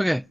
Okay.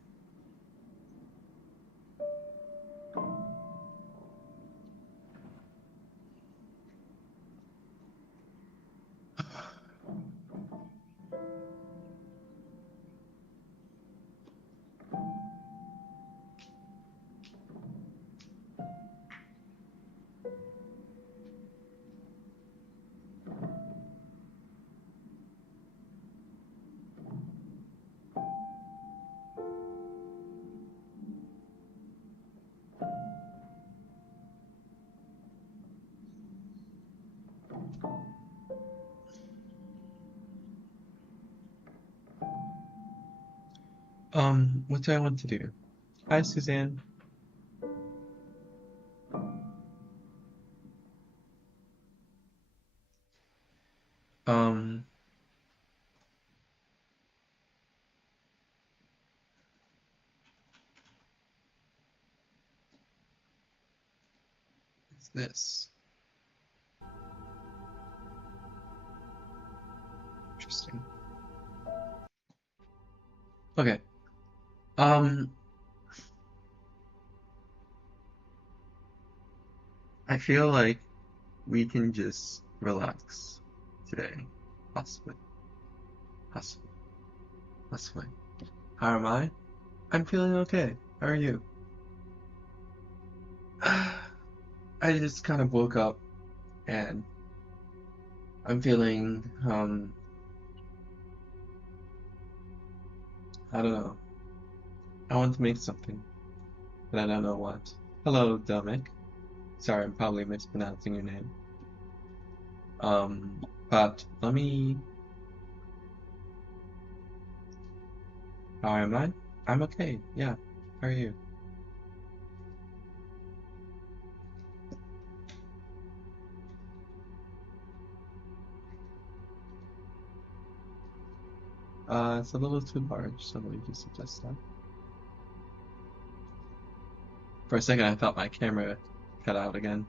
What do I want to do? Hi, Suzanne. Um, what's this? Interesting. Okay. Um, I feel like we can just relax today. Possibly. Possibly. Possibly. How am I? I'm feeling okay. How are you? I just kind of woke up and I'm feeling, I don't know. I want to make something, but I don't know what. Hello, Dominic. Sorry, I'm probably mispronouncing your name. But let me. How am I? I'm okay. Yeah. How are you? It's a little too large, so let me just adjust that. For a second, I thought my camera cut out again.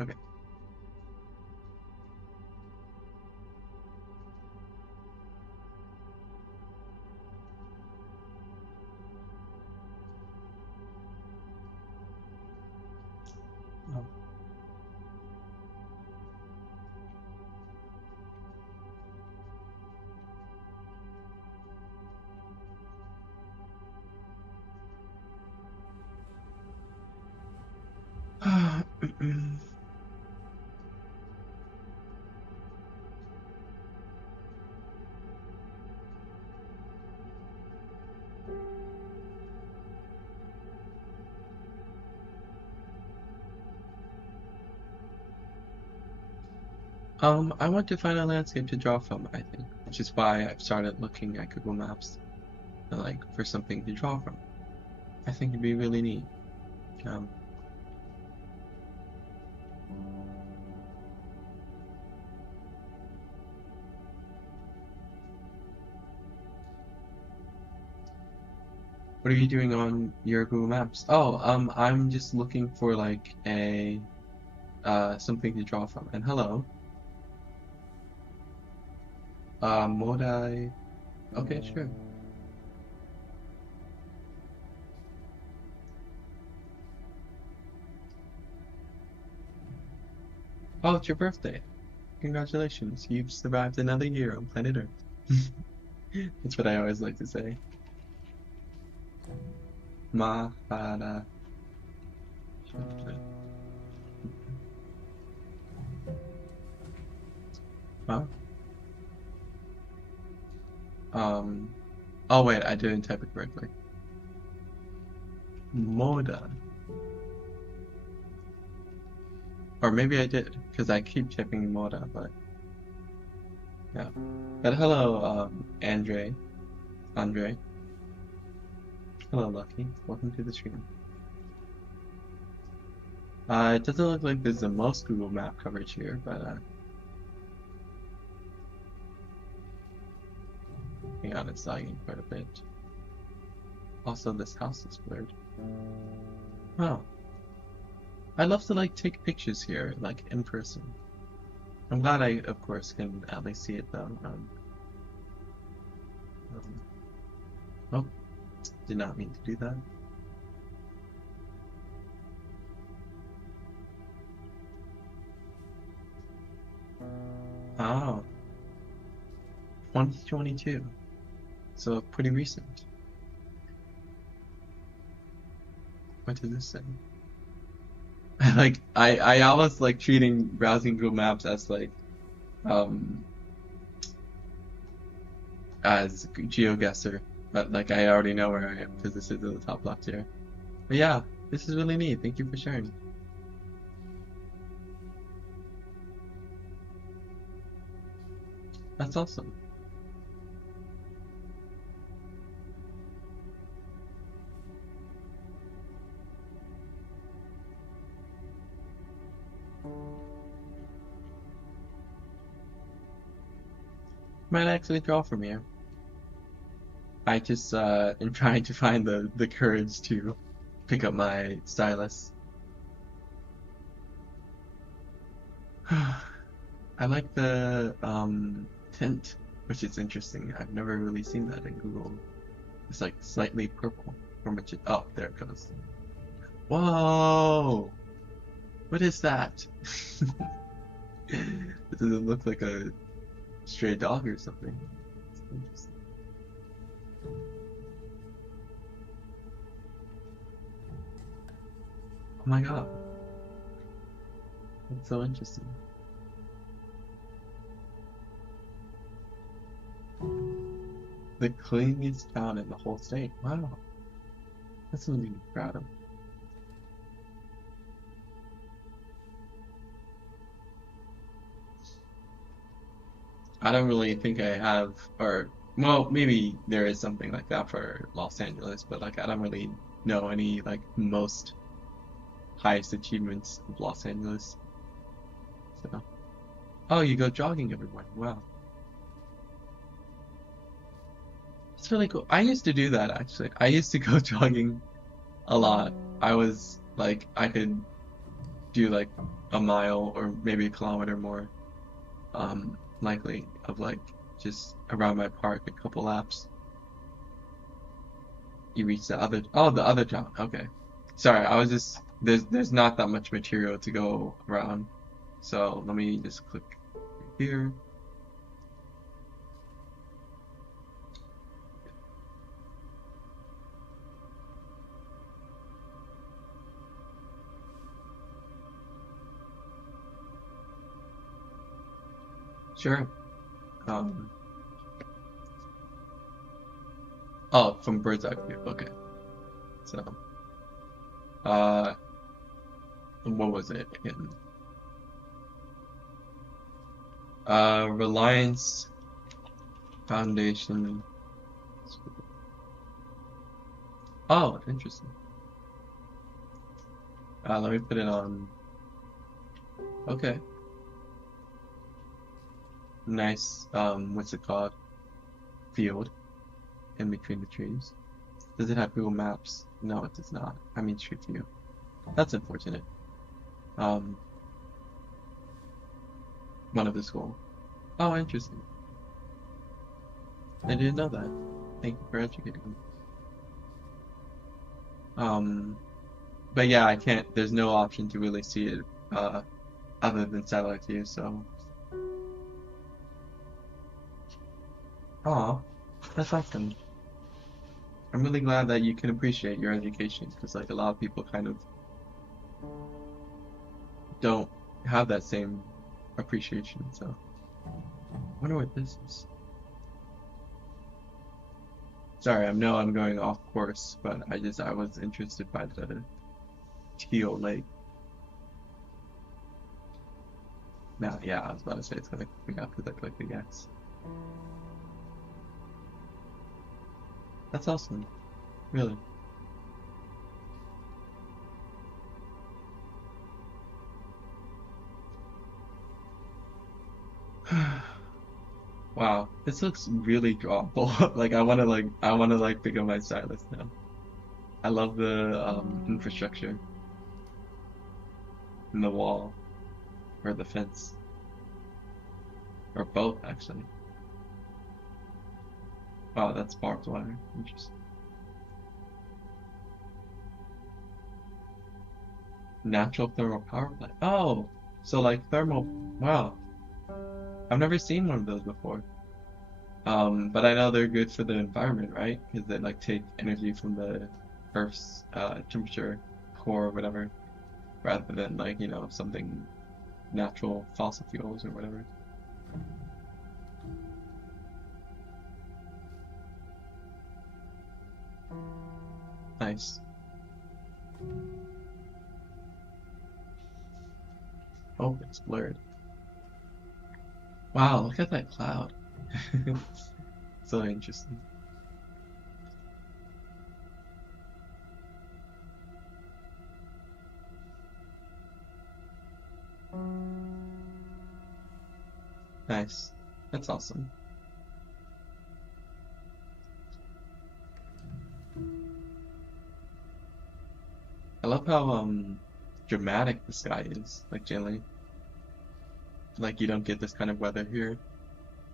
Okay. Oh. I want to find a landscape to draw from, I think, which is why I've started looking at Google Maps, like, for something to draw from. I think it'd be really neat. Um, what are you doing on your Google Maps? Oh, I'm just looking for like a something to draw from. And hello, would I? Okay, sure. Oh, it's your birthday. Congratulations, you've survived another year on planet Earth. That's what I always like to say. Mahara. Huh? Um. Oh wait, I didn't type it correctly. Moda. Or maybe I did, because I keep typing Moda, but yeah. But hello, Andre. Andre. Hello, Lucky. Welcome to the stream. It doesn't look like there's the most Google Map coverage here, but hang on, it's lagging quite a bit. Also, this house is blurred. Oh. I'd love to like take pictures here, like in person. I'm glad I, of course, can at least see it though. Um, oh, did not mean to do that. Oh, 2022. So pretty recent. What does this say? Like I almost like treating browsing Google Maps as like um as GeoGuessr, but like I already know where I am because this is in the top left here. But yeah, this is really neat. Thank you for sharing. That's awesome. Might actually draw from here. I just am trying to find the courage to pick up my stylus. I like the tint, which is interesting. I've never really seen that in Google. It's like slightly purple from which it, oh, there it goes. Whoa! What is that? Does it look like a stray dog or something? It's interesting. Oh my god, that's so interesting. The cleanest town in the whole state. Wow, that's something to be proud of. I don't really think I have, or well, maybe there is something like that for Los Angeles, but like I don't really know any like most highest achievements of Los Angeles. So, oh, you go jogging every morning. Wow, that's really cool. I used to do that actually. I used to go jogging a lot. I was like, I could do like a mile or maybe a kilometer more, likely of like just around my park, a couple laps. You reach the other, oh, the other town. Okay. Sorry, I was just, there's not that much material to go around. So let me just click here. Sure. Um, oh, from bird's eye view. Okay. So, uh, what was it again? Reliance Foundation. Oh, interesting. Let me put it on. Okay. Nice, what's it called? Field in between the trees. Does it have Google Maps? No, it does not. I mean Street View. That's unfortunate. Um, one of the school. Oh, interesting. I didn't know that. Thank you for educating me. Um, but yeah, I can't, there's no option to really see it, other than satellite view, so. Aw, that's awesome. I'm really glad that you can appreciate your education, because like a lot of people kind of don't have that same appreciation, so. I wonder what this is. Sorry, I know I'm going off course, but I was interested by the teal lake. Now, yeah, I was about to say it's gonna kick me out because I clicked the X. That's awesome. Really. Wow, this looks really drawable. Like I wanna like pick up my stylus now. I love the infrastructure. in the wall or the fence or both actually. Wow, that's barbed wire. Interesting. Natural thermal power plant. Oh, so like thermal. Wow, I've never seen one of those before. But I know they're good for the environment, right? Because they like take energy from the Earth's temperature core or whatever, rather than like, something natural fossil fuels or whatever. Nice. Oh, it's blurred. Wow, look at that cloud. So interesting. Nice. That's awesome. I love how dramatic the sky is. Like generally, like you don't get this kind of weather here,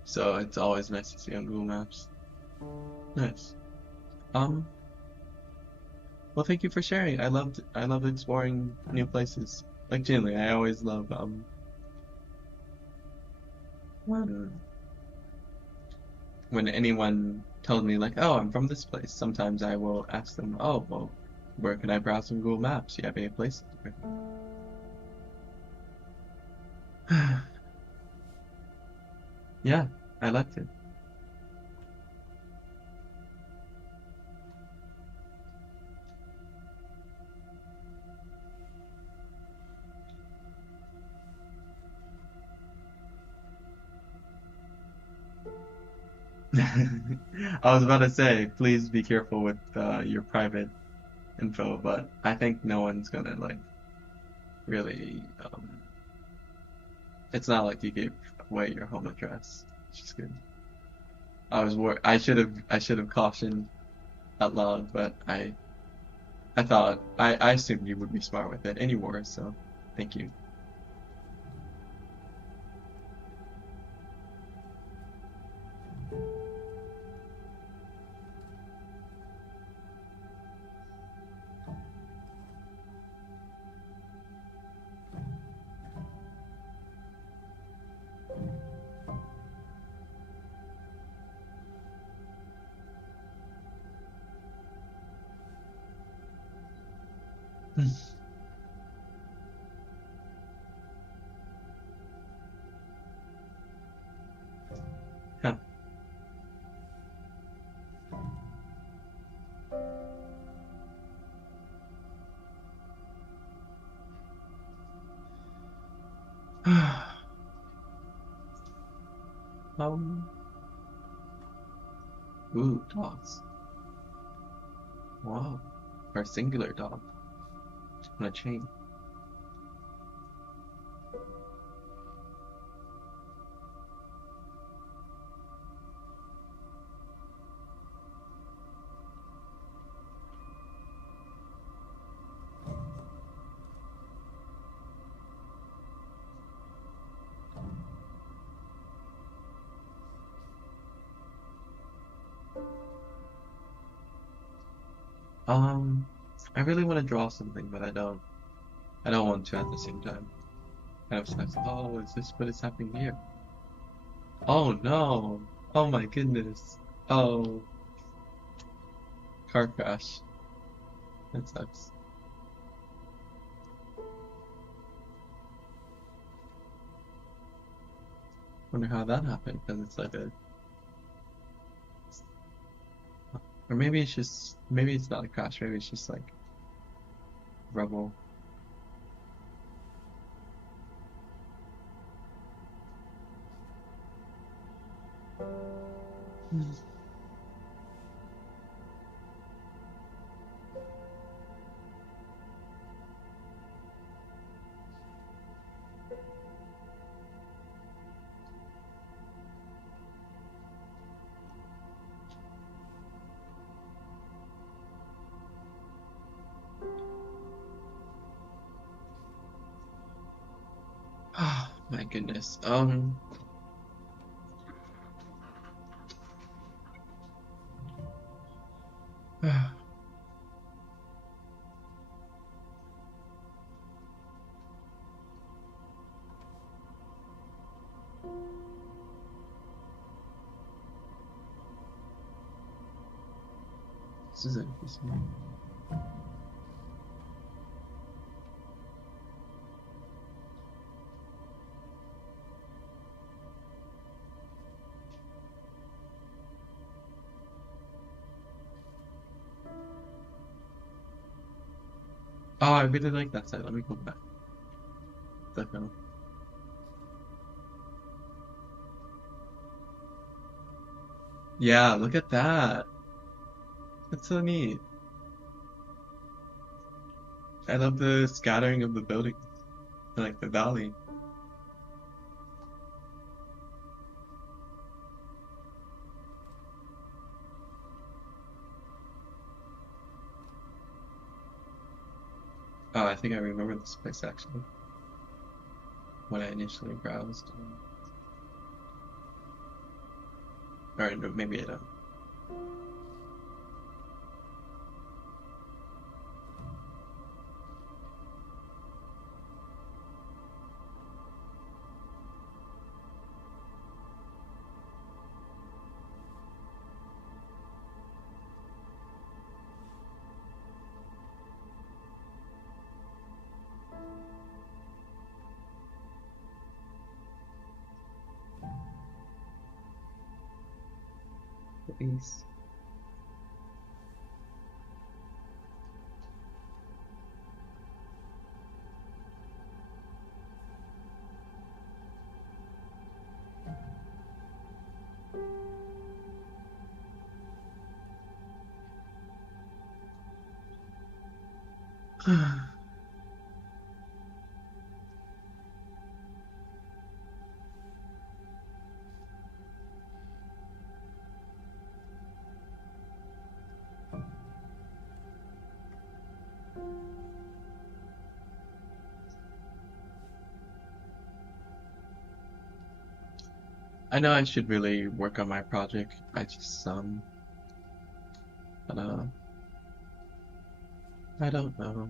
so it's always nice to see on Google Maps. Nice. Um, well, thank you for sharing. I loved exploring new places. Like generally, I always love when when anyone tells me like, oh, I'm from this place. Sometimes I will ask them, oh, well, where can I browse on Google Maps? Do you have any places? Yeah, I liked it. I was about to say, please be careful with your private info, but I think no one's gonna like really. It's not like you gave away your home address, which is good. I should have cautioned out loud, but I thought I assumed you would be smart with it, and you were, so thank you. Um, ooh, dogs. Wow. Or a singular dog on a chain. Um, I really want to draw something, but I don't. I don't want to at the same time. Kind of sucks. Oh, is this what is happening here? Oh no! Oh my goodness! Oh, car crash. That sucks. Wonder how that happened, because it's like a, or maybe it's just, maybe it's not a crash. Maybe it's just like rubble. My goodness. This is interesting. Oh, I really like that side. Let me go back. Second. Yeah, look at that. That's so neat. I love the scattering of the buildings, like the valley. Oh, I think I remember this place actually when I initially browsed. Or no, maybe I don't. Please. I know I should really work on my project. But I don't know.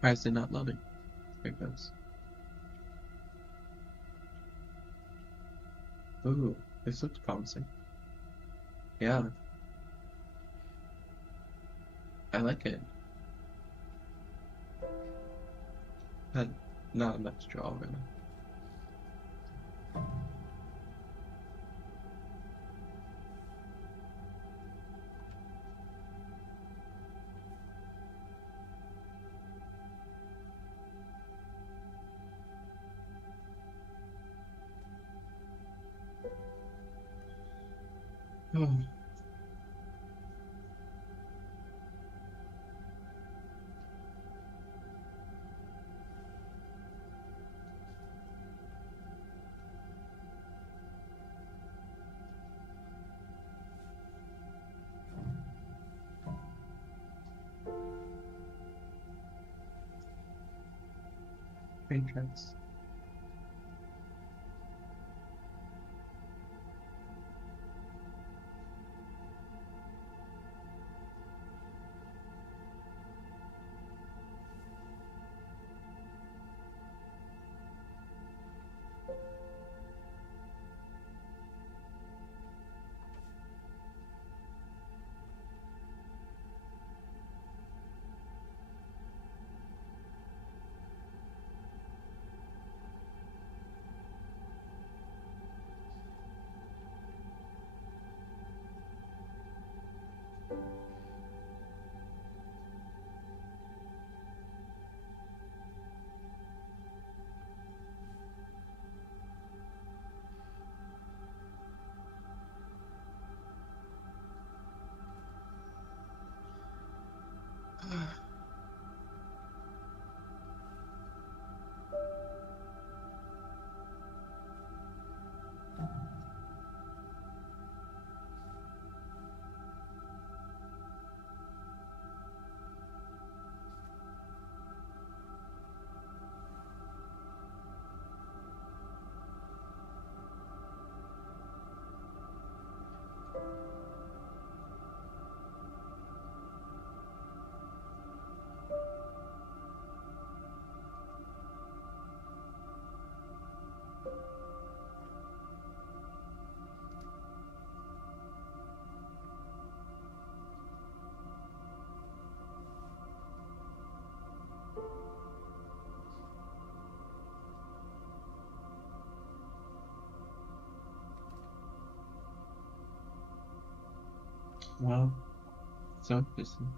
Why is it not loading? There it goes. Ooh, this looks promising. Yeah, I like it. Had not much draw really. Oh, train tracks. Well, so interesting.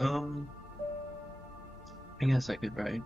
Um, I guess I could write.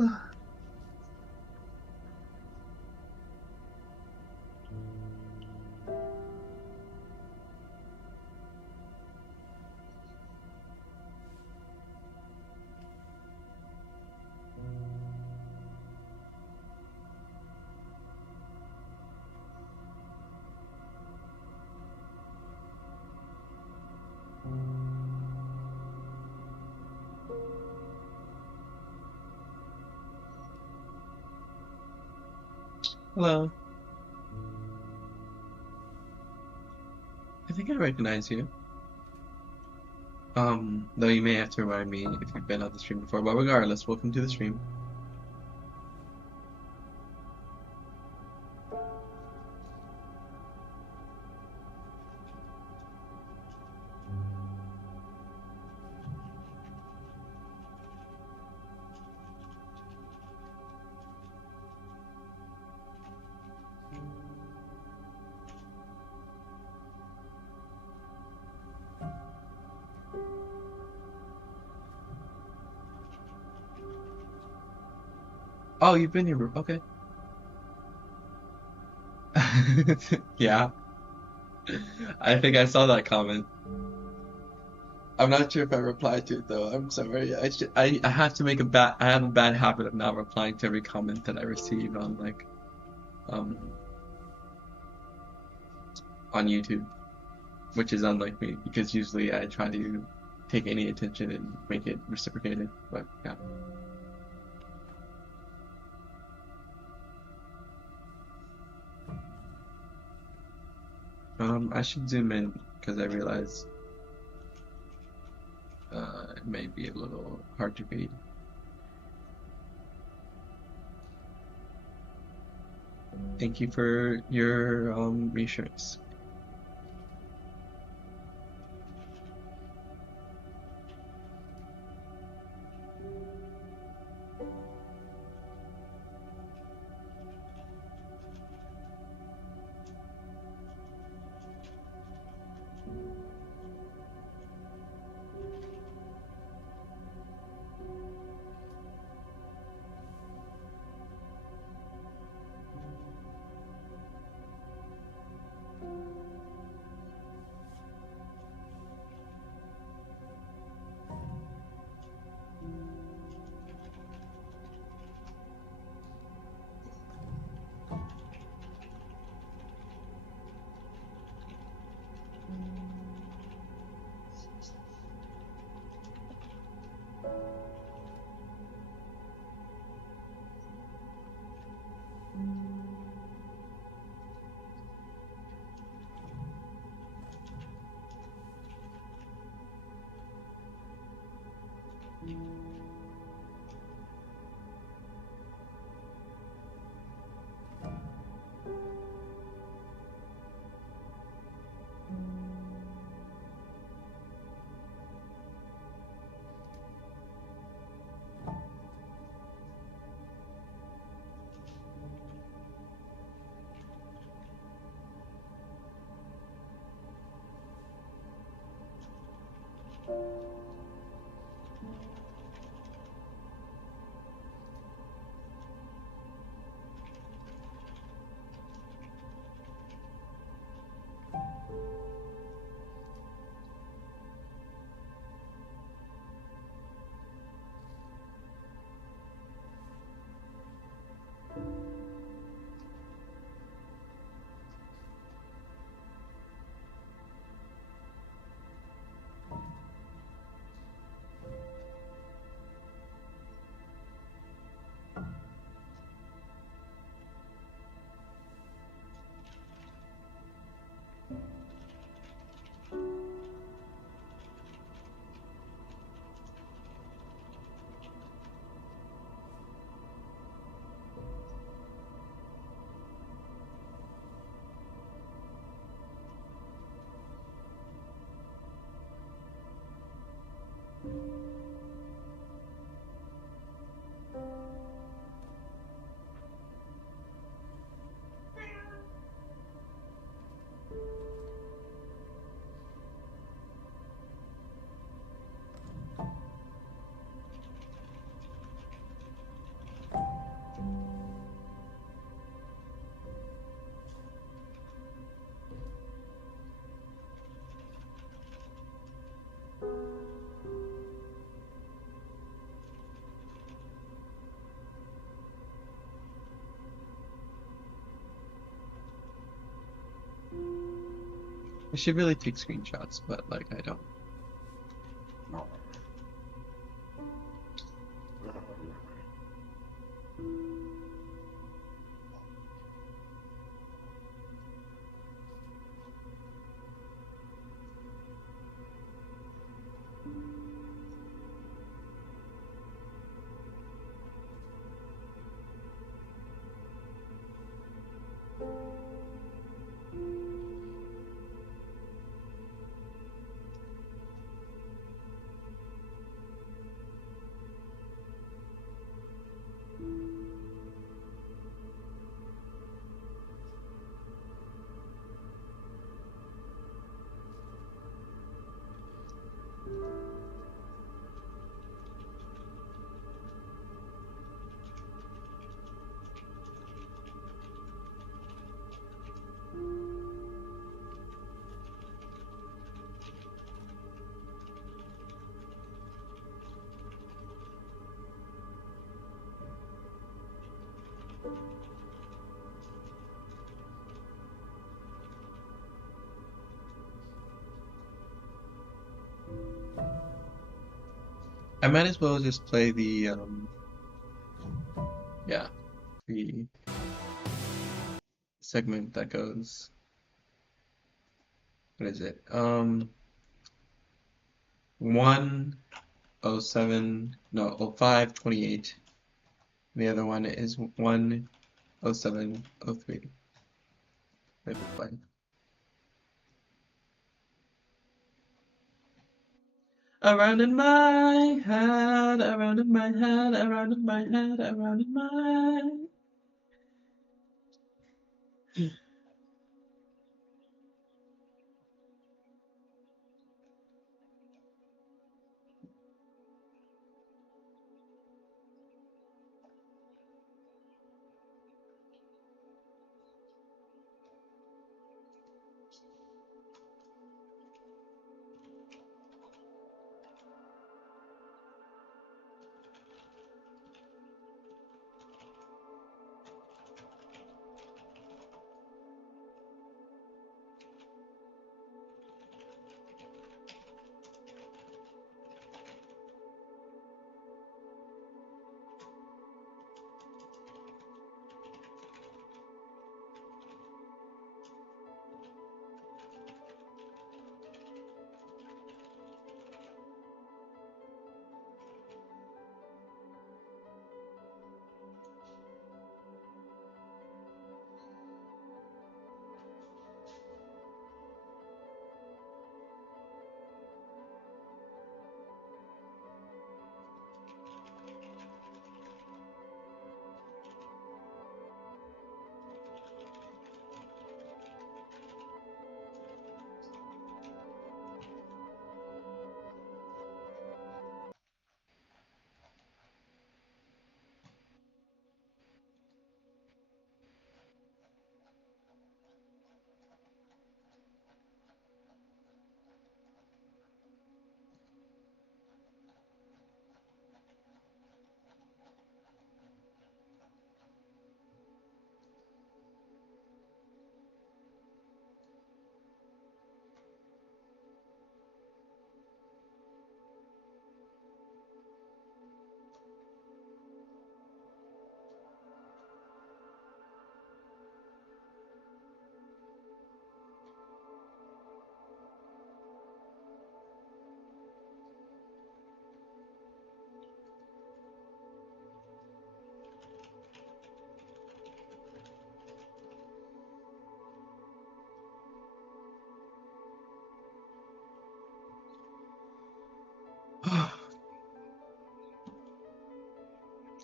Hello. I think I recognize you. Though you may have to remind me if you've been on the stream before, but regardless, welcome to the stream. Oh, you've been here. Okay. Yeah, I think I saw that comment. I'm not sure if I replied to it though. I'm sorry. I have to make a bad I have a bad habit of not replying to every comment that I receive on um on YouTube, which is unlike me because usually I try to take any attention and make it reciprocated. But yeah. I should zoom in because I realize it may be a little hard to read. Thank you for your reassurance. I should really take screenshots, but like I don't. No. I might as well just play the yeah, the segment that goes, what is it? 1:07, no, 05:28. The other one is 1:07:03. Let me play. Around in my head, around in my head, around in my head, around in my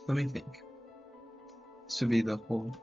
Let me think. This would be the whole.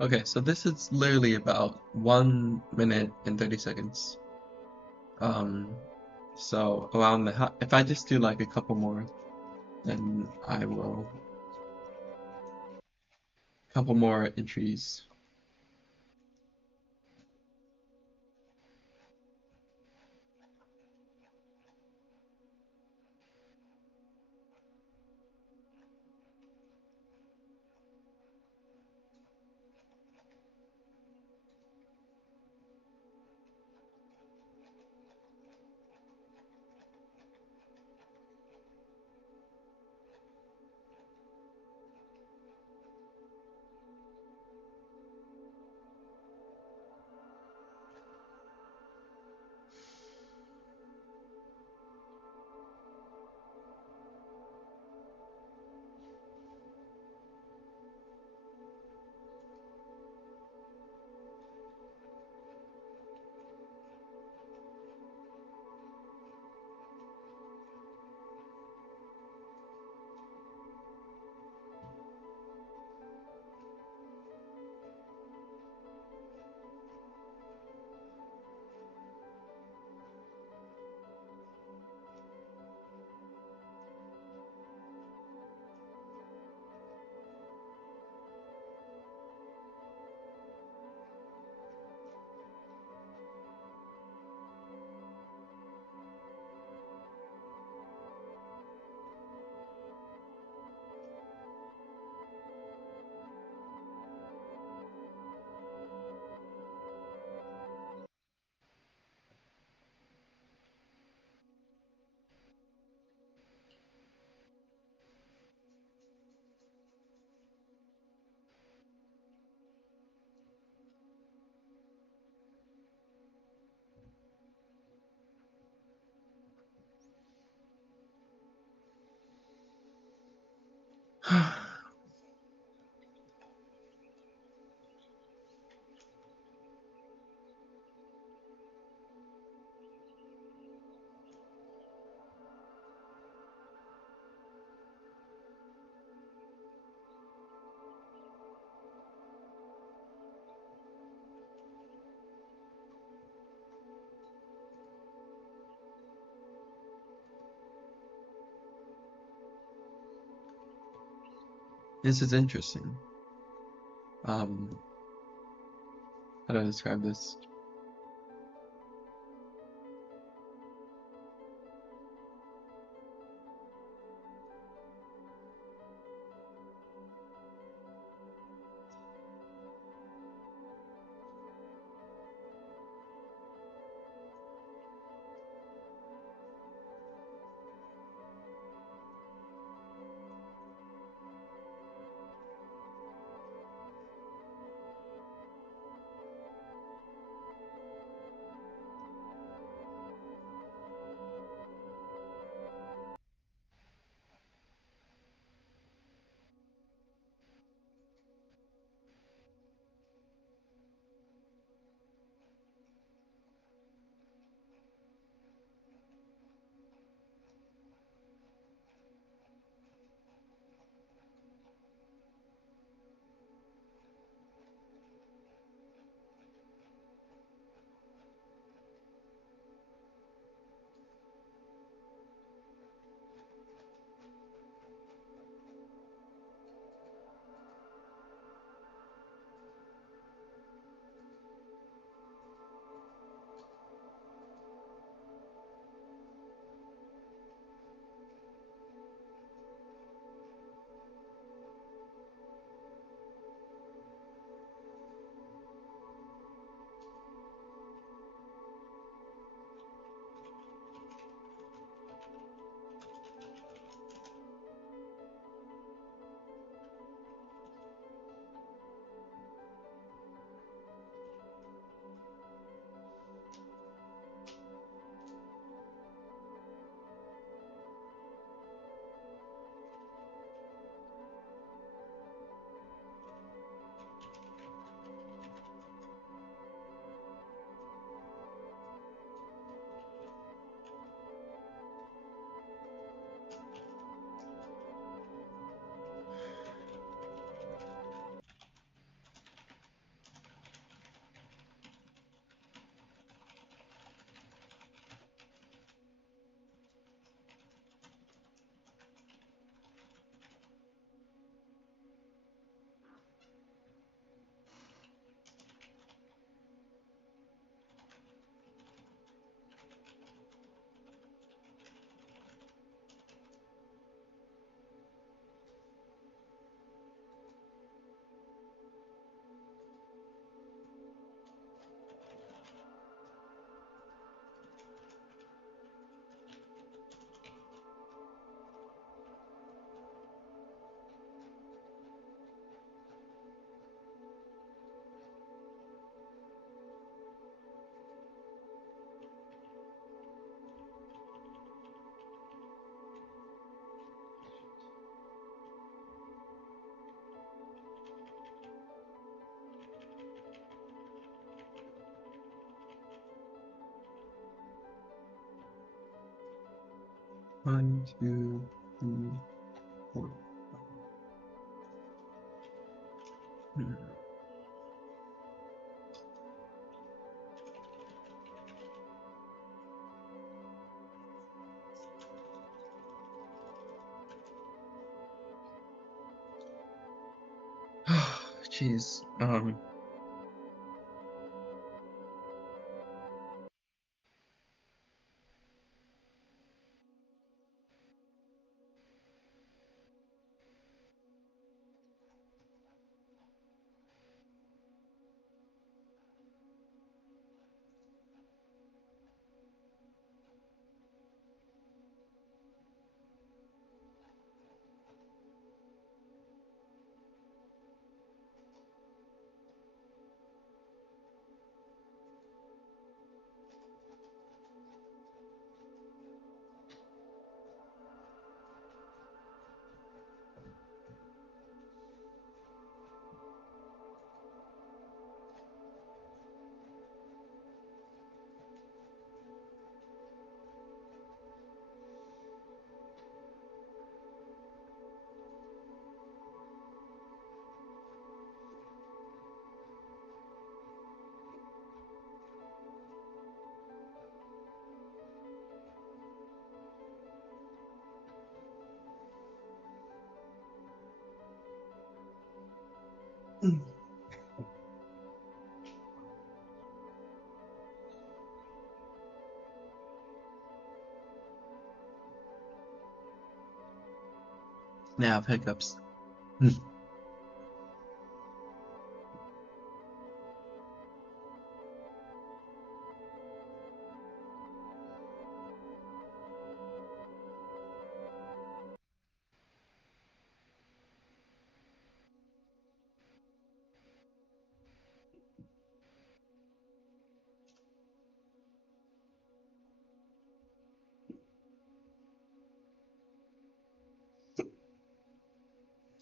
Okay, so this is literally about 1 minute and 30 seconds. Um, so around if I just do like a couple more, then I will, couple more entries. This is interesting. Um, how do I describe this? 1, 2, 3, 4. Jeez. Now hiccups.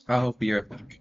I hope you're back.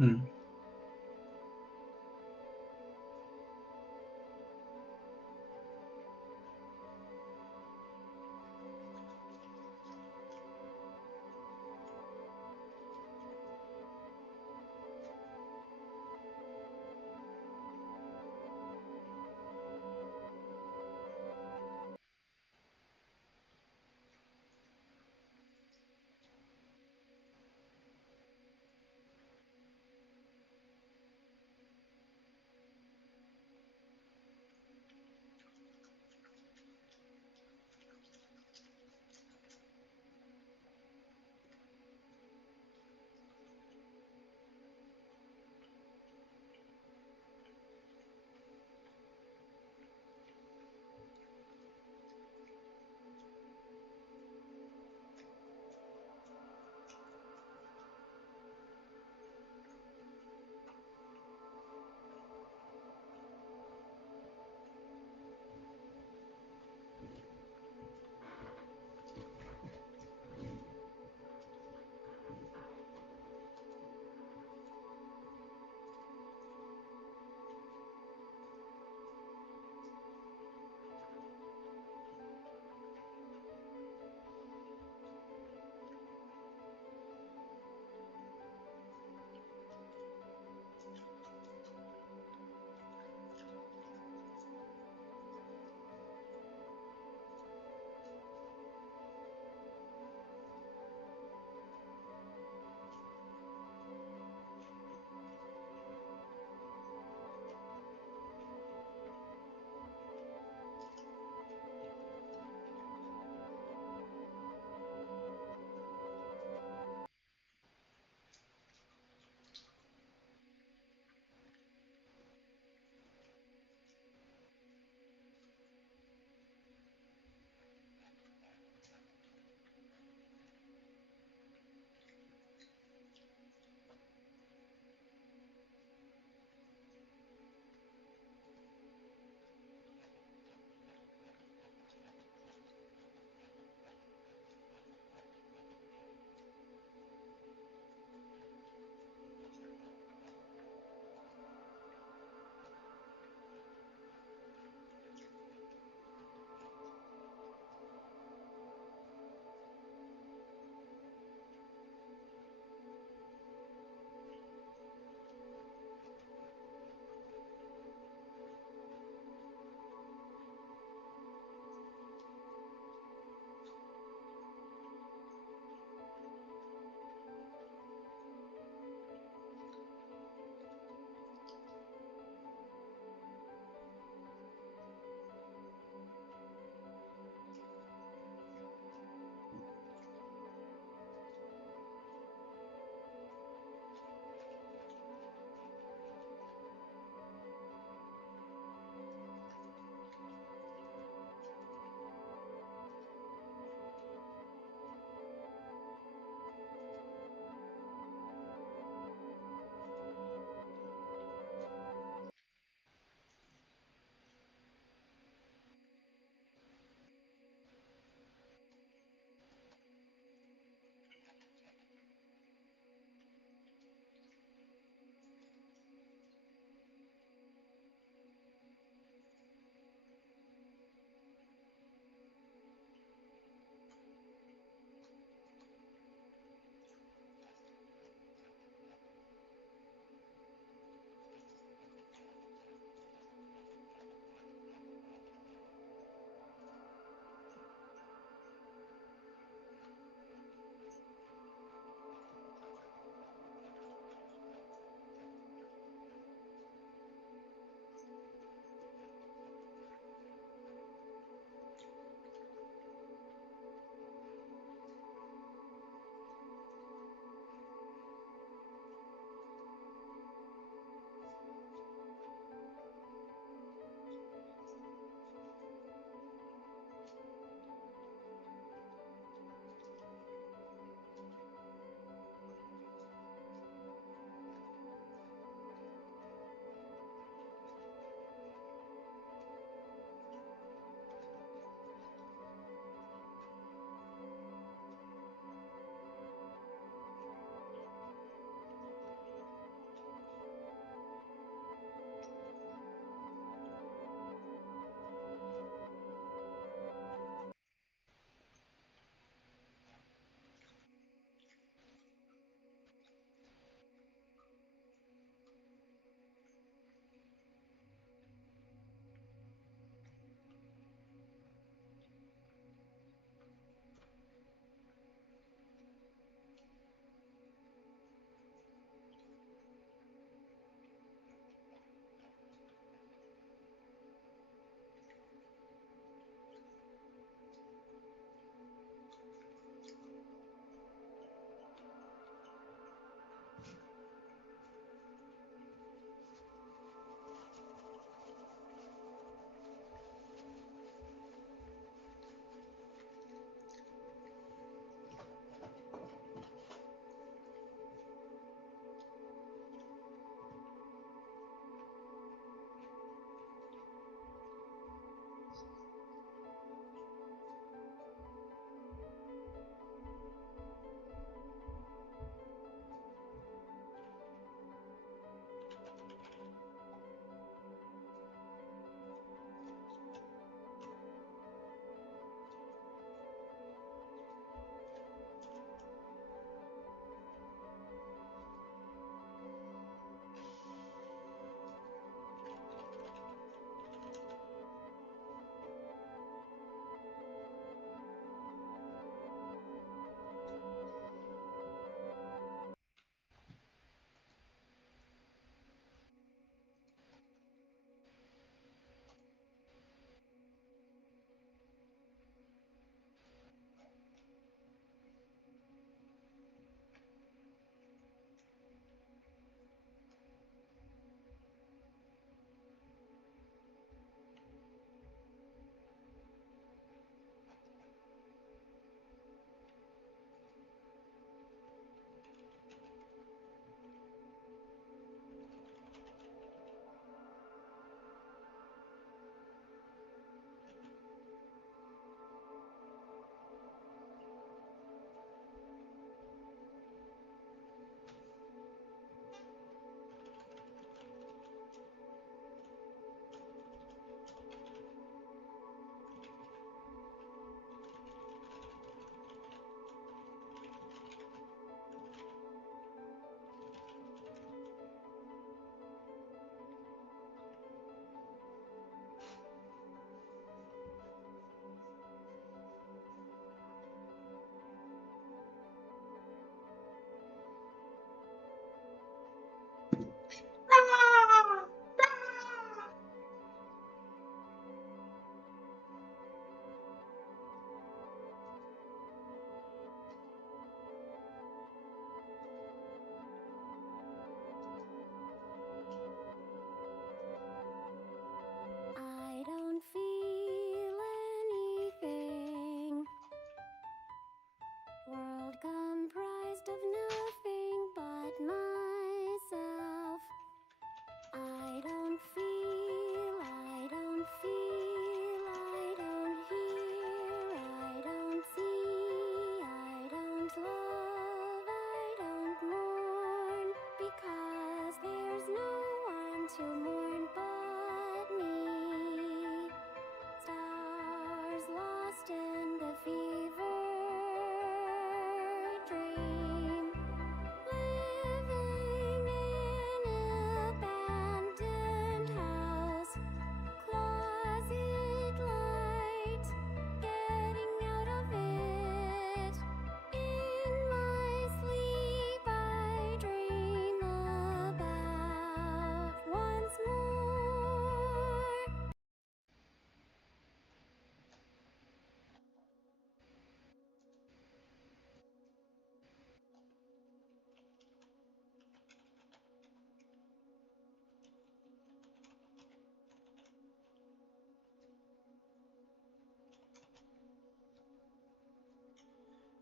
Hmm.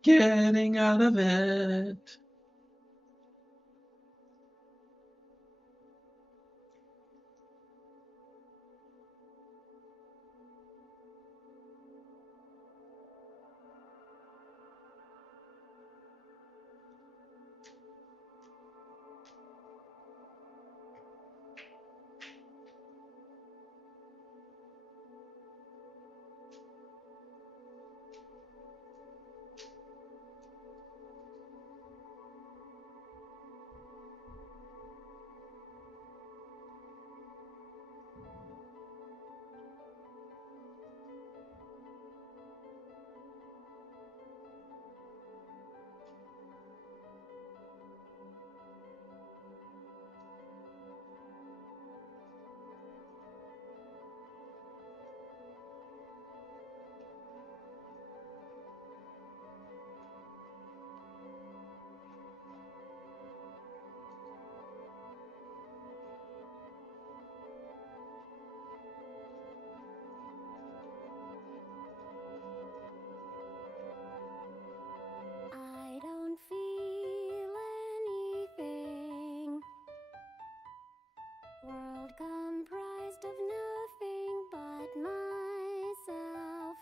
getting out of it. I don't feel anything. World comprised of nothing but myself.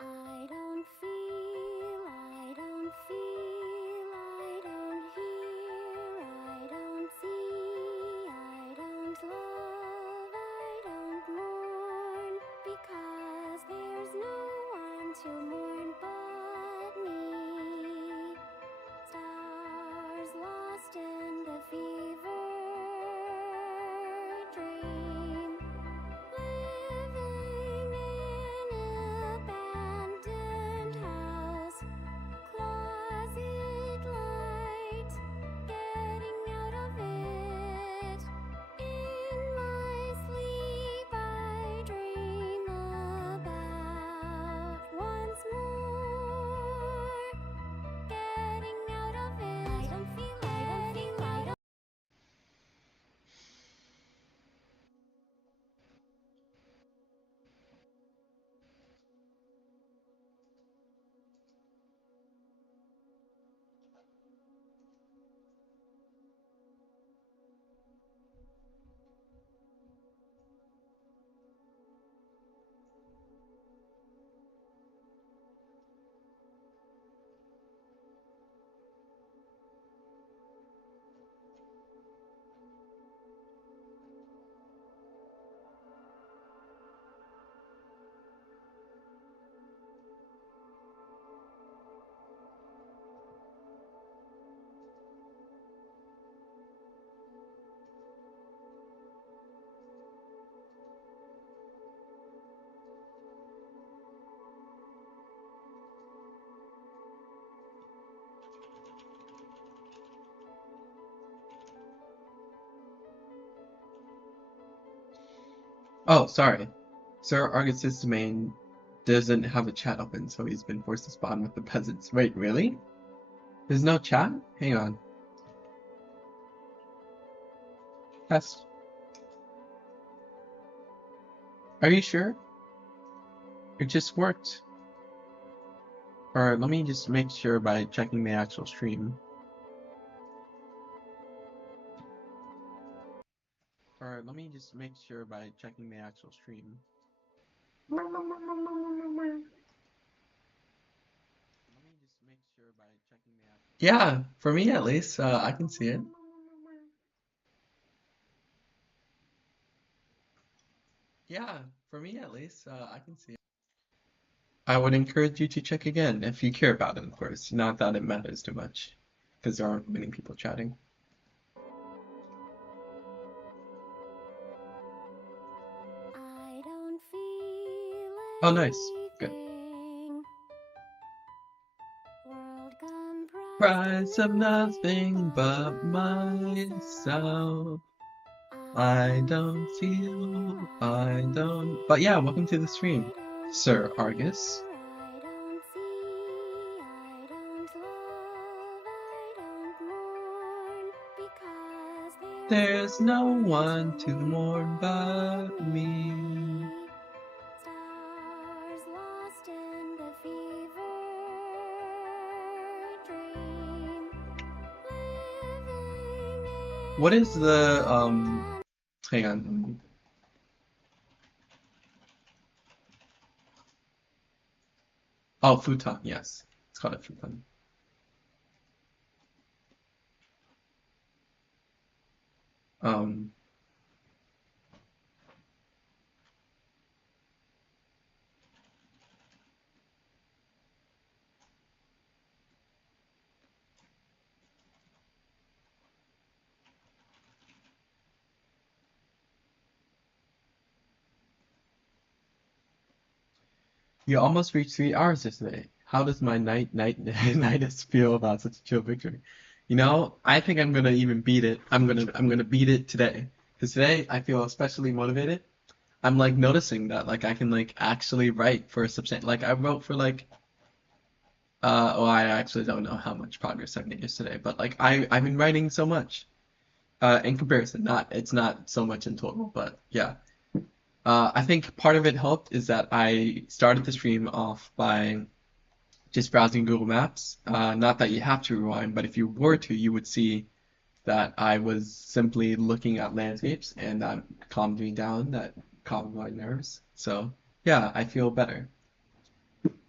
I don't feel, I don't feel, I don't hear, I don't see, I don't love, I don't mourn, because there's no one to mourn but me. Stars lost in the fever dream, living in an abandoned house, closet light, getting out of it. In my sleep I dream about once more getting out of it. I don't feel, I don't. Oh, sorry. Sir Argus's domain doesn't have a chat open, so he's been forced to spawn with the peasants. Wait, really? There's no chat? Hang on. Test. Are you sure? It just worked. Or let me just make sure by checking the actual stream. Or let me just make sure by checking the actual stream. Yeah, for me at least, I can see it. Yeah, for me at least, I can see it. I would encourage you to check again if you care about it, of course. Not that it matters too much, because there aren't many people chatting. I don't feel Oh, nice. Good. anything. World Price of nothing but but myself. myself. I don't feel, I don't. But yeah, welcome to the stream, Sir Argus. I don't see, I don't love, I don't mourn, because There's no one to mourn but me. stars lost in the fever What is the hang on. Oh, futon, yes. It's called a futon. Um You almost reached 3 hours yesterday. How does my nightest feel about such a chill victory? You know, I think I'm gonna even beat it. I'm gonna beat it today. Because today I feel especially motivated. I'm like noticing that like I can like actually write for a substantial like I wrote for like I actually don't know how much progress I've made yesterday, but like I've been writing so much. In comparison, it's not so much in total, but yeah. I think part of it helped is that I started the stream off by just browsing Google Maps. Not that you have to rewind, but if you were to, you would see that I was simply looking at landscapes and that calmed me down, that calmed my nerves. So yeah, I feel better.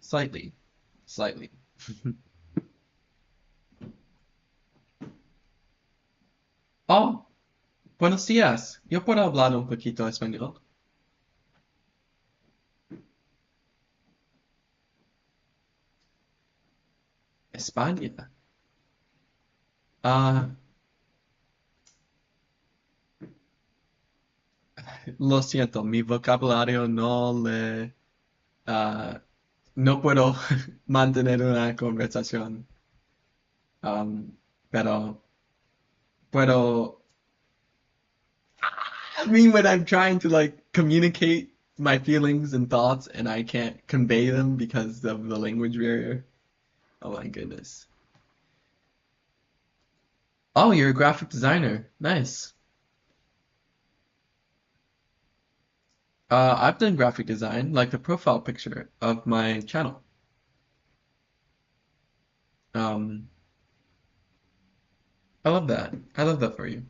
Slightly. Slightly. Oh, buenos días. Yo puedo hablar un poquito español. España. Ah, lo siento, mi vocabulario ah, no puedo mantener una conversación. Um, pero puedo, I mean, when I'm trying to like communicate my feelings and thoughts and I can't convey them because of the language barrier. Oh my goodness. Oh, you're a graphic designer. Nice. I've done graphic design, like the profile picture of my channel. Um, I love that. I love that for you.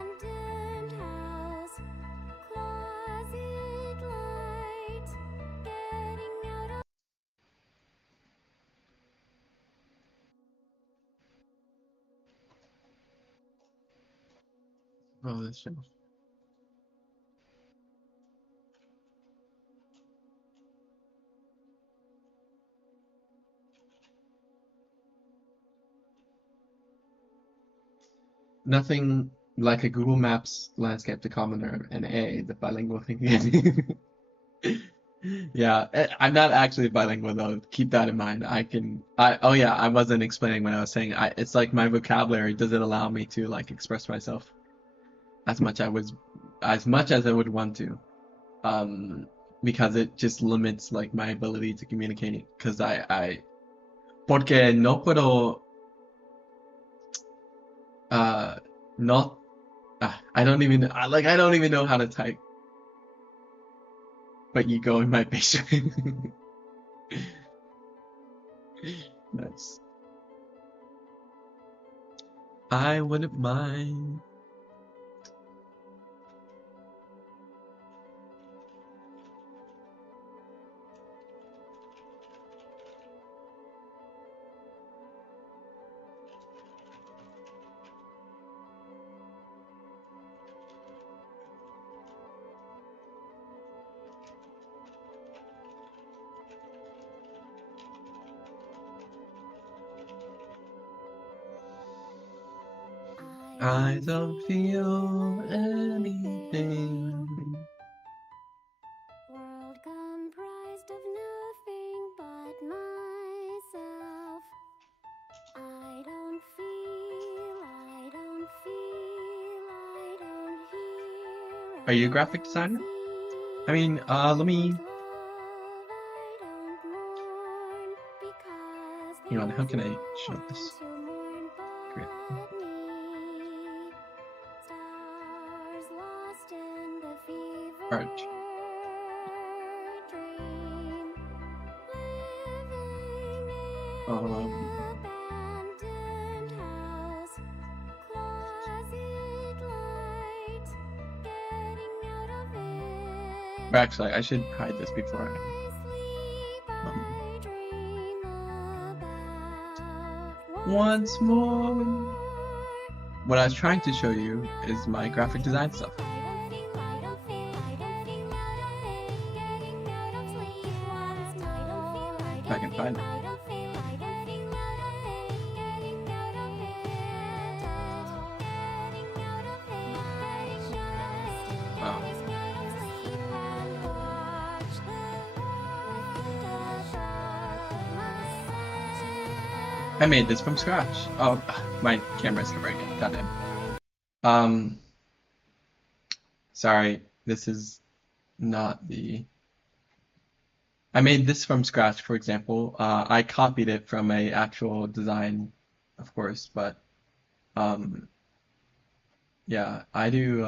Abandoned house, closet light, getting out of Oh, this show. Nothing like a Google Maps landscape to commoner and the bilingual thinking. Yeah, I'm not actually bilingual though. Keep that in mind. Oh yeah, I wasn't explaining what I was saying. It's like my vocabulary doesn't allow me to like express myself as much as much as I would want to. Um, because it just limits like my ability to communicate. Because porque no puedo, uh, not, I don't even, I don't even know how to type. But you go in my basement. Nice. I wouldn't mind. I don't feel anything. world comprised of nothing but myself. I don't feel, I don't feel, I don't hear, Are you a I graphic don't designer? see, I mean, I let me. don't love, I don't mourn, because Hang on, how there's can no I show one this? to mourn Great. but me. Stars lost in the fever Art. dream, living in Um, an abandoned house, Or actually, I should hide this before once more. What I was trying to show you is my graphic design stuff. If I can find it. Wow. I made this from scratch. Oh, my camera's covering it. Goddamn. Sorry, this is not the. I made this from scratch, for example. I copied it from a actual design, of course, but yeah, I do.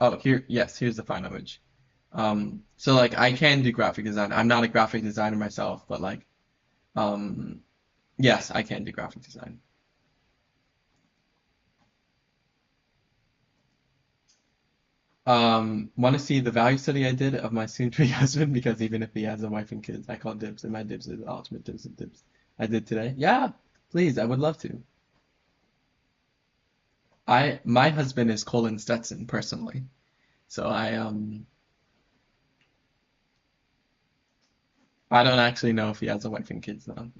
Oh, here's the final image. So like I can do graphic design. I'm not a graphic designer myself, but like, yes, I can do graphic design. Want to see the value study I did of my soon-to-be husband? Because even if he has a wife and kids, I call dibs, and my dibs is the ultimate dibs of dibs. I did today. Yeah, please, I would love to. My husband is Colin Stetson personally, so I don't actually know if he has a wife and kids though.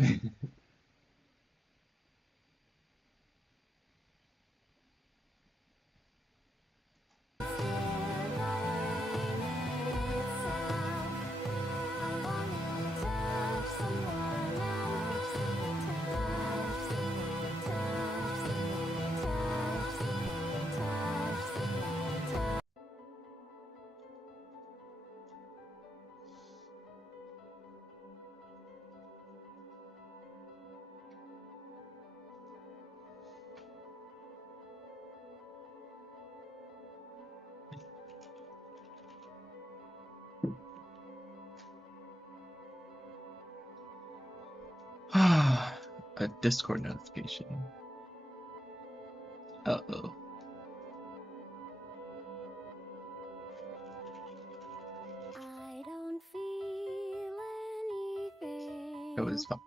A Discord notification. Uh-oh. It was fun.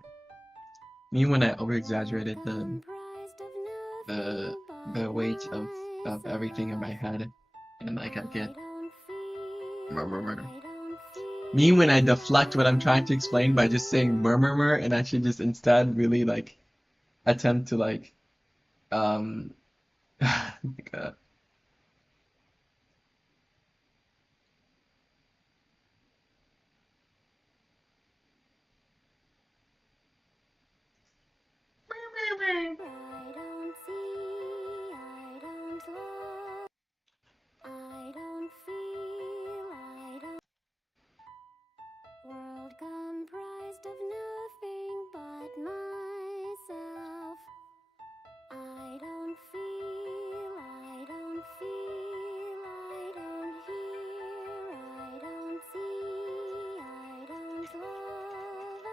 Me when I over-exaggerated the weight of everything in my head, and like I get murmur. Me when I deflect what I'm trying to explain by just saying murmur, and I should just instead really like attempt to like like, World comprised of nothing but myself. I don't feel, I don't feel, I don't hear, I don't see, I don't love, I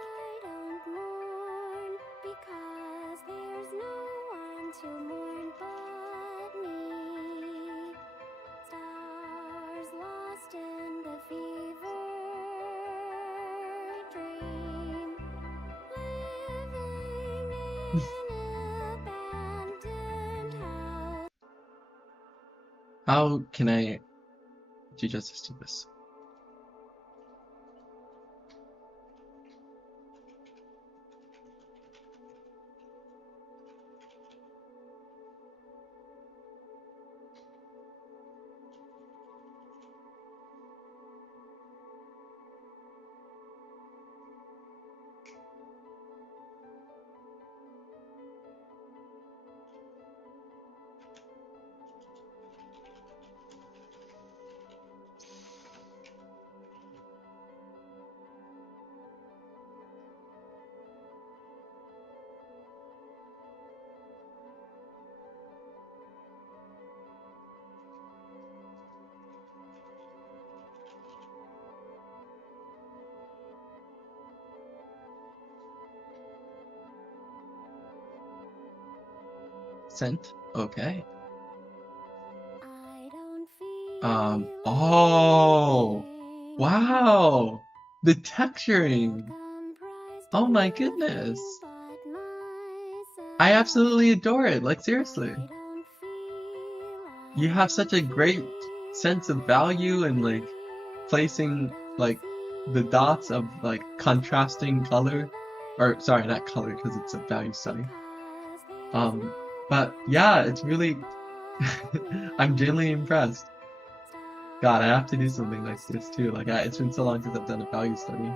don't mourn, because there's no one to mourn but me. Stars lost in the fever dream, living in abandoned house. how can I do justice to this? Sent. Okay. I don't feel Oh. Wow! The texturing! Oh my goodness! I absolutely adore it, like seriously. You have such a great sense of value and like placing like the dots of like contrasting color, or sorry, not color because it's a value study. But yeah, it's really, I'm genuinely impressed. God, I have to do something like this too. Like, it's been so long since I've done a value study.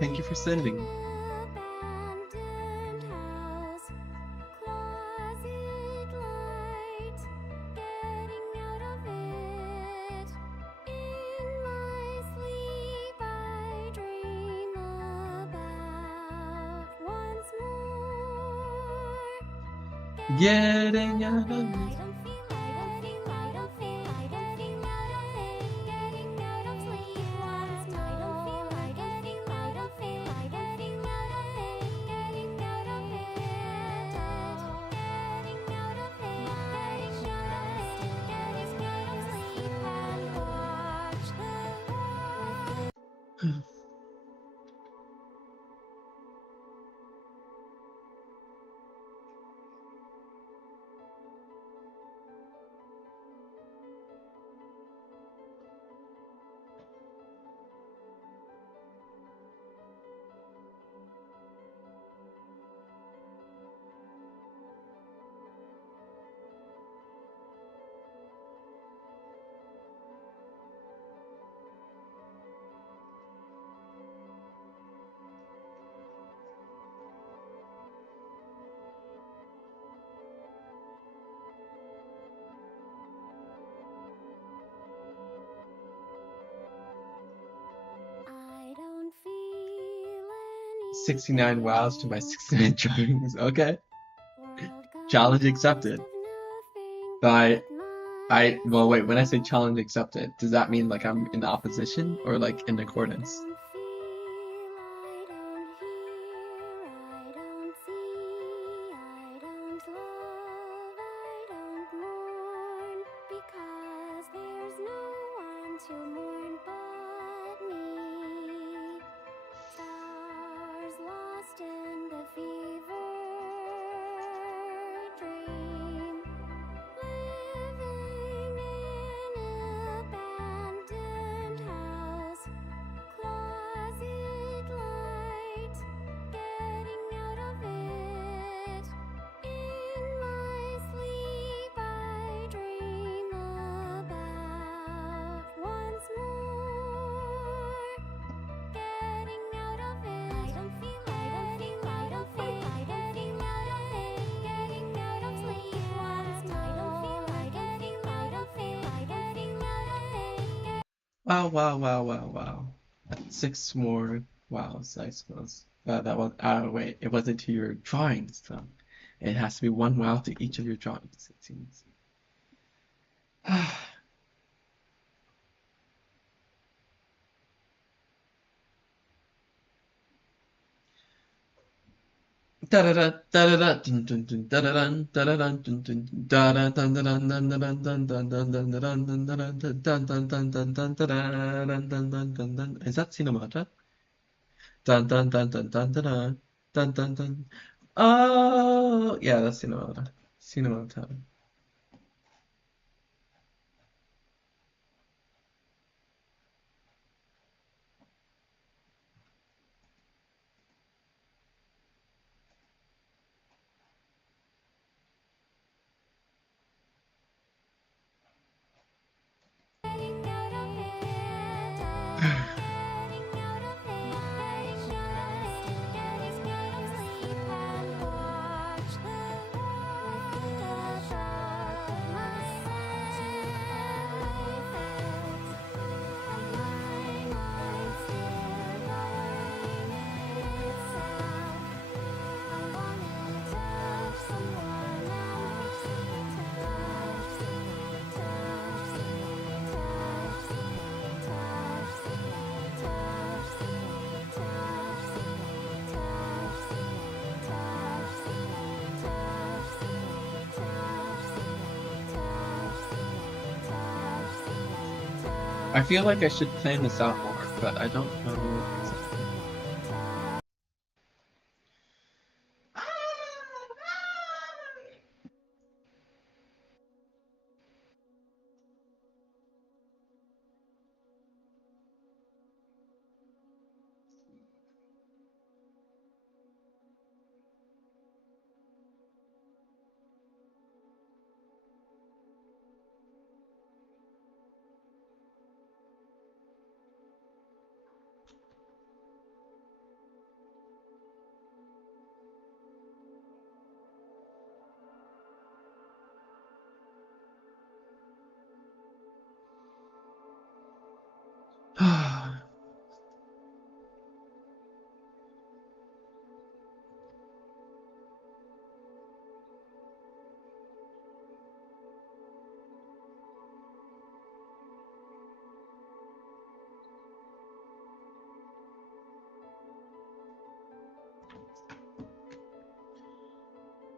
Thank you for sending. Getting out of it. I don't feel 69 wows to my 69 drawings. Okay. anything. Challenge accepted. Well, wait, when I say challenge accepted, does that mean like I'm in opposition or like in accordance? Stars lost in the fever dream, living in an abandoned house, closet light, getting out of it. In my sleep I dream about once more. Getting out of it. I don't feel, I don't feel, I don't feel, I don't feel out of it. Getting out of sleep once more. I don't feel, I don't feel, I don't feel, I don't feel out of it. Wow, wow, wow, wow, wow. 6 more wows, I suppose. That was, wait, it wasn't to your drawings, though. It has to be 1 wow to each of your drawings, it seems. Is that cinemata? Dun dun dun dun dun dun dun dun dun dun. Oh, yeah, that's cinemata. Cinemata. Getting out of it. Getting out of it. I just getting out of sleep and watch the I feel like I should plan this out more, but I don't know exactly.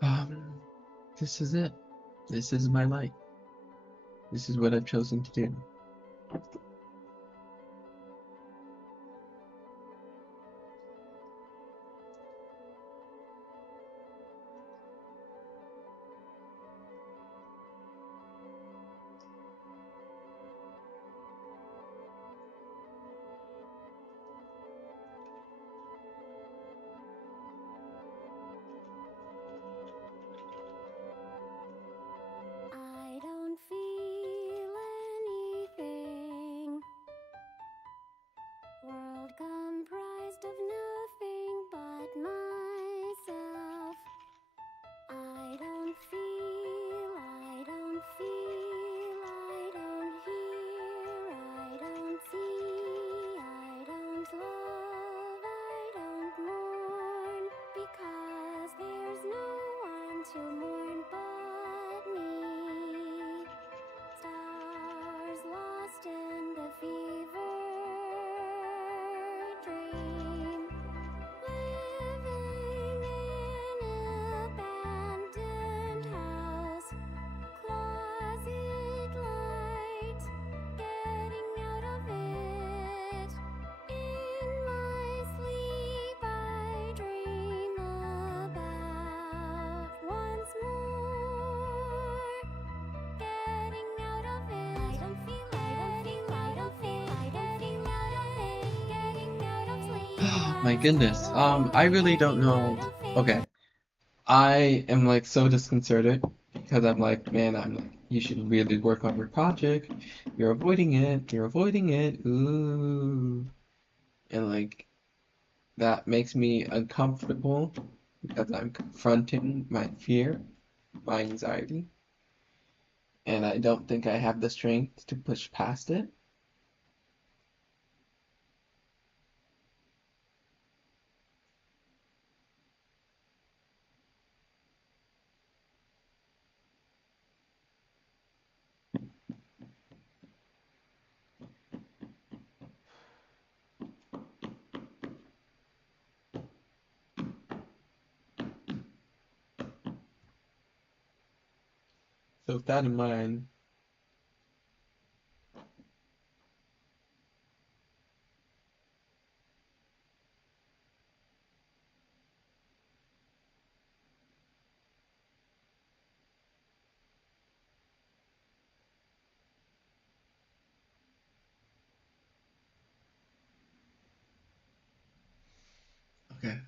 Um, this is it. This is my life. This is what I've chosen to do. I don't feel anything. World comprised of nothing but myself. I don't feel, I don't feel, I don't hear, I don't see, I don't love, I don't mourn, because there's no one to mourn but me. Stars lost in the fever dream. Living in an abandoned house. Closet light. Getting out of it. In my sleep I dream about once more. Getting out of it. I don't feel, I don't feel, I don't feel, getting out of it. Getting out of sleep. My goodness. I really don't know. Okay. I am like so disconcerted because I'm like, man, I'm like, you should really work on your project. You're avoiding it. You're avoiding it. Ooh. And like that makes me uncomfortable because I'm confronting my fear, my anxiety, and I don't think I have the strength to push past it. So with that in mind, okay.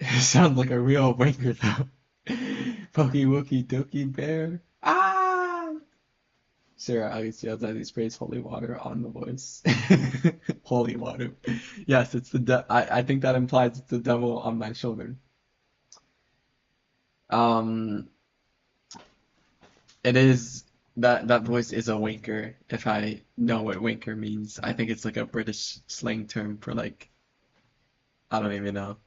It sounds like a real wanker though. Pokey Wookie Dookie Bear. Ah! Sarah Alice yells as he sprays holy water on the voice. Holy water. Yes, it's the I think that implies it's the devil on my shoulder. Um, it is that voice is a winker, if I know what winker means. I think it's like a British slang term for like I don't even know.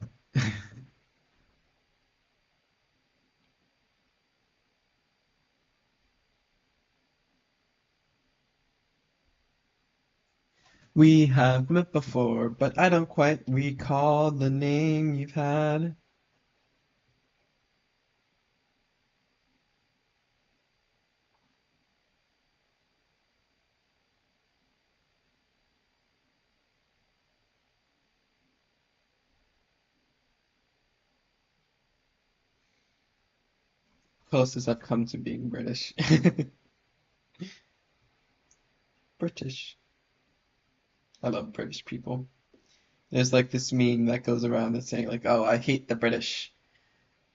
We have met before, but I don't quite recall the name you've had. Closest I've come to being British. British. I love British people. There's like this meme that goes around that's saying like, "Oh, I hate the British."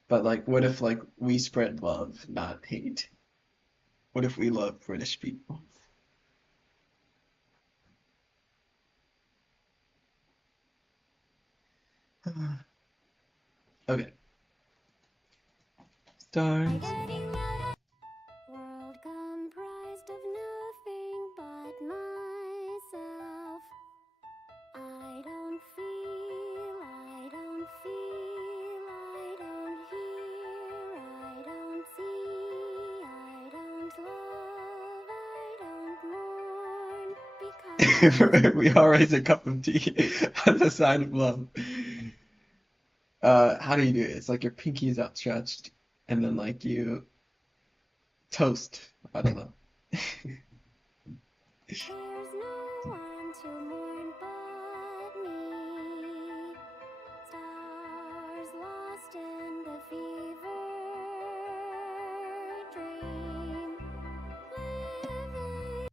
But like, what if like we spread love, not hate? What if we love British people? Okay. Stars. World comprised of nothing but myself. I don't feel, I don't feel, I don't hear, I don't see, I don't love, I don't mourn because We all raise a cup of tea as a sign of love. How do you do it? It's like your pinky is outstretched, and then like you toast. I don't know. there's no one to mourn but me. Stars lost in the fever dream, living.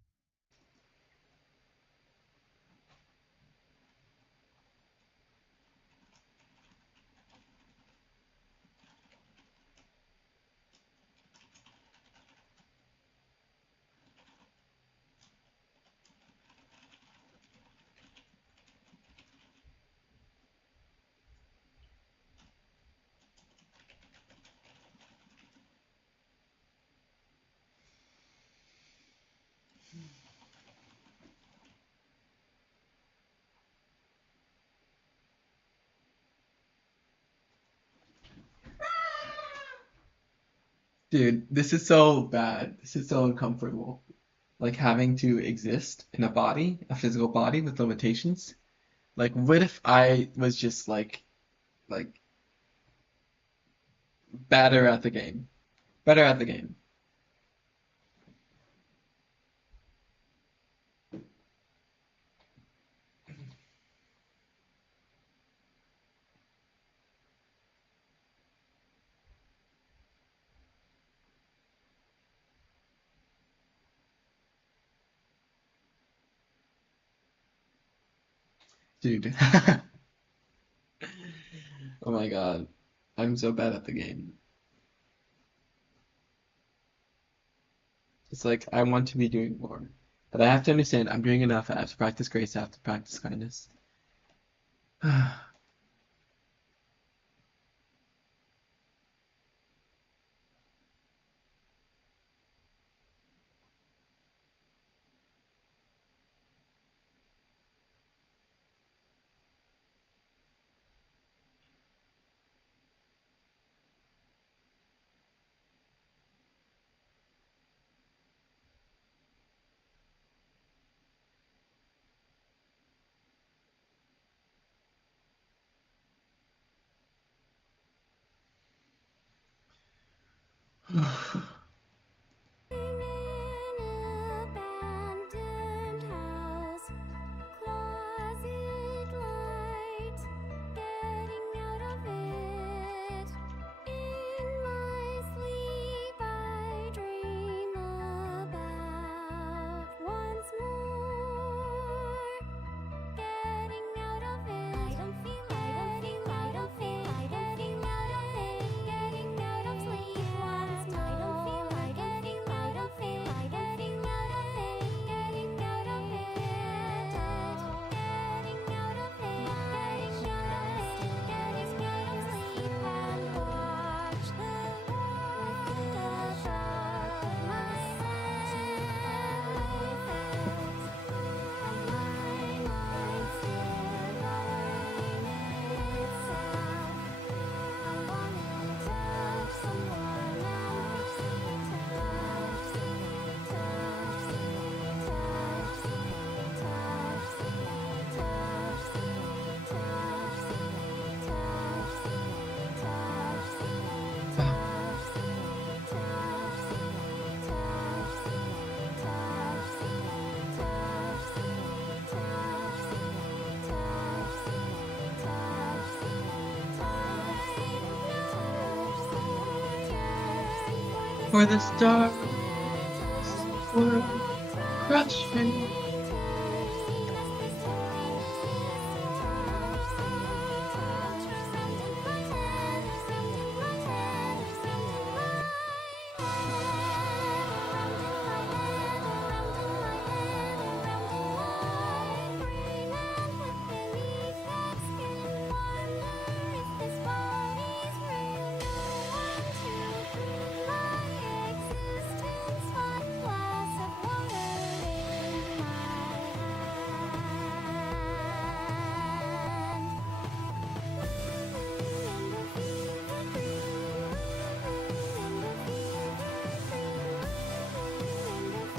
Dude, this is so bad. This is so uncomfortable. Like having to exist in a body, a physical body with limitations. Like, what if I was just like better at the game? Better at the game. Dude. Oh my God. I'm so bad at the game. It's like I want to be doing more. But I have to understand I'm doing enough. I have to practice grace, I have to practice kindness. Abandoned house, closet light, getting out of it. In my sleep, I dream about once more getting out of it. I don't feel, I don't feel, I don't feel, I don't feel out of it. Getting out of sleep. for the stars were crushing.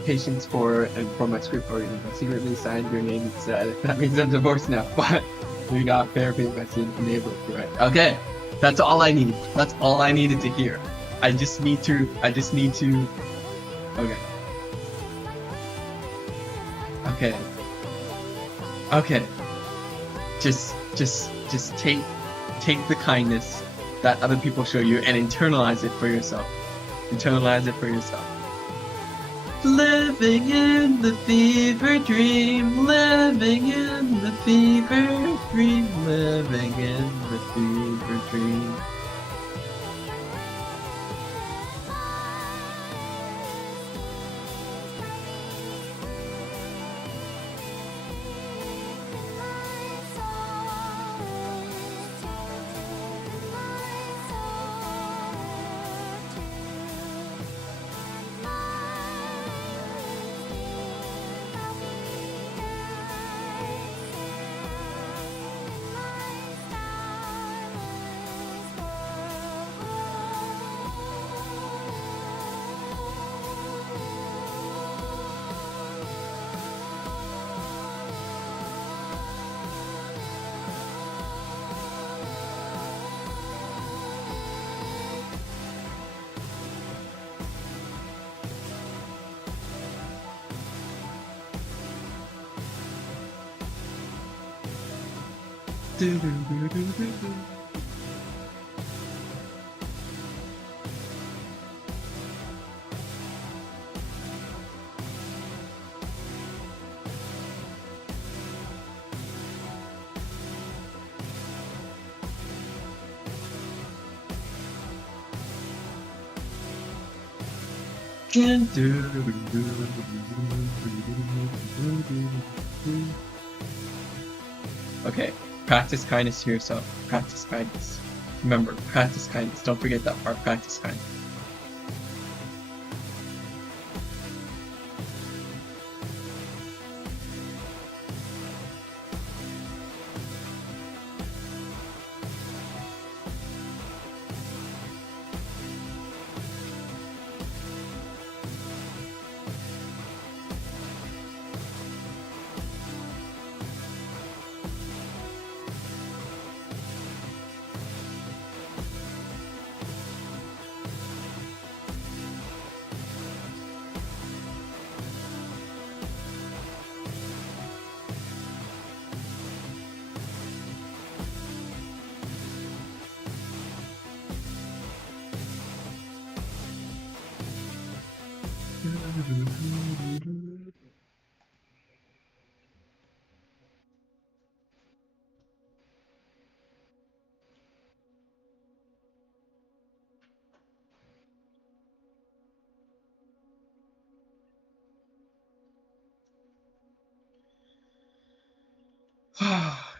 Patience for my script or secretly signed your name. That means I'm divorced now. But we got therapy in my neighborhood, right? Okay, that's all I need. That's all I needed to hear. I just need to. Okay. Okay. Okay. Just take the kindness that other people show you and internalize it for yourself. Internalize it for yourself. Living in the fever dream, living in the fever dream, living in the fever dream. Okay, practice kindness to yourself. Practice kindness. Remember, practice kindness. Don't forget that part. Practice kindness.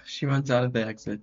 She runs out of the exit.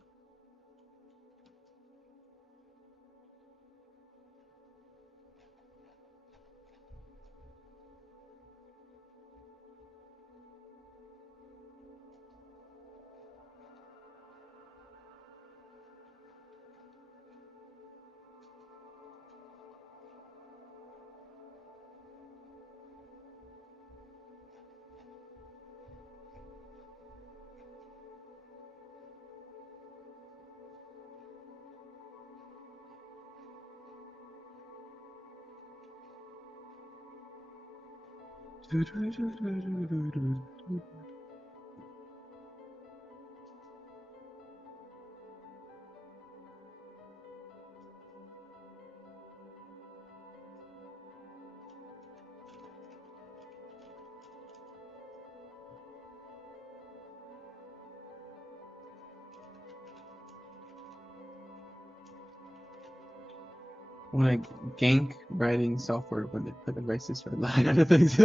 Like gank writing software when they put a racist red line under things.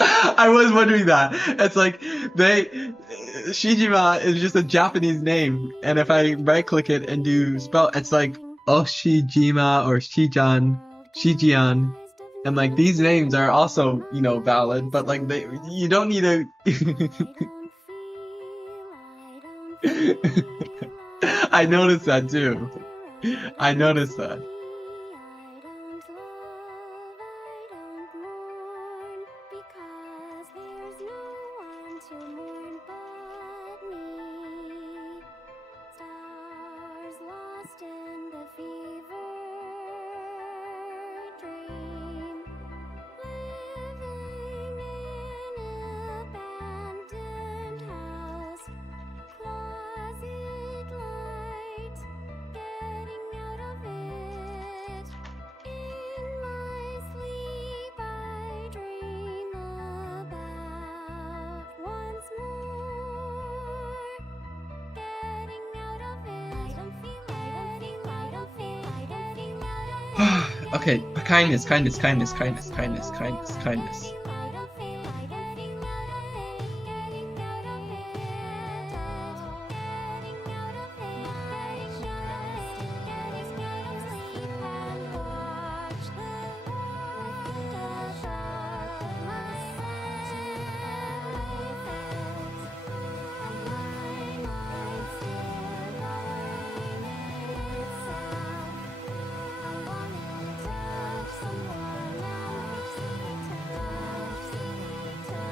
I was wondering that. It's like Shijima is just a Japanese name, and if I right click it and do spell, it's like Oshijima or Shijian, and like these names are also valid, but like you don't need to. I noticed that too. I noticed that. I don't love, I don't mourn, because there's no one to mourn but me. Stars lost in the fever dream, living in an abandoned house, closet light, getting out of it. In my sleep I dream about once more getting out of it. I don't feel, I don't feel, I don't feel, I don't feel out of it. Okay, kindness, kindness, kindness, kindness, kindness, kindness, kindness. I don't feel, I don't feel out of it. Getting out of it. Getting out of it. Getting out of sleep and watch the world above myself. My mind still going itself. I wanna touch someone else. Touch, touch, touch, touch,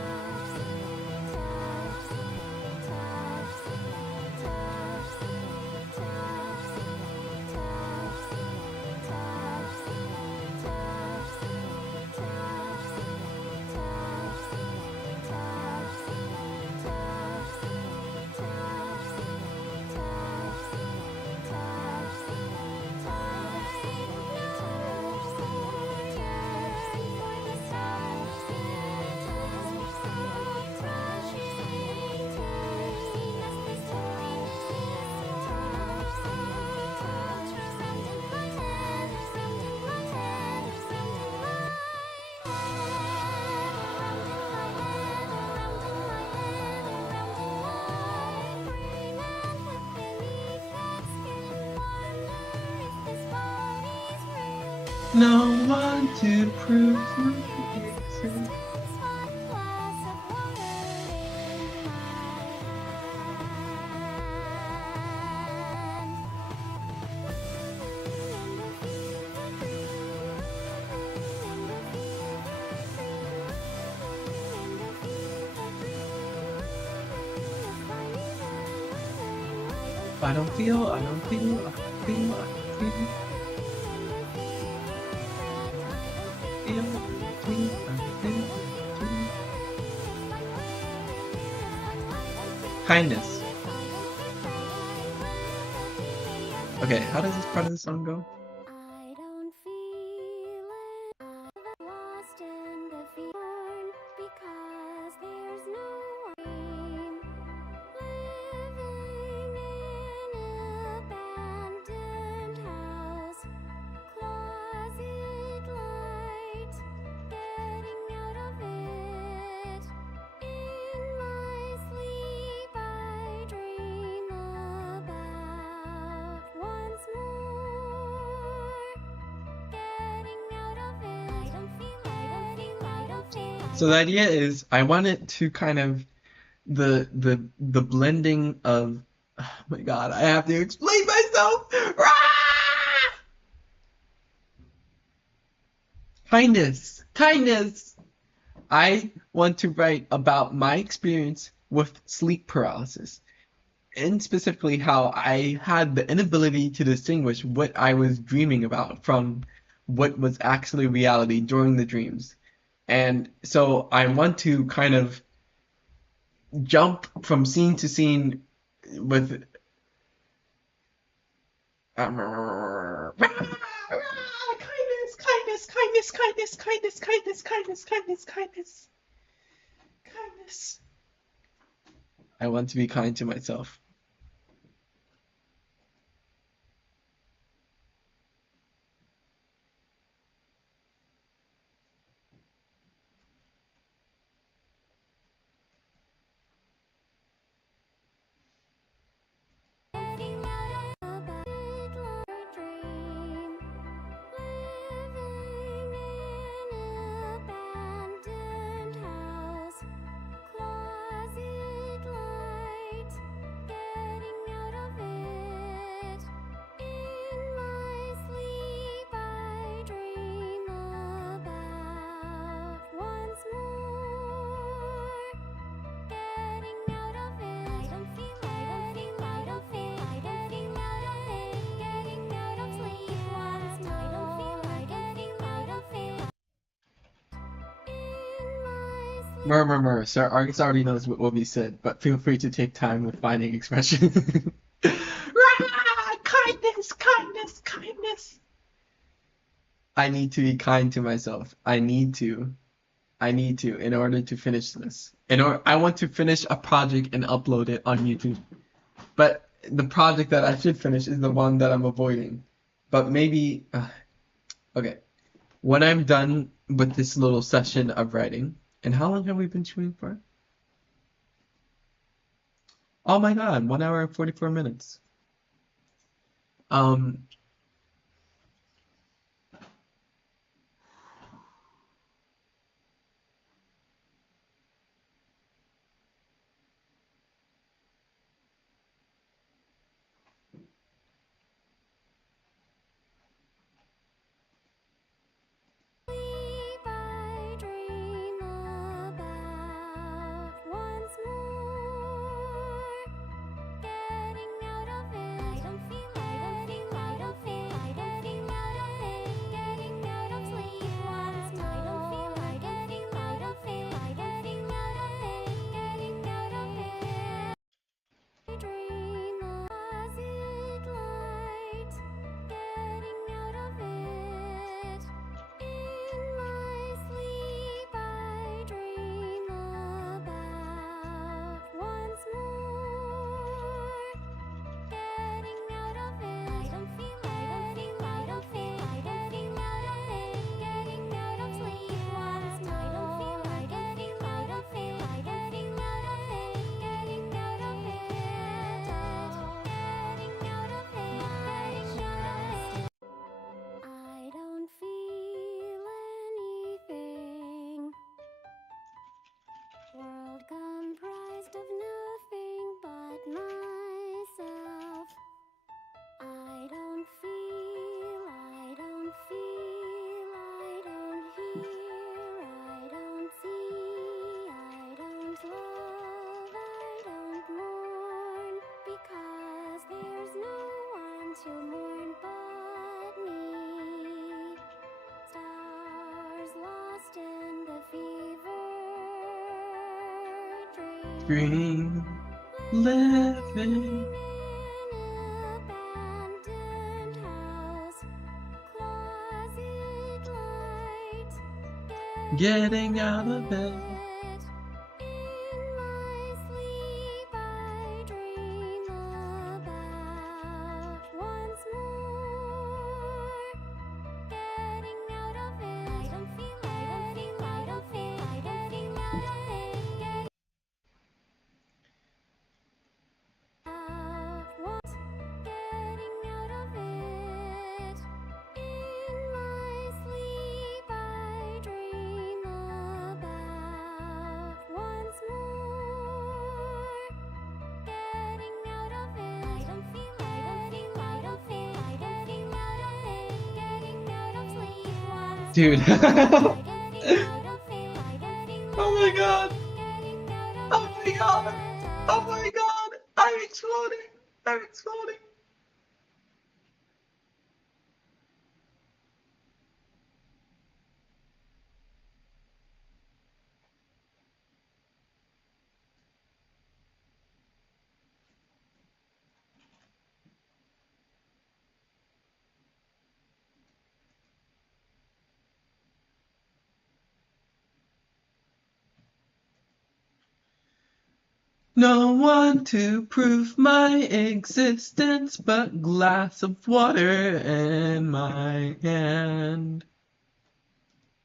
No one to prove you exist. I don't feel, I don't feel, I don't feel, I don't feel, feel, feel, I feel, feel. Kindness. Okay, how does this part of the song go? I don't feel it. I've lost in the fear because there's no one. Living in an abandoned house, closet light, getting out of it. In my sleep I dream about once more getting out of it. I don't feel, I don't feel, I don't feel. So the idea is I want it to kind of the blending of, oh my god, I have to explain myself. Ah! Kindness, kindness. I want to write about my experience with sleep paralysis, and specifically how I had the inability to distinguish what I was dreaming about from what was actually reality during the dreams. And so I want to kind of jump from scene to scene with kindness, kindness, kindness, kindness, kindness, kindness, kindness, kindness, kindness. I want to be kind to myself. Murmur. Sir Argus already knows what will be said, but feel free to take time with finding expression. Kindness, kindness, kindness. I need to be kind to myself. I need to in order to finish this. I want to finish a project and upload it on YouTube. But the project that I should finish is the one that I'm avoiding. But maybe okay. When I'm done with this little session of writing, and how long have we been shooting for? Oh my god, 1 hour and 44 minutes. Um, I dream about once more getting out of it. I don't feel out of it. Getting out of it. Getting out of sleep once more. I don't feel like getting out of it. Getting out of it. Getting out of it. I dream was it light getting out of it. In my sleep I dream about once more getting out of it. I don't feel out of it. Getting out of it. Getting out of sleep once more. I don't feel like getting out of it. Getting out of it. Getting out of it. Getting out of it. I don't feel anything. World comprised of nothing but myself. I don't feel, I don't feel, I don't hear, I don't see, I don't love, I don't mourn, because there's no one to mourn but me. Stars lost in the fever dream. dream, living, Abandoned house, closet light, getting out of bed. in my sleep I dream about once more getting out of it. I don't feel out of it. Getting out of it. Getting out what? Getting out of it. In my sleep I dream about once more getting out of it. I don't feel out of it. Getting out of it. Getting out of sleep once Dude. more. Getting out of it. Getting Oh my god. getting out of Oh my god. Oh my god. I'm exploding. I'm exploding. No one to prove my existence but glass of water in my hand.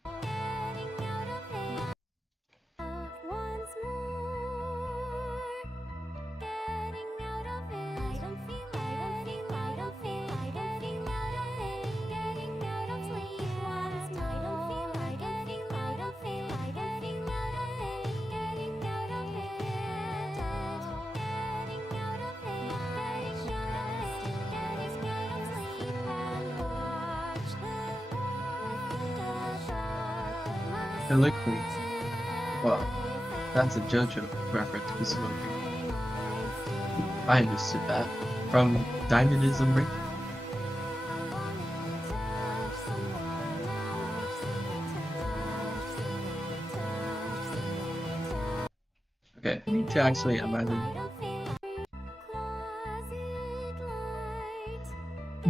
getting out of it once more getting out of it. I don't feel out of it. Getting out of it. Getting out of sleep once more. I don't feel like getting out of it. Getting out of it. Getting out of it. Getting out of it. Getting out of sleep and watch the world It looked me. Well, that's a JoJo reference specifically. I understood that from Dynamism Ring. Okay, I need to actually imagine Closet light.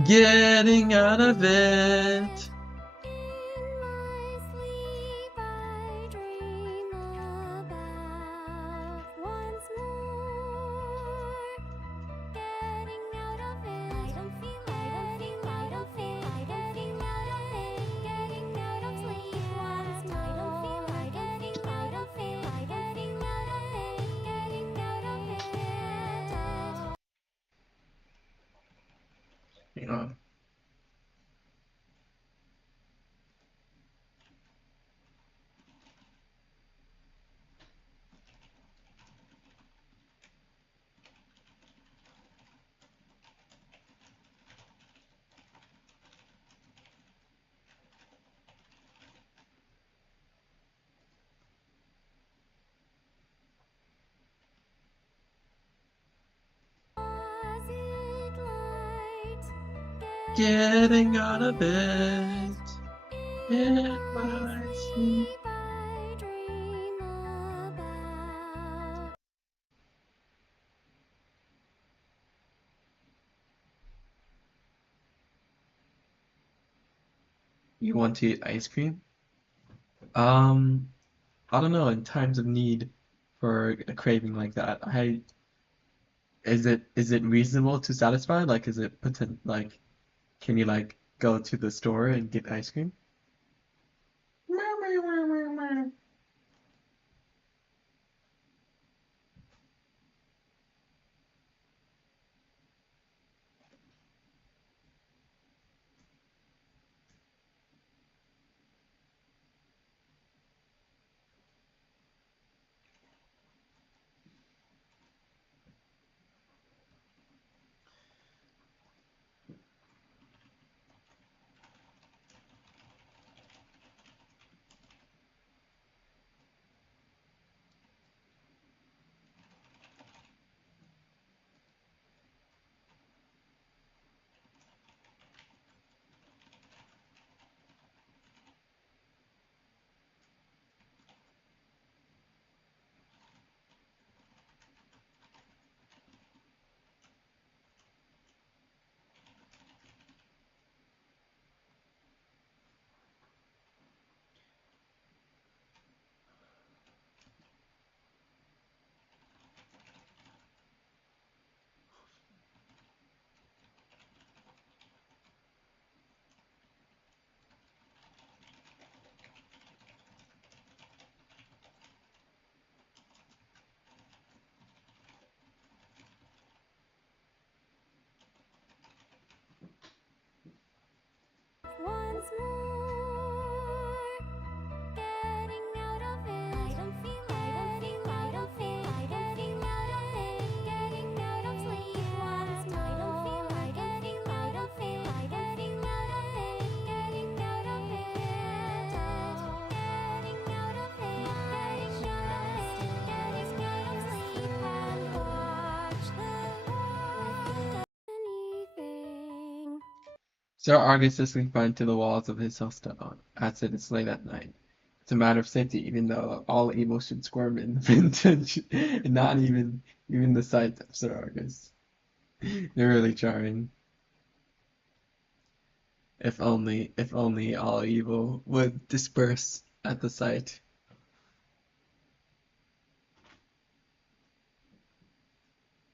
getting out of it. In my sleep I dream about once more getting out of it. I don't feel, I don't feel, I don't feel, I don't feel out of it. Getting out of sleep once more. I don't feel, I don't feel, I don't feel, I don't feel out of it. Getting out of it. You know, Closet light. getting out of it. In my sleep. Sleep I dream about. You want to eat ice cream? Um, I don't know, in times of need for a craving like that, is it reasonable to satisfy? Like, is it potent, like, can you like go to the store and get ice cream? Once more getting out of it. I don't feel, I don't feel, I don't feel, I don't feel out of it. Getting out of sleep once more. I don't feel, I don't feel, I don't feel, I don't feel out of it. Getting out of it. Getting out of it. Getting out of sleep and watch the world. Anything. Sir Argus is confined to the walls of his cell stone, as it is late at night. It's a matter of safety, even though all evil should squirm in vintage, and not even the sight of Sir Argus. They're really charming. If only all evil would disperse at the sight.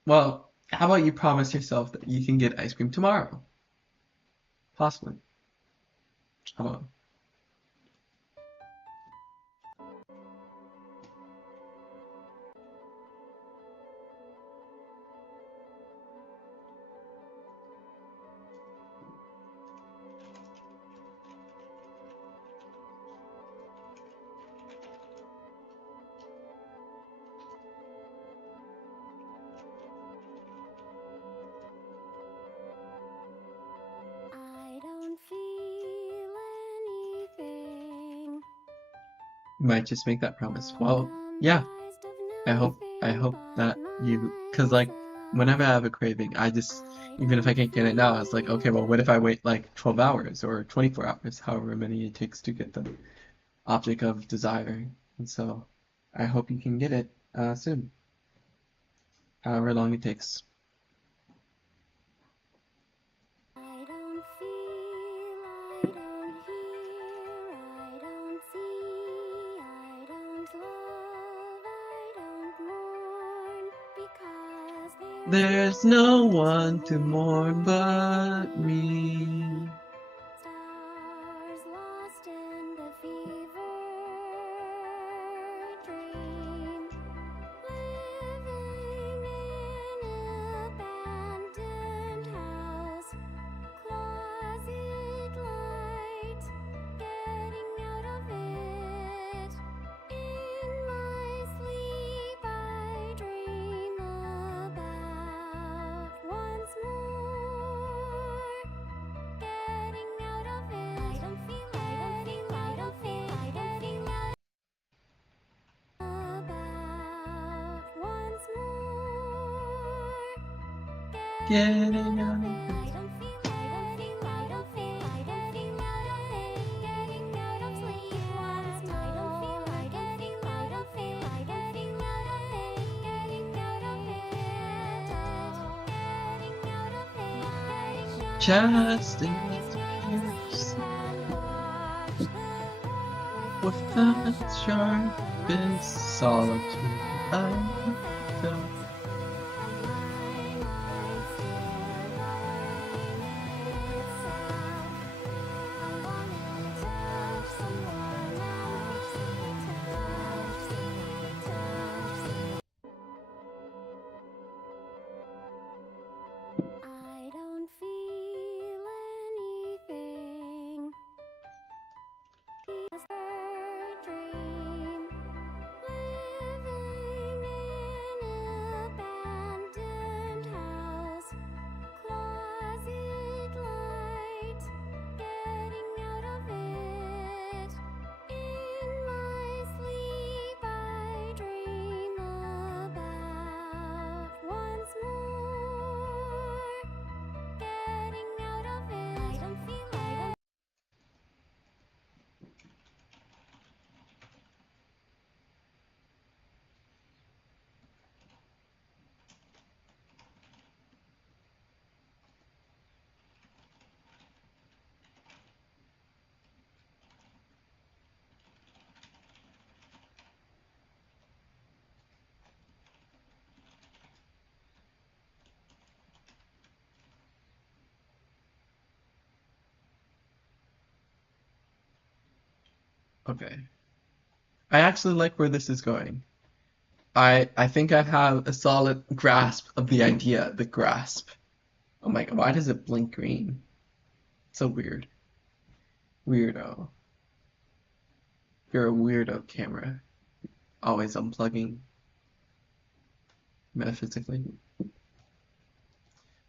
Well, how about you promise yourself that you can get ice cream tomorrow? Possibly. How about? I don't feel anything. You might just make that promise. Well, yeah. I hope that you, cause like whenever I have a craving, I just, even if I can't get it now, it's like, okay, well, what if I wait like 12 hours or 24 hours, however many it takes to get the object of desire. And so I hope you can get it. soon. However long it takes. I don't feel, I don't hear, I don't see, I don't love, I don't mourn, because There's no one to mourn but me. stars lost in the fever dream, living in an abandoned house, closet light, getting out of it. In my sleep I dream about once more getting out of it. I don't feel, I don't feel, getting out about once more Getting out of I it. don't feel, I don't feel, getting out of it. Getting out of sleep once more. I don't feel, getting out of it. Getting out of it. Getting out of it. Getting out of it. Just disappears with that sharpest solitude I felt. I don't feel anything. It's a dream, living in an abandoned house, closet light, getting out of it. In my sleep I dream about once more getting out of it. I don't feel, I don't Okay. I actually like where this is going. I think I have a solid grasp of the idea, the grasp. Oh my god, why does it blink green? So weird. Weirdo. You're a weirdo, camera. Always unplugging. Metaphysically.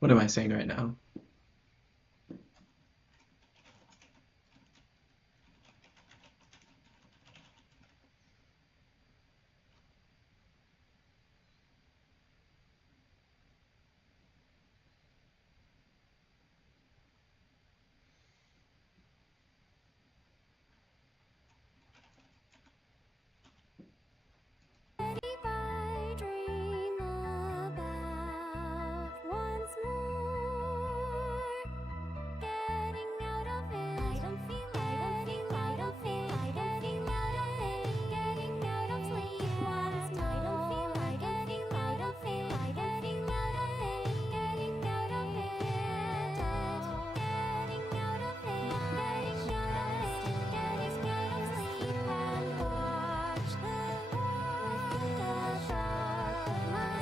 What am I saying right now? sleep I dream about once more getting out of it. I don't feel, I don't feel, getting out of it. Getting out of sleep once more. I don't feel, getting out of it. Getting out of it. Getting out of it. Getting out of it. Getting out of it. Getting out of sleep and watch the world dash off my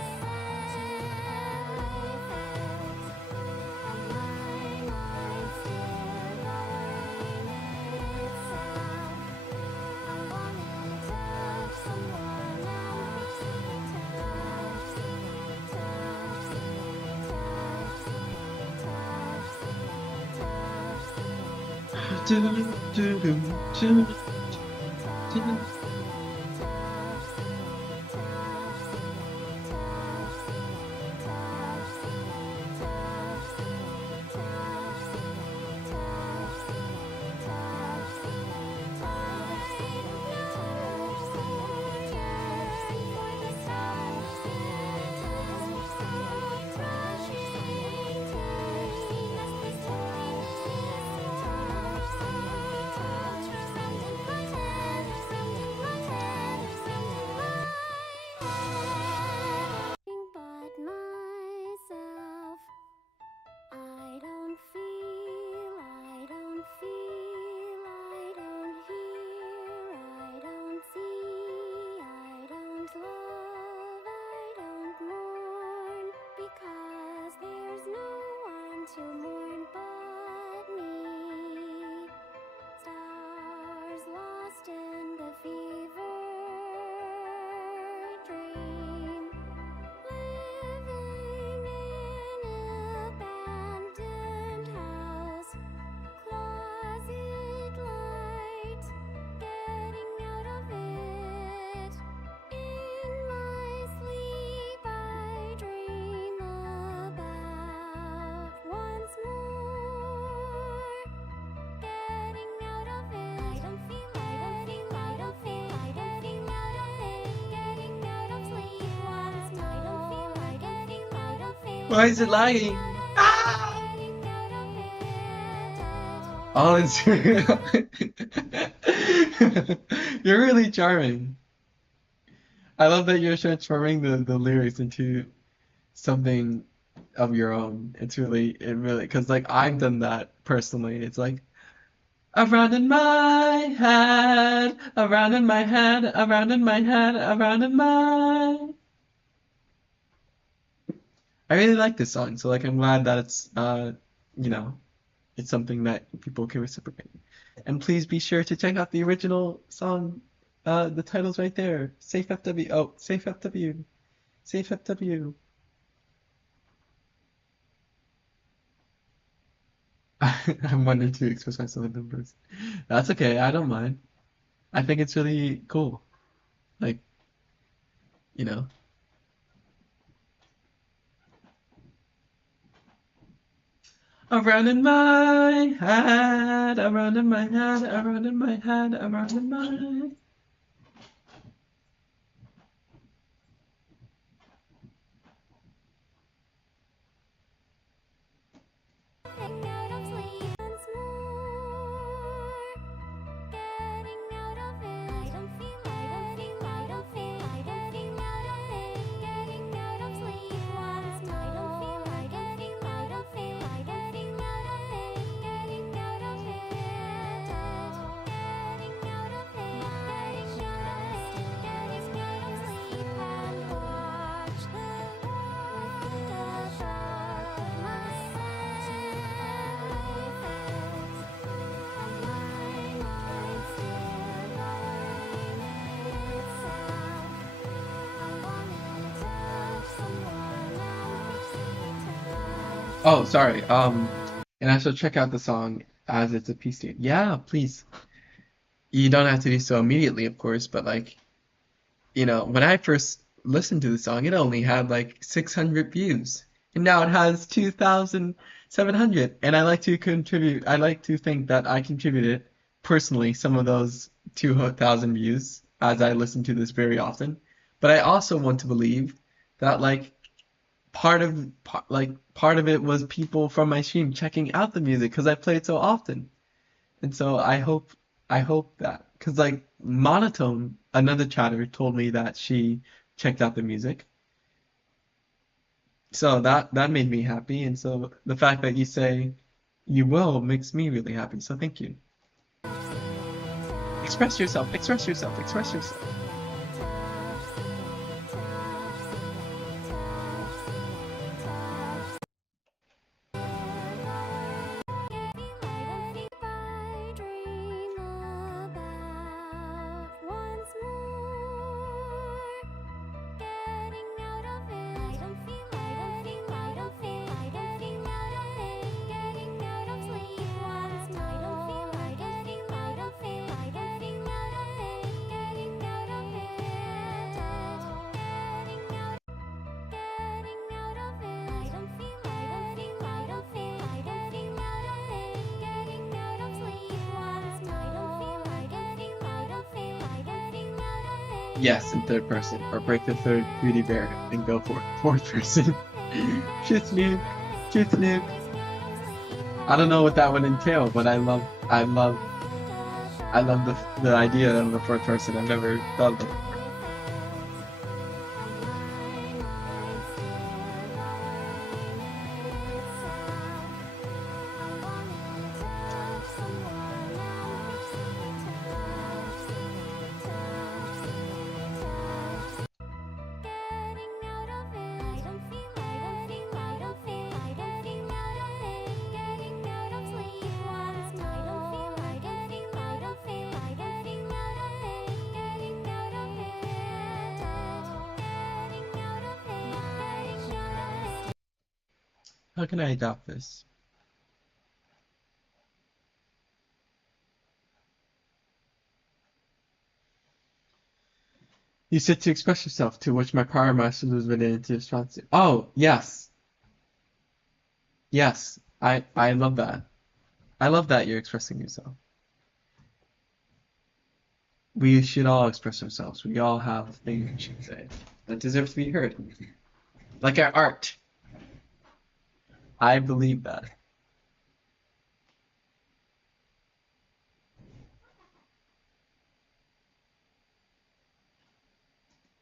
Why is it lagging? Ah! Oh, it's you're really charming. I love that you're transforming the lyrics into something of your own. It really, because like I've done that personally. It's like around in my head, around in my head, around in my head, around in my. I really like this song, so like I'm glad that it's you know, it's something that people can reciprocate. And please be sure to check out the original song. The title's right there. Safe FW. Oh, Safe FW. Safe FW. I'm wanting to express myself in numbers. That's okay. I don't mind. I think it's really cool. Like, you know. Around in my head, around in my head, around in my head, around in my. Getting out of sleep once more. Getting out of it. I don't feel, I don't feel, I don't feel, I don't feel out of it. Getting out of sleep once more. I don't feel, I don't feel, I don't feel, I don't feel out of it. Getting out of it. Getting out of it. I just getting out of sleep and watch the wash of my Oh, sorry. And I should check out the song as it's a PC. Yeah, please. You don't have to do so immediately, of course, but like, when I first listened to the song, it only had like 600 views. And now it has 2,700. And I like to think that I contributed personally some of those 2,000 views as I listen to this very often. But I also want to believe that like part of it was people from my stream checking out the music because I play it so often. And so I hope that because like Monotone, another chatter told me that she checked out the music. So that made me happy. And so the fact that you say you will makes me really happy. So thank you. Express yourself, express yourself, express yourself. I dream about once more. Getting out of it. I don't feel, I don't feel, I don't feel, I don't feel out of it. Getting out of sleep once more. I don't feel, I don't feel, I don't feel, I don't feel out of it. Getting out of it. Getting out of it. I don't feel, I don't feel, I don't feel, I don't feel out of it. Getting out of sleep once more. I don't feel, I don't feel, I don't feel, I don't feel out of it. Yes, in third person, or break the third beauty bear and go for fourth person. Shoot snoop, shoot snoop. I don't know what that would entail, but I love the idea of the fourth person. I've never thought of it. How can I adopt this? You said to express yourself, to which my prior master was ready to respond to. Oh, yes. Yes. I love that. I love that you're expressing yourself. We should all express ourselves. We all have things we should say that deserve to be heard. Like our art. I believe that.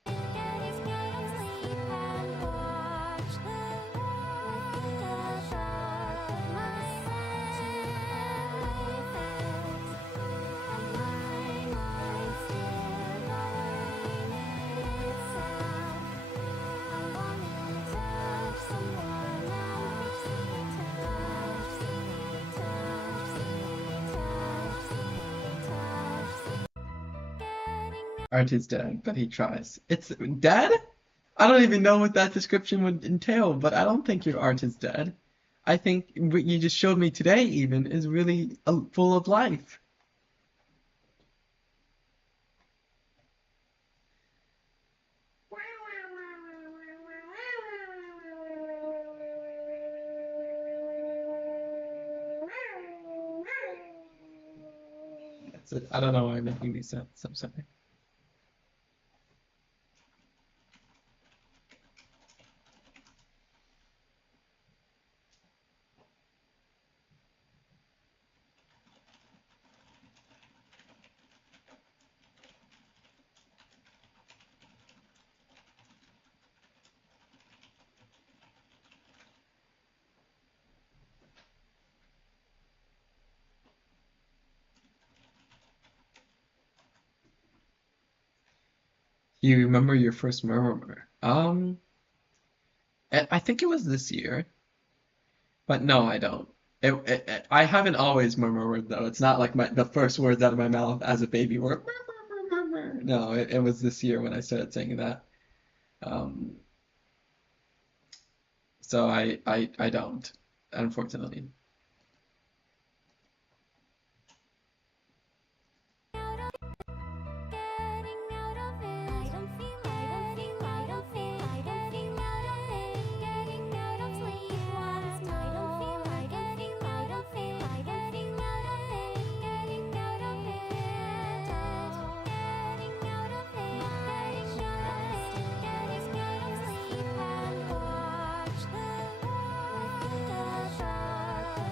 Getting out of sleep and watch the wonders of my senses. And my mind still going itself. I wanna touch someone else. Touch, touch. Art is dead, but he tries. It's dead? I don't even know what that description would entail, but I don't think your art is dead. I think what you just showed me today even is really full of life. That's it. I don't know why I'm making these sounds. I'm sorry. You remember your first murmur? I think it was this year, but no, I don't. I haven't always murmured though. It's not like the first words out of my mouth as a baby were. No, it was this year when I started saying that. Um, so I don't, unfortunately. Getting out of it. I don't feel, I don't feel, I don't feel, I don't feel out of it. Getting out of sleep once more. I don't feel, I don't feel, I don't feel, I don't feel out of it. Getting out of it. Getting out of it. Getting out of sleep and watch the wonders of my senses.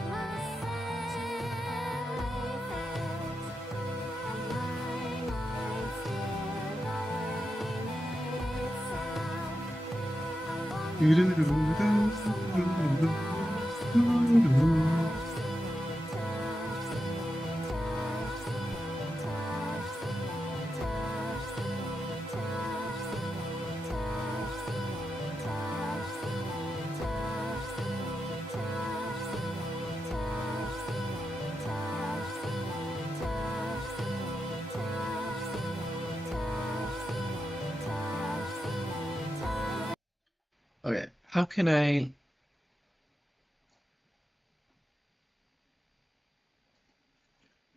Okay, how can I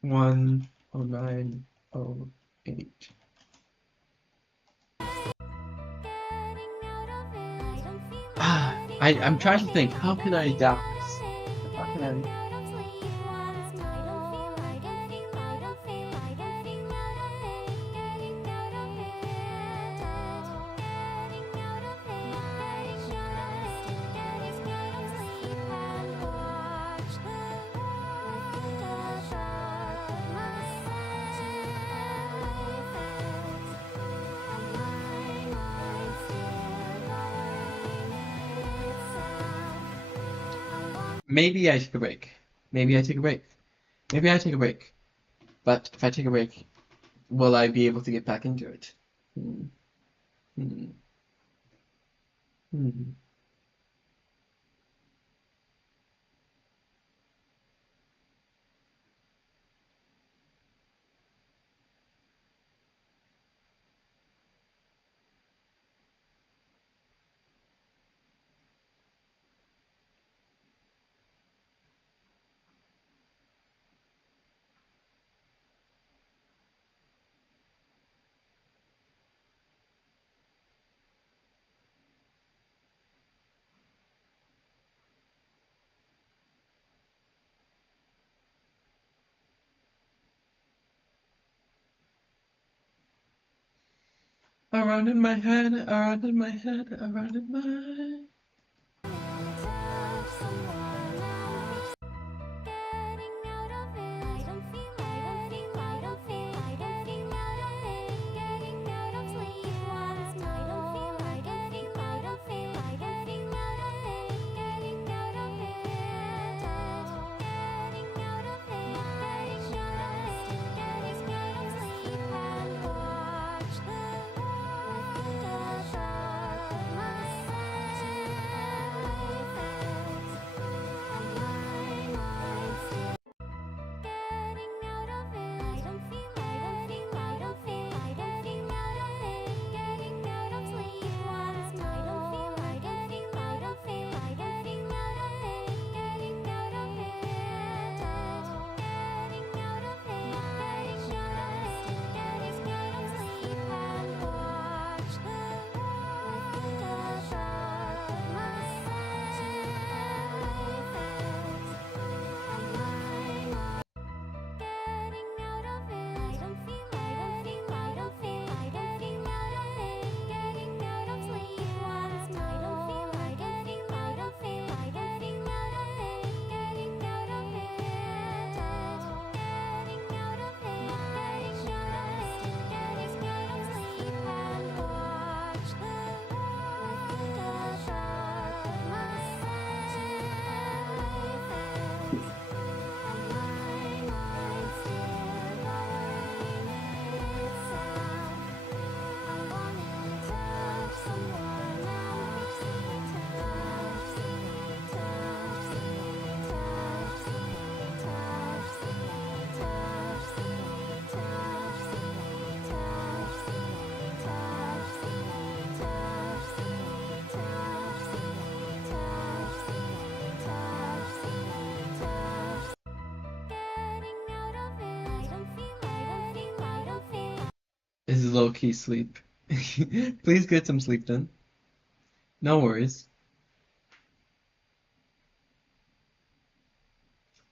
10908? I'm trying to think, how can I adapt this? How can I? Maybe I take a break. Maybe I take a break. Maybe I take a break. But if I take a break, will I be able to get back into it? Hmm. Hmm. Hmm. Around in my head, around in my head, around in my. Touch someone This is low key sleep. Please get some sleep then. No worries.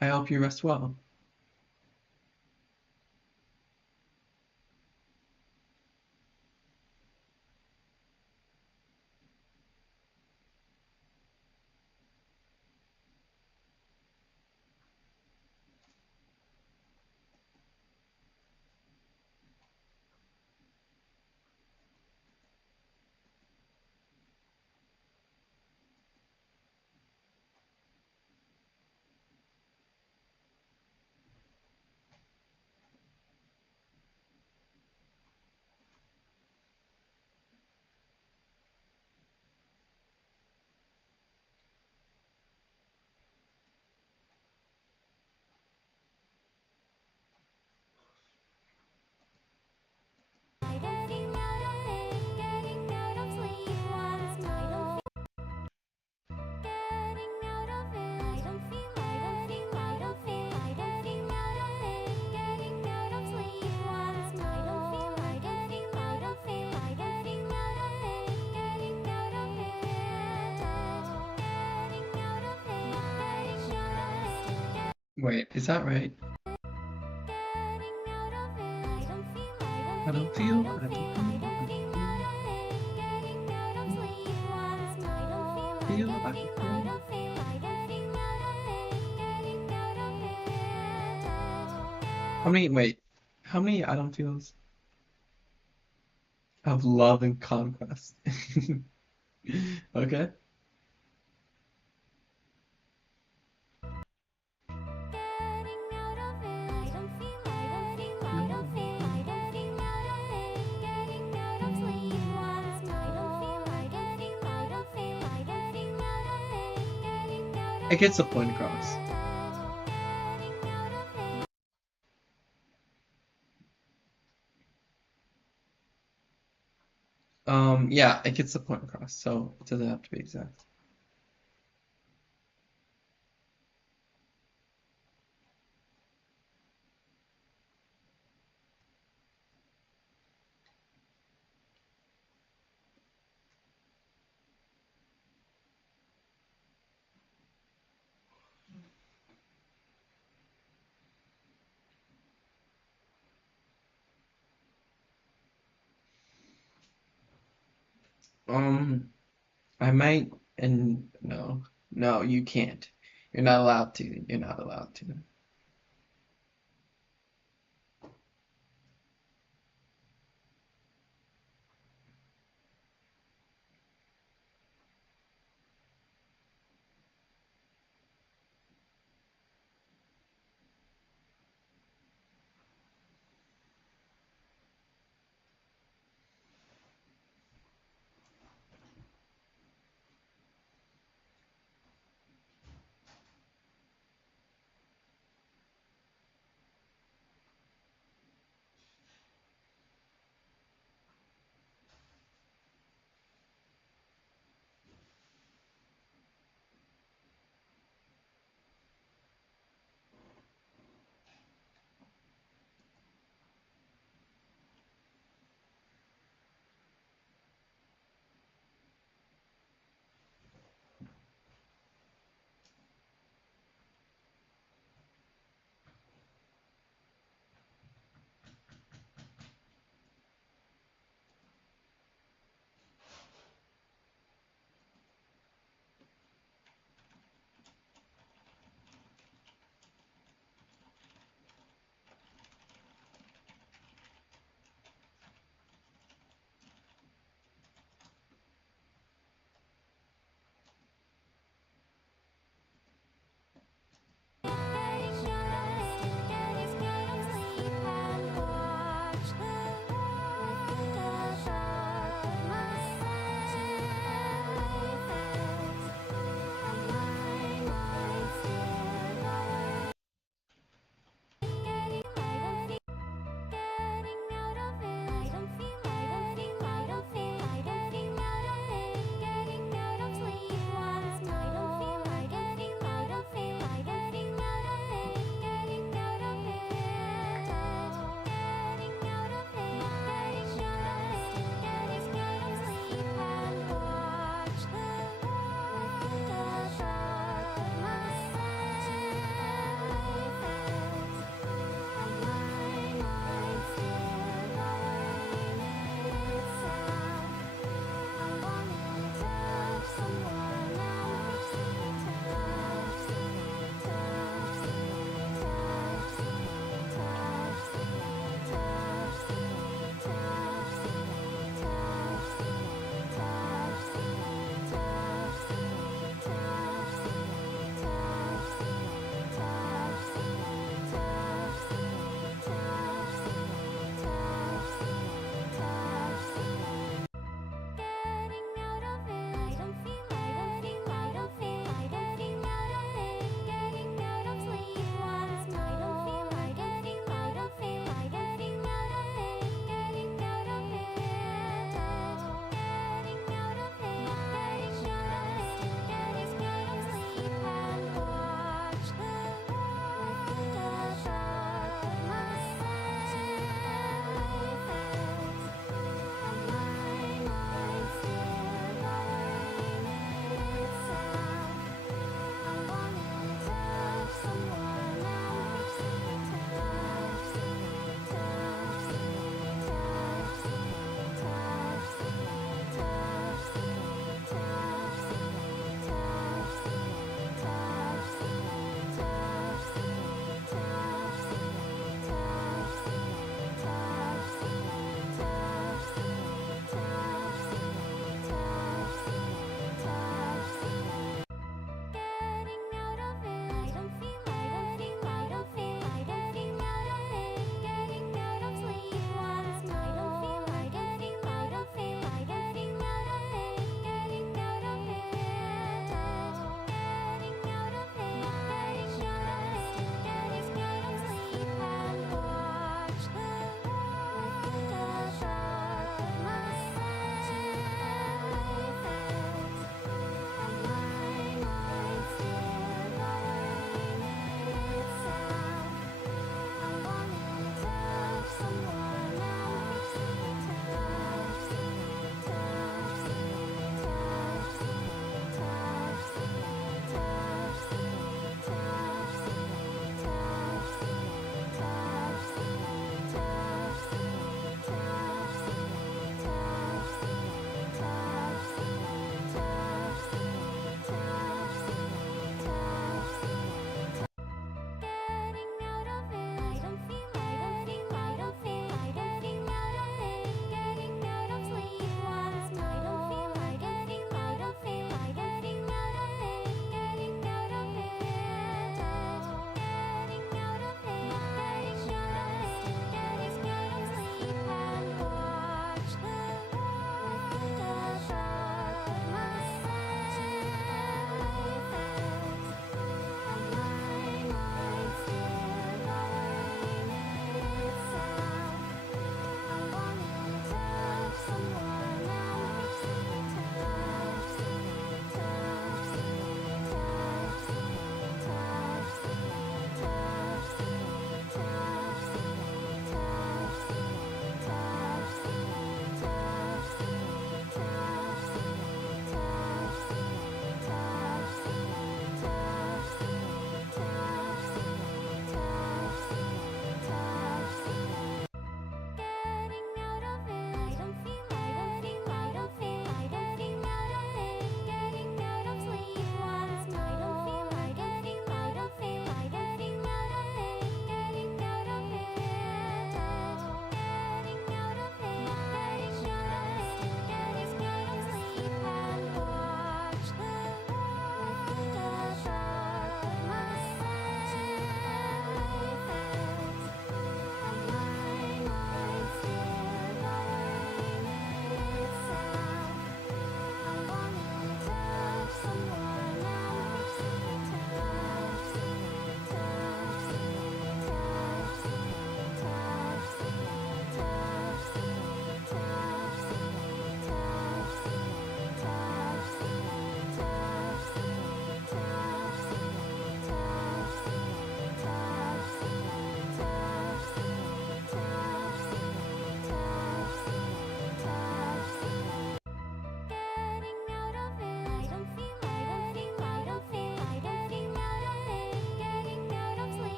I hope you rest well. Getting out of bed, getting out of sleep last night. Getting out of bed, I don't feel, I don't feel, getting out of bed, getting out of sleep last night. Getting out of bed, getting out of bed, getting out of bed, getting out of bed, getting out of Wait, is that right? I don't feel, I don't feel, I don't feel, I don't feel. How many I don't feels of love and conquest? Okay. It gets the point across. Yeah, it gets the point across, so it doesn't have to be exact. Um, I might, and no, no, you can't. You're not allowed to. You're not allowed to.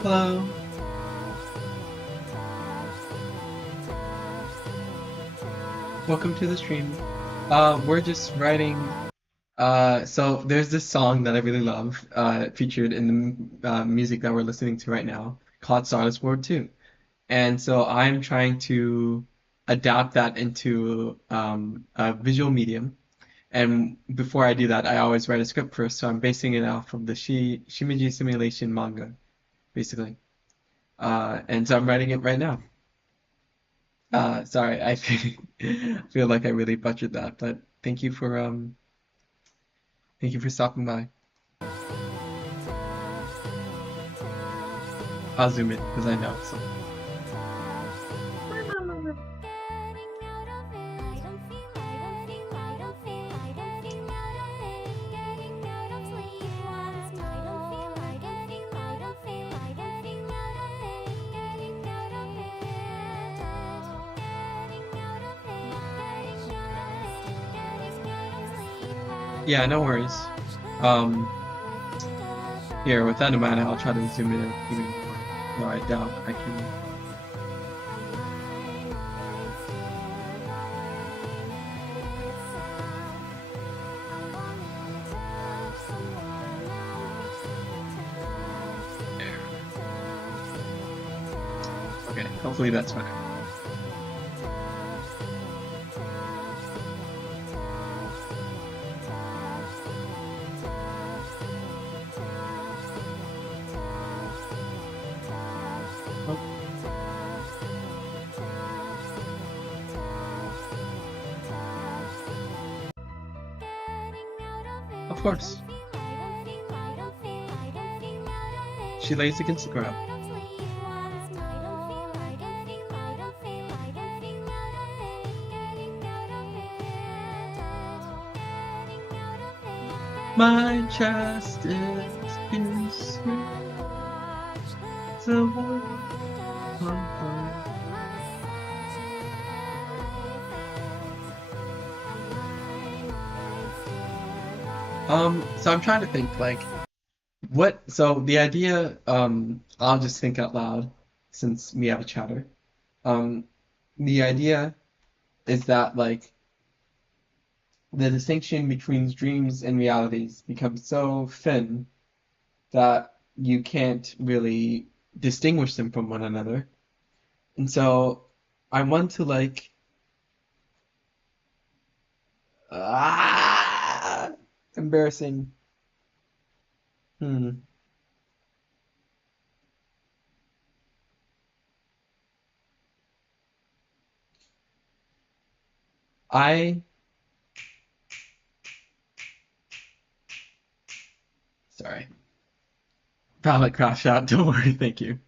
Hello. Welcome to the stream. We're just writing. So there's this song that I really love, featured in the music that we're listening to right now, called Stardust World 2. And so I'm trying to adapt that into a visual medium. And before I do that, I always write a script first. So I'm basing it off of the Shimiji simulation manga, basically. And so I'm writing it right now. Sorry, I feel like I really butchered that, but thank you for stopping by. I'll zoom in because I know. So yeah, no worries. Um, Here with that in mind, I'll try to zoom in even more. No, I doubt I can. There. Okay, hopefully that's better. Oh, of course. She lays against the ground. My chest is the war on fire. So I'm trying to think like so the idea, I'll just think out loud since we have a chatter. Um, the idea is that like the distinction between dreams and realities becomes so thin that you can't really distinguish them from one another. And so I want to like ah embarrassing. Hmm. I sorry. Palette crash out, don't worry, thank you.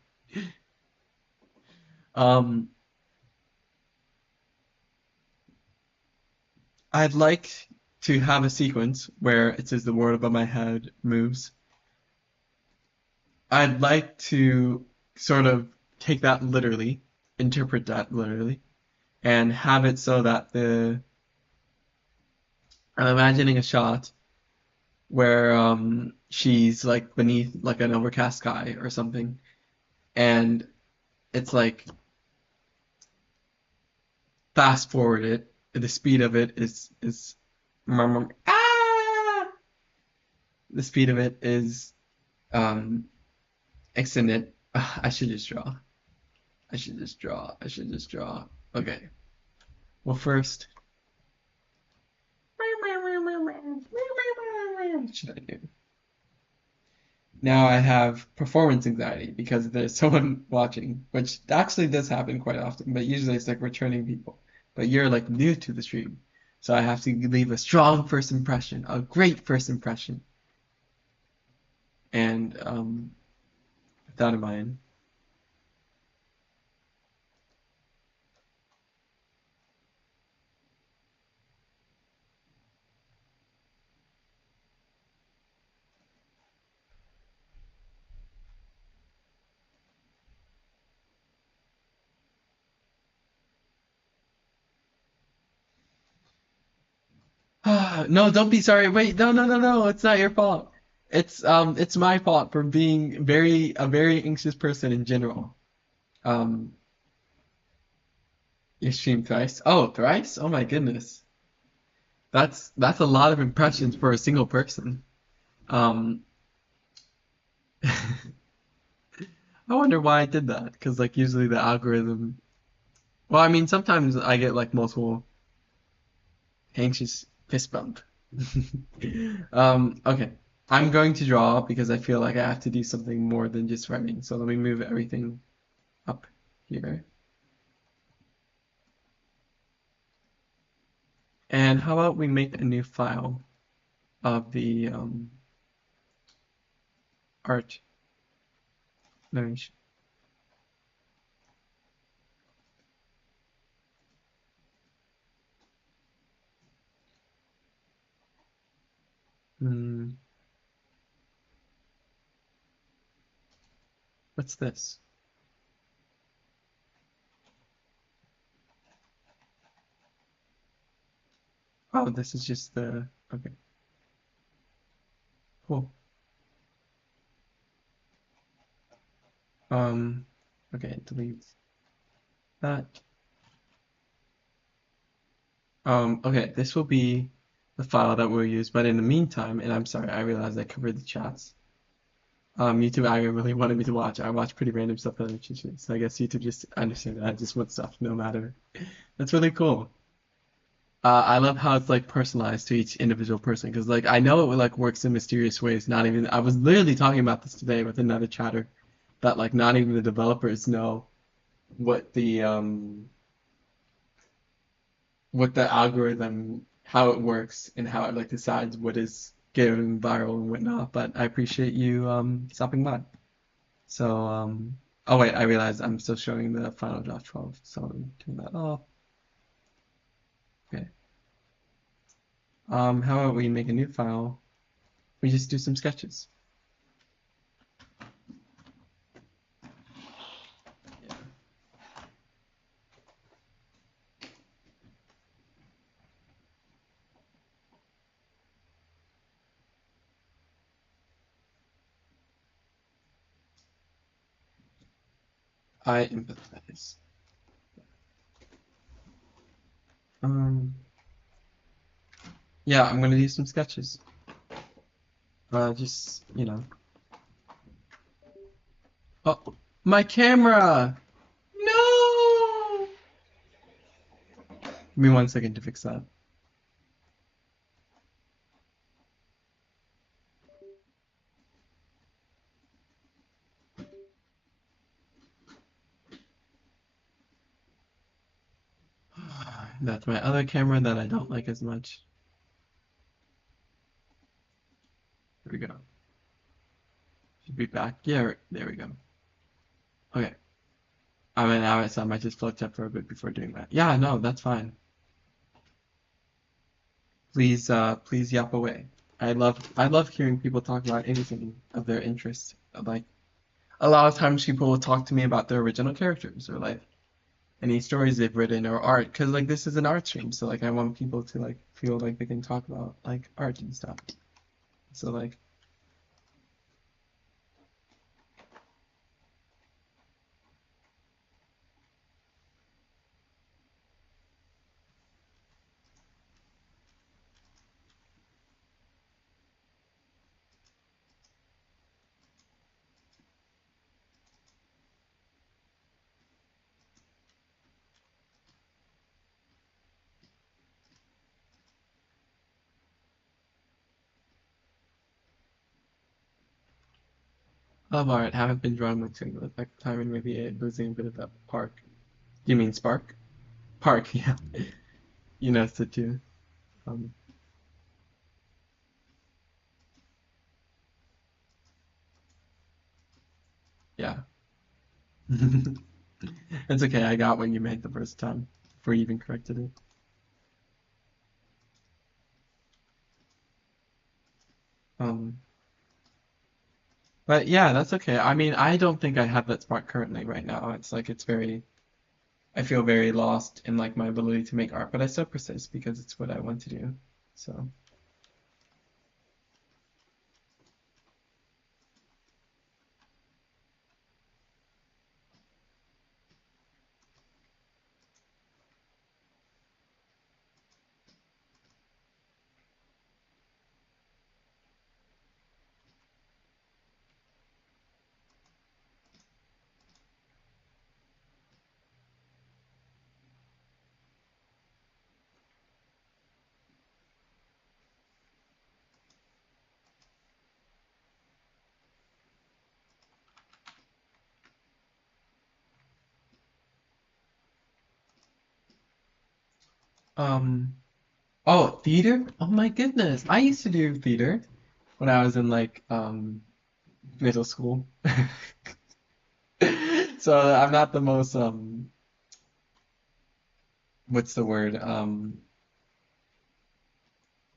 Um I'd like to have a sequence where it says the word above my head moves. I'd like to sort of take that literally, interpret that literally, and have it so that I'm imagining a shot where she's like beneath like an overcast sky or something, and it's like fast forward it, the speed of it is ah, the speed of it is um extended. I should just draw. I should just draw. I should just draw. Okay. Well, first, what should I do? Now I have performance anxiety because there's someone watching, which actually does happen quite often, but usually it's like returning people. But you're like new to the stream, so I have to leave a strong first impression, a great first impression. And with that in mind, no, don't be sorry. Wait, no, no, no, no, it's not your fault. It's my fault for being a very anxious person in general. Um, you streamed thrice. Oh, thrice? Oh my goodness. That's a lot of impressions for a single person. Um, I wonder why I did that, because like usually the algorithm. Well, I mean sometimes I get like multiple anxious fist bump. Okay. I'm going to draw because I feel like I have to do something more than just writing. So let me move everything up here. And how about we make a new file of the art narration. Hmm, what's this? Oh, this is just the, okay, cool. Um, okay, delete that. Okay, this will be the file that we'll use, but in the meantime, and I'm sorry, I realized I covered the chats. YouTube, I really wanted me to watch. I watch pretty random stuff on YouTube, so I guess YouTube just understand that I just want stuff no matter. That's really cool. I love how it's like personalized to each individual person because like I know it like works in mysterious ways. Not even I was literally talking about this today with another chatter that like not even the developers know what the algorithm how it works and how it like decides what is going viral and whatnot. But I appreciate you stopping by. So oh wait, I realized I'm still showing the final draft 12, so let me turn that off. Okay. How about we make a new file? We just do some sketches. Yeah. I empathize. Um, yeah, I'm gonna do some sketches. Just, you know. Oh, my camera! No! Give me 1 second to fix that. That's my other camera that I don't like as much. There we go. Should be back. Yeah, there we go. Okay. I mean, now I might just float up for a bit before doing that. Yeah, no, that's fine. Please yap away. I love hearing people talk about anything of their interest. Like a lot of times people will talk to me about their original characters or like any stories they've written or art because like this is an art stream, so like I want people to like feel like they can talk about like art and stuff. So like love art, haven't been drawn much in the like time and maybe losing a bit of that park. You mean spark? Park, yeah. You know, so too. Um, yeah. It's okay, I got what you meant the first time before you even corrected it. Um, but yeah, that's okay. I mean, I don't think I have that spark currently right now. It's like it's very I feel very lost in like my ability to make art, but I still persist because it's what I want to do. So Um, oh, theater? Oh my goodness. I used to do theater when I was in like middle school. So I'm not the most what's the word?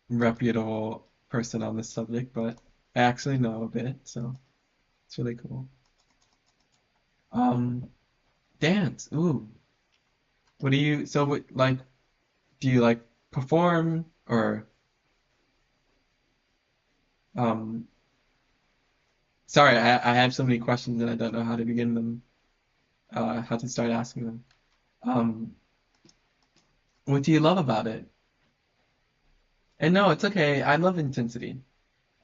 Reputable person on this subject, but I actually know a bit, so it's really cool. Um, dance. Ooh. What do you so what like do you like perform or um sorry, I have so many questions and I don't know how to begin them, how to start asking them. Um, what do you love about it? And no, it's okay. I love intensity.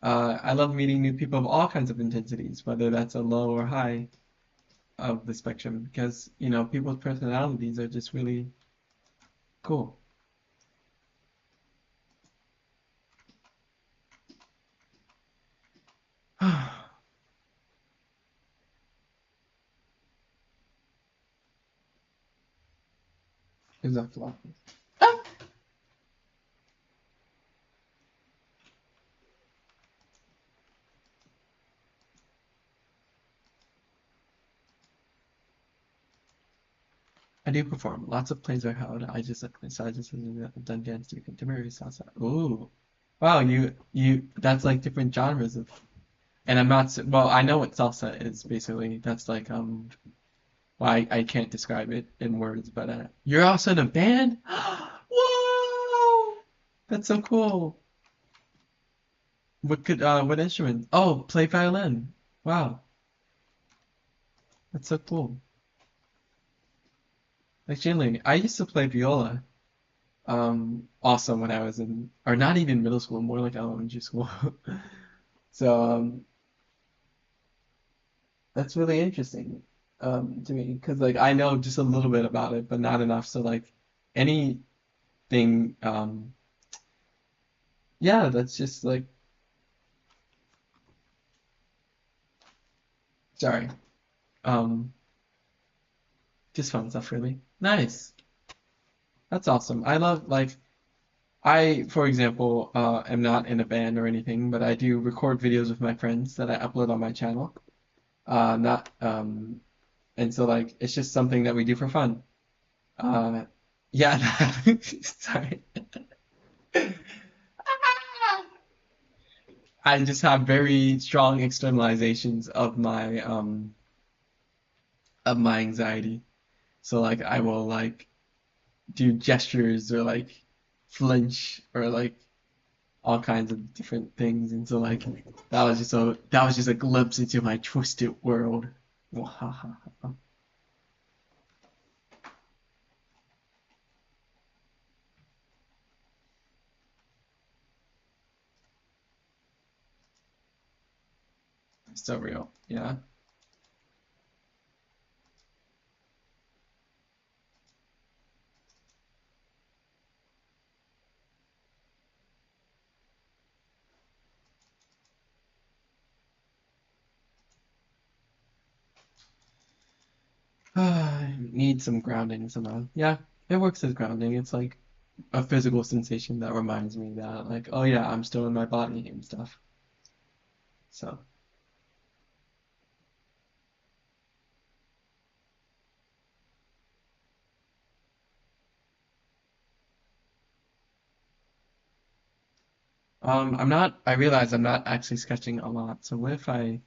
I love meeting new people of all kinds of intensities, whether that's a low or high of the spectrum, because, you know, people's personalities are just really cool. Exactly. I do perform. Lots of plays are held. I just have done dance to contemporary salsa. Ooh. Wow, that's like different genres of, and I'm not, well, I know what salsa is basically. That's like, well, I can't describe it in words, but, you're also in a band? Whoa! That's so cool. What instrument? Oh, play violin. Wow, that's so cool. Actually, I used to play viola. Also when I was in, or not even middle school, more like elementary school. So, that's really interesting, to me, because like I know just a little bit about it, but not enough. So like anything, yeah, that's just like, sorry, um, just fun stuff, really. Nice. That's awesome. I love like for example, am not in a band or anything, but I do record videos with my friends that I upload on my channel. Not And so like it's just something that we do for fun. Uh, yeah, sorry. I just have very strong externalizations of my anxiety. So like I will like do gestures or like flinch or like all kinds of different things, and so like that was just a glimpse into my twisted world. So real, yeah. I need some grounding somehow. Yeah, it works as grounding. It's like a physical sensation that reminds me that like, oh yeah, I'm still in my body and stuff. So, I realize I'm not actually sketching a lot. So what if I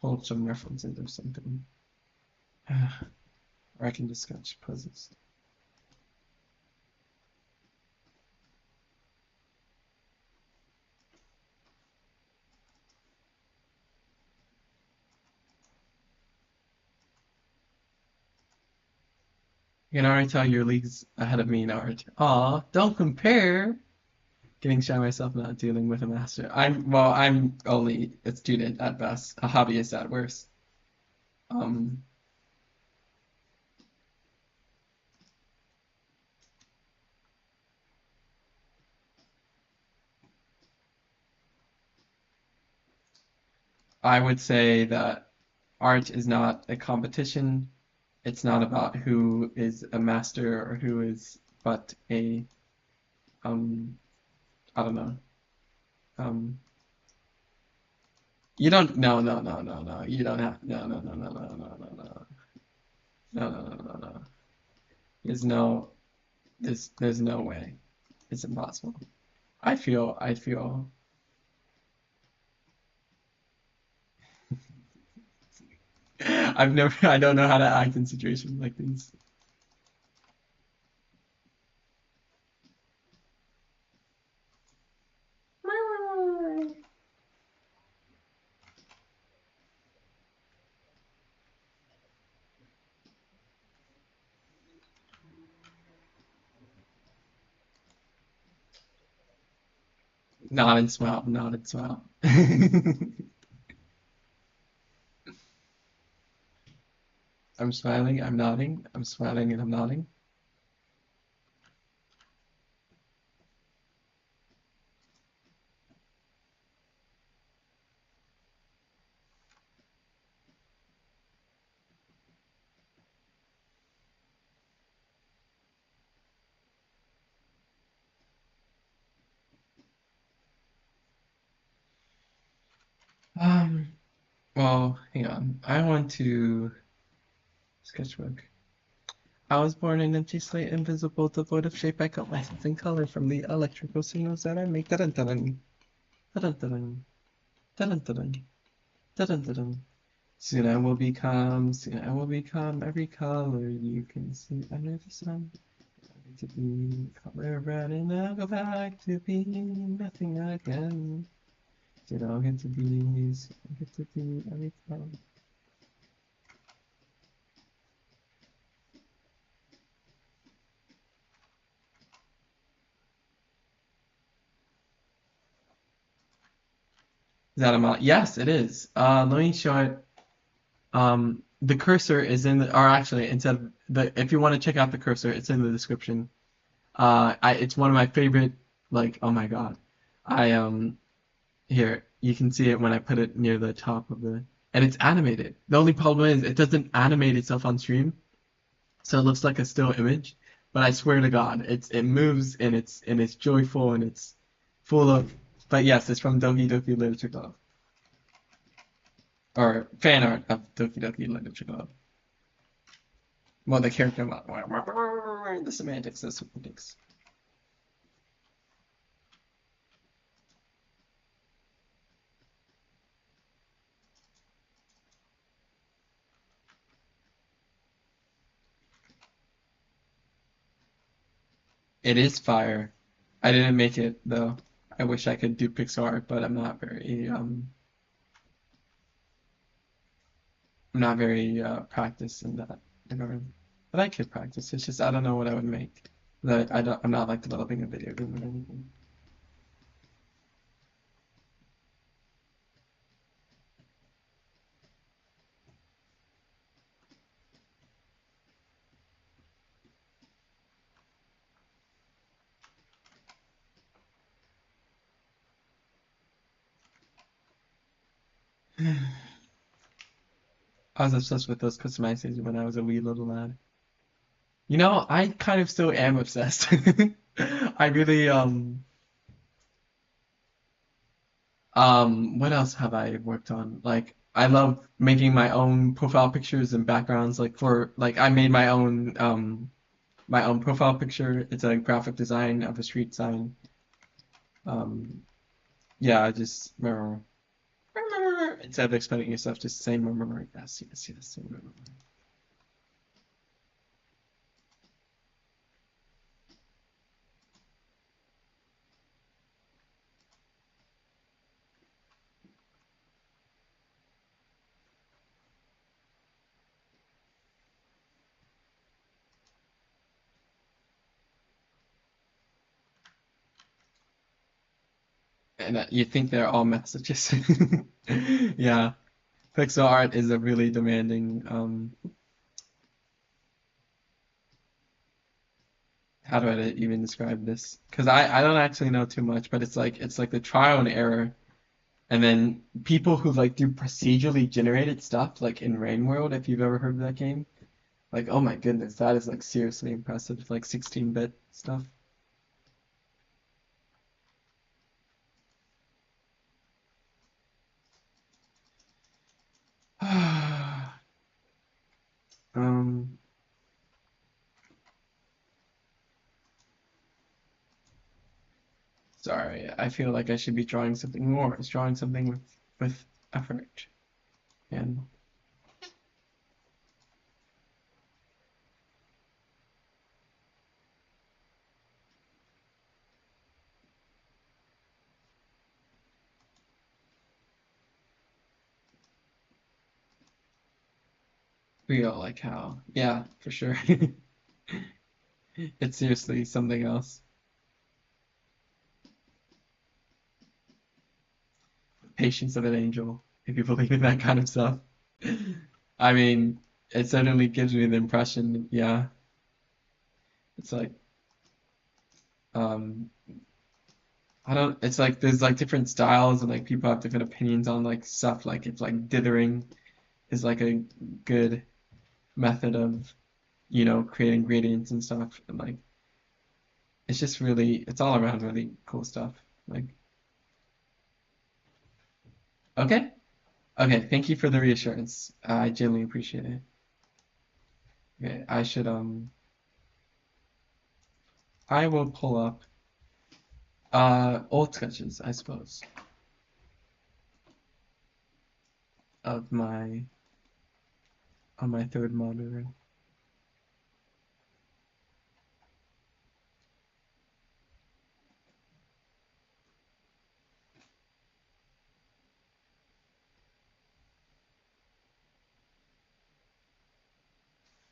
pull up some references or something? Or I can just sketch poses. You can already tell your league's ahead of me in art. Aw, don't compare. Getting shy myself, not dealing with a master. I'm only a student at best, a hobbyist at worst. Um, I would say that art is not a competition. It's not about who is a master or who is but a um, I don't know. Um, you don't. No, no, no, no, no. You don't have. No, no, no, no, no, no, no, no, no, no, no, no, no. There's no. There's no way. It's impossible. I feel. I don't know how to act in situations like these. Nod and smile, nod and smile. I'm smiling, I'm nodding, I'm smiling and I'm nodding. Um, well, hang on. I want to sketchbook. I was born an empty slate, invisible, devoid of shape. I got my sense and color from the electrical signals that I make. Dun dun dun dun dun dun dun dun dun. Soon I will become every color you can see under the sun. To be color red, and I'll go back to being nothing again. Soon I'll get to be every color. Is that a mod? Yes, it is. Let me show it. The cursor is in the, or actually, instead of the, if you want to check out the cursor, it's in the description. It's one of my favorite, like, oh my God. I, here, you can see it when I put it near the top of the, and it's animated. The only problem is it doesn't animate itself on stream, so it looks like a still image. But I swear to God, it moves and it's joyful and it's full of, but yes, it's from Doki Doki Literature Club. Or fan art of Doki Doki Literature Club. Well, the character model. The semantics, the semantics. It is fire. I didn't make it though. I wish I could do pixel art, but I'm not very practiced in that regard. But I could practice. It's just I don't know what I would make. That I'm not like developing a video game or anything. I was obsessed with those customizations when I was a wee little lad. You know, I kind of still am obsessed. I really what else have I worked on? Like I love making my own profile pictures and backgrounds like for like I made my own profile picture. It's a graphic design of a street sign. Um yeah, I just remember instead of explaining yourself, just saying remember. Yes, yes, yes, remember. And you think they're all messages. Yeah. Pixel art is a really demanding how do I even describe this? Because I don't actually know too much, but it's like the trial and error. And then people who like do procedurally generated stuff, like in Rain World, if you've ever heard of that game, like oh my goodness, that is like seriously impressive, like 16-bit stuff. Sorry, I feel like I should be drawing something more. It's drawing something with effort and real, like how, yeah, for sure. It's seriously something else. Patience of an angel, if you believe in that kind of stuff. I mean, it certainly gives me the impression, yeah. It's like, um, I don't, it's like there's like different styles and like people have different opinions on like stuff. Like if like dithering is like a good method of, creating gradients and stuff. And like, it's just really, it's all around really cool stuff. Like, okay. Okay. Thank you for the reassurance. I genuinely appreciate it. Okay. I will pull up, old sketches, I suppose, of on my third monitor.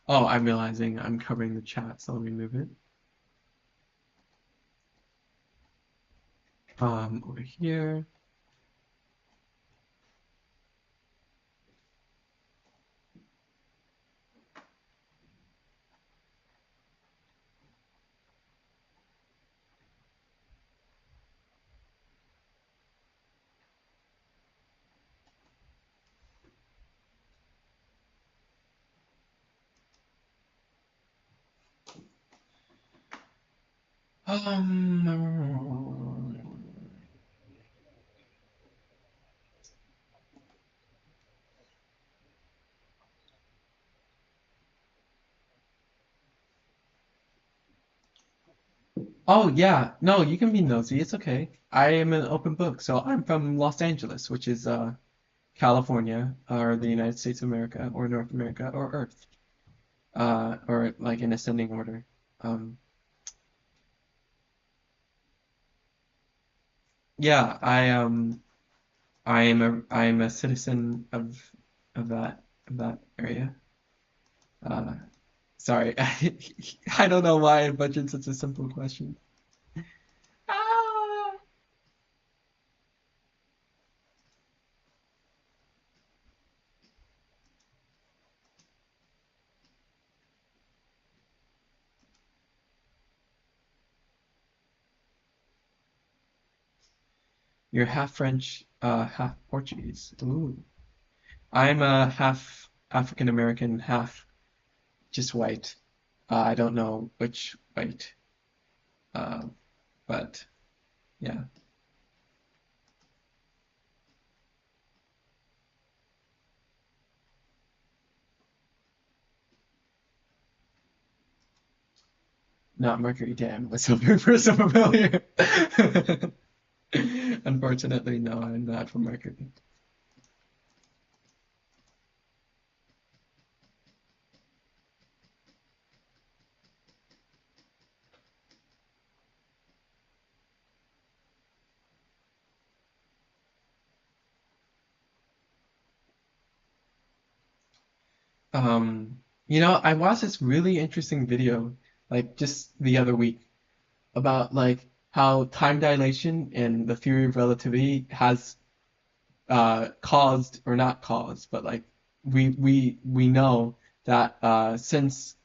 Oh, I'm realizing I'm covering the chat, so let me move it. Over here. Oh yeah, no, you can be nosy. It's okay. I am an open book. So I'm from Los Angeles, which is California, or the United States of America, or North America, or Earth, or like in ascending order. Um, yeah, I am a citizen of that area. Uh, sorry, I don't know why I budgeted such a simple question. Ah! You're half French, half Portuguese. Ooh. I'm a half African American, half just white. I don't know which white, uh, but yeah, not Mercury. Damn, was so so familiar. Unfortunately, no, I'm not from Mercury. I watched this really interesting video like just the other week about like how time dilation and the theory of relativity has caused or not caused, but like we know that since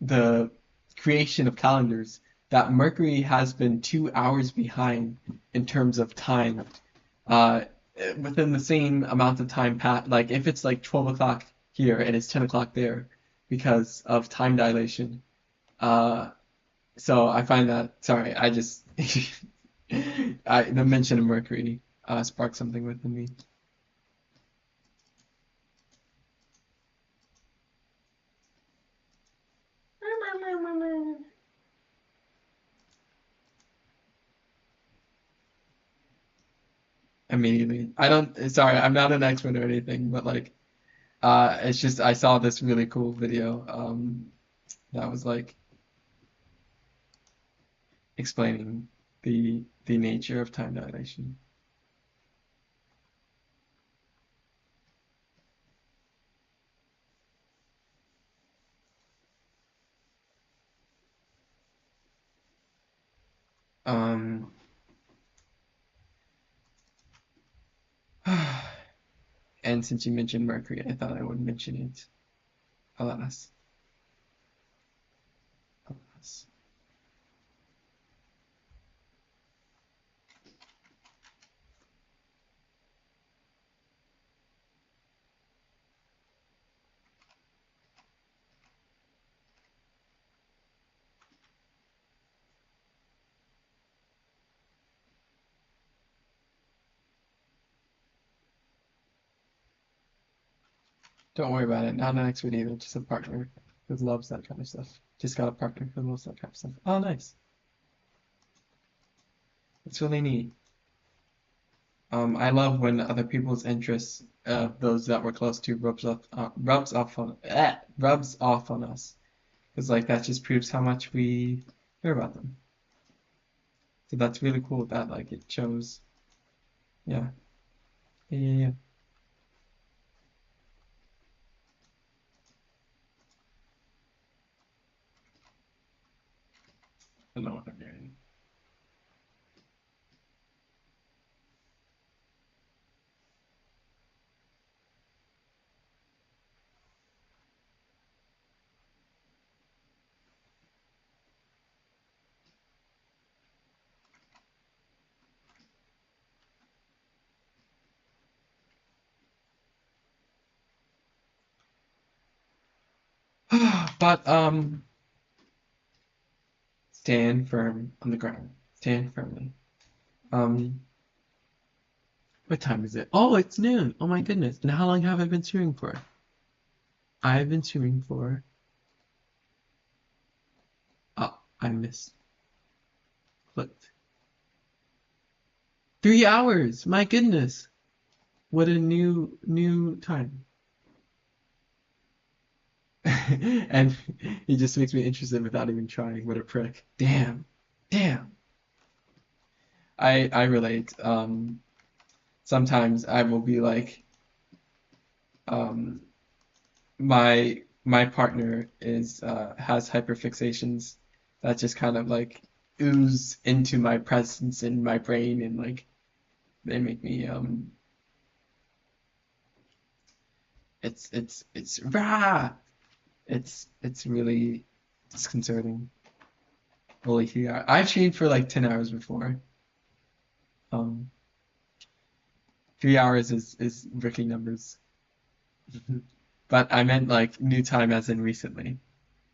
the creation of calendars, that Mercury has been 2 hours behind in terms of time, uh, within the same amount of time like if it's like 12 o'clock here and it's 10 o'clock there because of time dilation. Uh, so I find that, sorry, I just the mention of Mercury sparked something within me. immediately. I don't, sorry, I'm not an expert or anything, but like, it's just I saw this really cool video, that was like explaining the nature of time dilation. Um, and since you mentioned Mercury, I thought I would mention it. Alas, alas. Don't worry about it. Not an expert either. Just a partner who loves that kind of stuff. Just got a partner who loves that kind of stuff. Oh, nice. It's really neat. I love when other people's interests, those that we're close to, rubs off on us. Because like that just proves how much we care about them. So that's really cool that like it shows. Yeah. Yeah, yeah, yeah. I don't know what I'm doing. But stand firm on the ground. Stand firmly. Um, what time is it? Oh, it's noon. Oh my goodness. And how long have I been swimming for? I've been swimming for. Oh, I missed. Clicked. 3 hours. My goodness. What a new time. And he just makes me interested without even trying. What a prick. Damn. Damn. I relate. Sometimes I will be like, um, my partner is has hyperfixations that just kind of like ooze into my presence in my brain and like they make me it's rah it's really disconcerting. Holy 3 hours. I've trained for like 10 hours before. Um 3 hours is rookie numbers. But I meant like new time as in recently.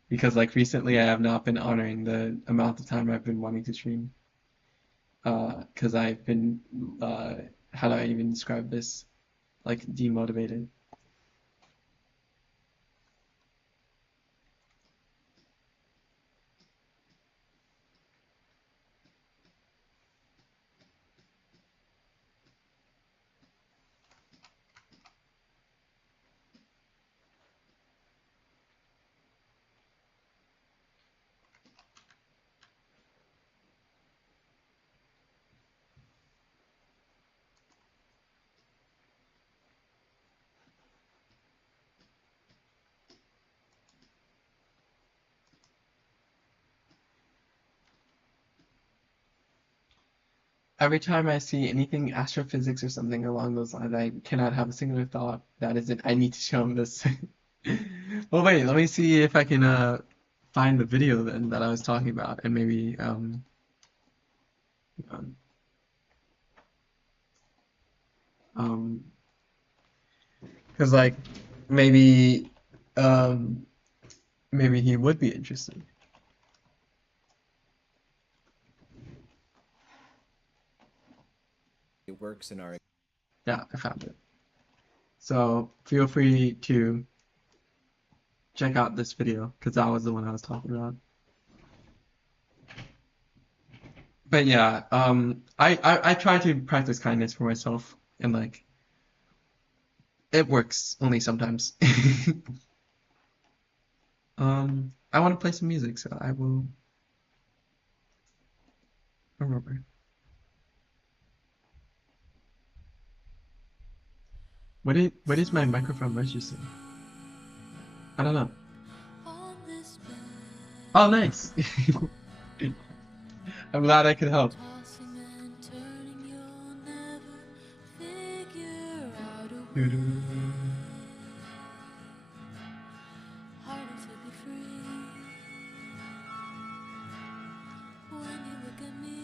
Because like recently I have not been honoring the amount of time I've been wanting to stream. Because I've been how do I even describe this? Like demotivated. Every time I see anything astrophysics or something along those lines, I cannot have a singular thought that isn't I need to show him this. Well, wait, let me see if I can find the video then that I was talking about and maybe um um because like maybe um maybe he would be interested. It works in our Yeah, I found it. So feel free to check out this video because that was the one I was talking about. But yeah, I try to practice kindness for myself, and like it works only sometimes. I want to play some music, so I will remember. What is my microphone registering? I don't know. On this bed, Oh, nice. I'm glad I could help. tossing and turning, you'll never figure out a way. Doo-doo. Harder to be free when you look at me,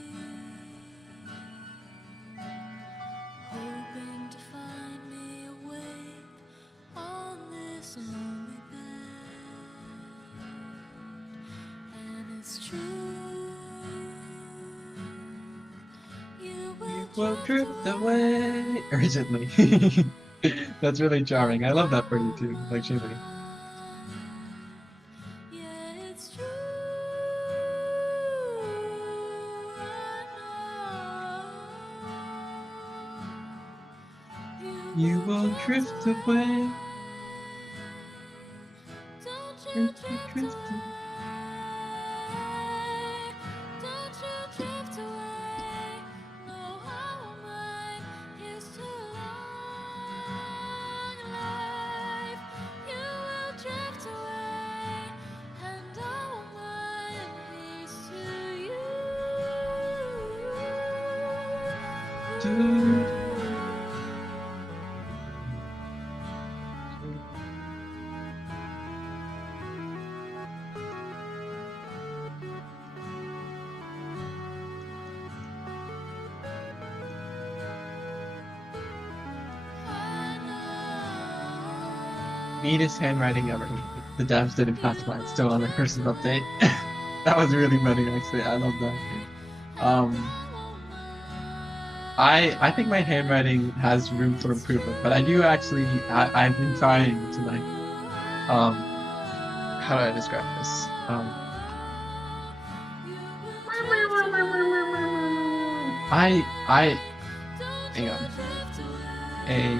hoping to find me awake on this lonely bed. And it's true, you will Will drift drift away. away urgently. That's really charming. I love that for you too, like Julie. Yeah, it's true. I know you You will will drift drift away. away. Don't you Drift, drift drift away. away. Don't you drift away. No, our mine is too long. Life, you will drift away, and our mine is to Doo, you. doo. Neatest handwriting ever. The devs didn't pass by. It's still on the cursive update. That was really funny, actually. I love that. Um, I think my handwriting has room for improvement, but I do actually I've been trying to like how do I describe this? I hang on. A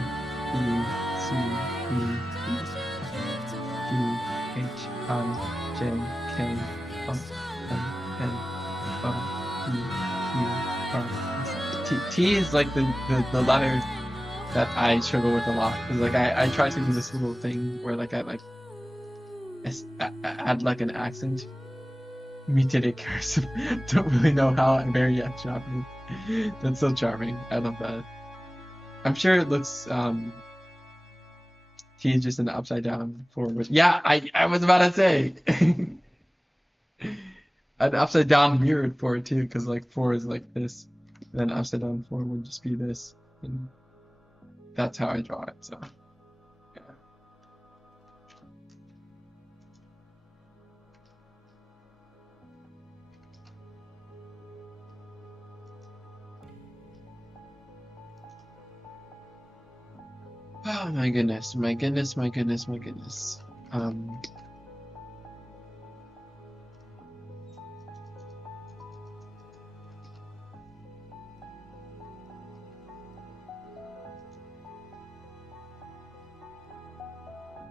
B C D E G H I J K L M N O P Q R S T is like the letter that I struggle with a lot because like I try to do this little thing where like I like add like an accent muted cursive. Don't really know how. I'm very charming. That's so charming. I love that. I'm sure it looks T is just an upside down forward. Yeah, I was about to say an upside down mirrored forward too, because like four is like this, and then upside down four would just be this, and that's how I draw it. So yeah. Oh my goodness, my goodness, my goodness, my goodness. Um,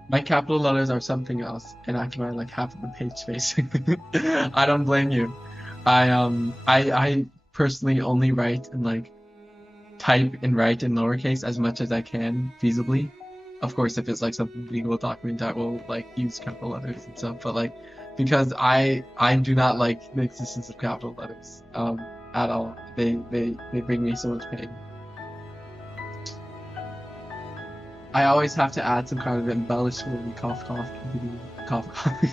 my capital letters are something else, and occupy like half of the page space. I don't blame you. I personally only write in like type and write in lowercase as much as I can feasibly. Of course, if it's like some legal document, I will like use capital letters and stuff. But like, because I do not like the existence of capital letters at all. They bring me so much pain. I always have to add some kind of embellishment, cough cough, cough cough.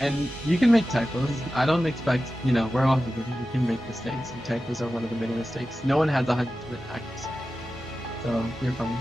And you can make typos. I don't expect, we're all human. We can make mistakes, and typos are one of the many mistakes. No one has 100% accuracy, so you're fine.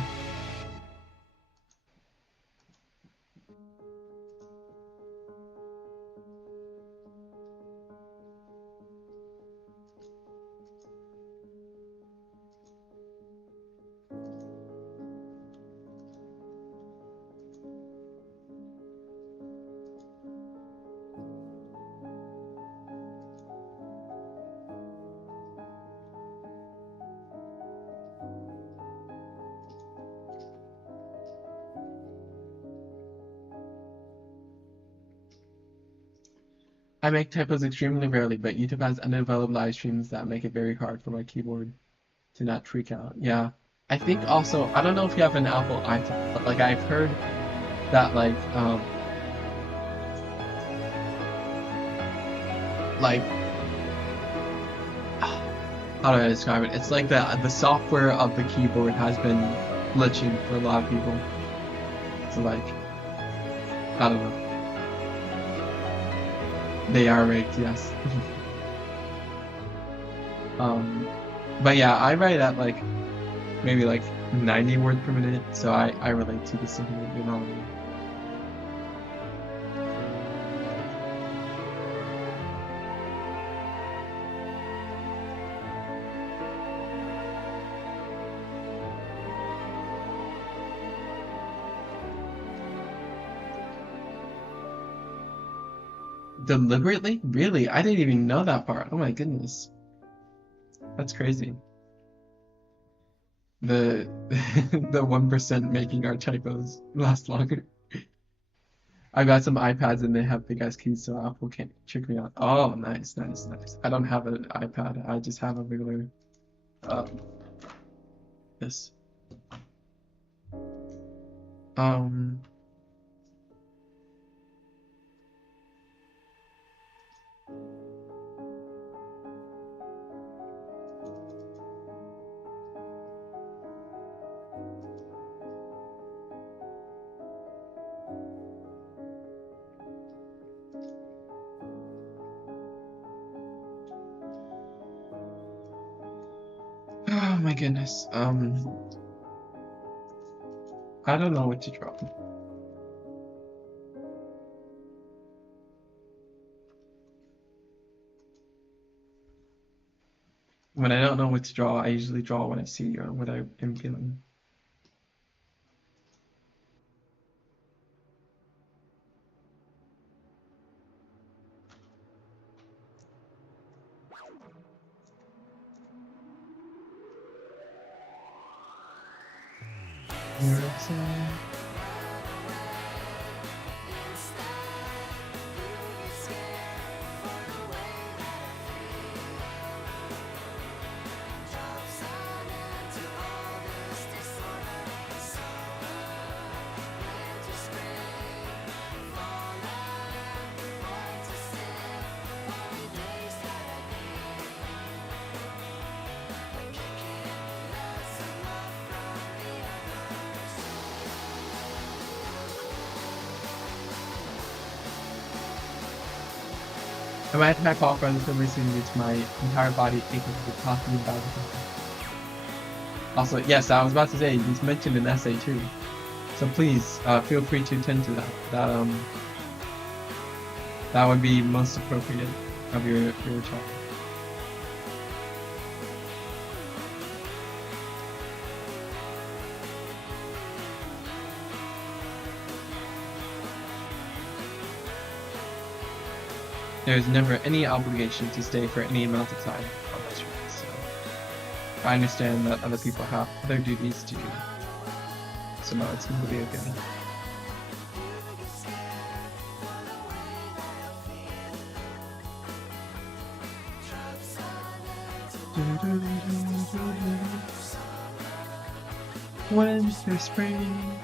I make typos extremely rarely, but YouTube has undeveloped live streams that make it very hard for my keyboard to not freak out. Yeah. I think also, I don't know if you have an Apple iPhone, but like I've heard that like how do I describe it? It's like the software of the keyboard has been glitching for a lot of people. So like, I don't know. They are rigged, yes. um, but yeah, I write at like maybe like 90 words per minute, so I relate to the sentiment, you know what I mean? Deliberately? Really? I didn't even know that part. Oh my goodness. That's crazy. The the 1% making our typos last longer. I got some iPads and they have big ass keys, so Apple can't trick me out. Oh, nice, nice, nice. I don't have an iPad. I just have a regular um this. Um oh my goodness. I don't know what to draw. When I don't know what to draw, I usually draw what I see or what I am feeling. You know what I'm saying? I might have off rather than listening to my entire body aching with constantly about it. Also, yes, I was about to say he's mentioned an essay too, so please feel free to attend to that. That would be most appropriate of your child. There is never any obligation to stay for any amount of time on this stream, so I understand that other people have other duties to do. So no, it's completely okay. Winter, spring.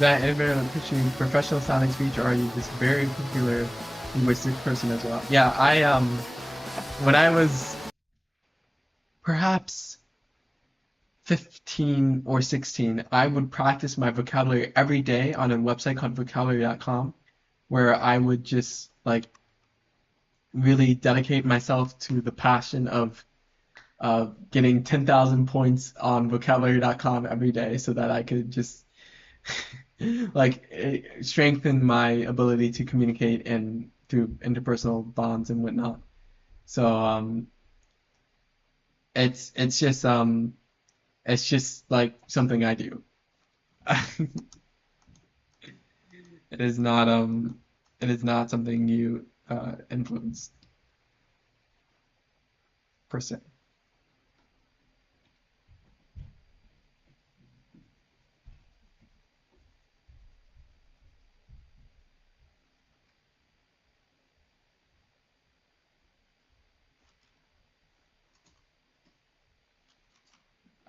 That everyone pitching professional sounding speech, or are you this very particular linguistic person as well? Yeah, I when I was perhaps 15 or 16, I would practice my vocabulary every day on a website called vocabulary.com, where I would just like really dedicate myself to the passion of getting 10,000 points on vocabulary.com every day so that I could just like strengthen my ability to communicate and through interpersonal bonds and whatnot. So it's just like something I do. It is not it is not something you influence per se.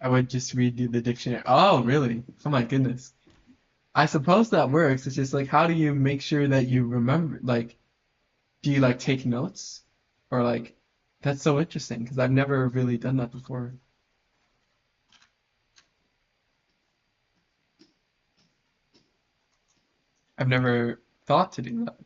I would just read the dictionary. Oh, really? Oh my goodness. I suppose that works. It's just like, how do you make sure that you remember? Like, do you like take notes? Or like, that's so interesting because I've never really done that before. I've never thought to do that.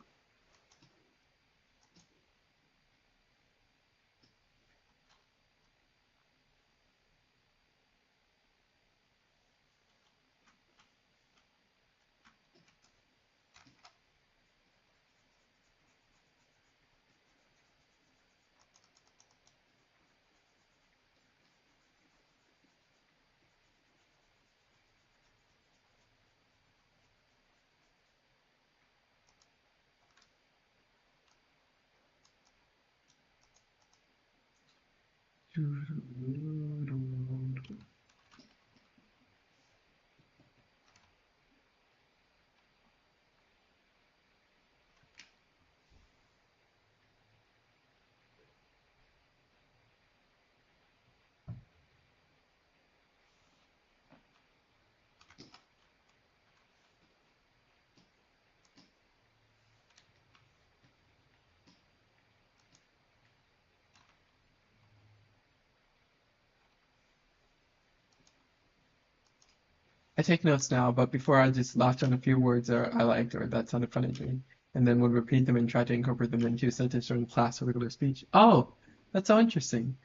I take notes now, but before I just latch on a few words or I liked or that sounded funny to me, and then would repeat them and try to incorporate them into a sentence during class or regular speech. Oh, that's so interesting.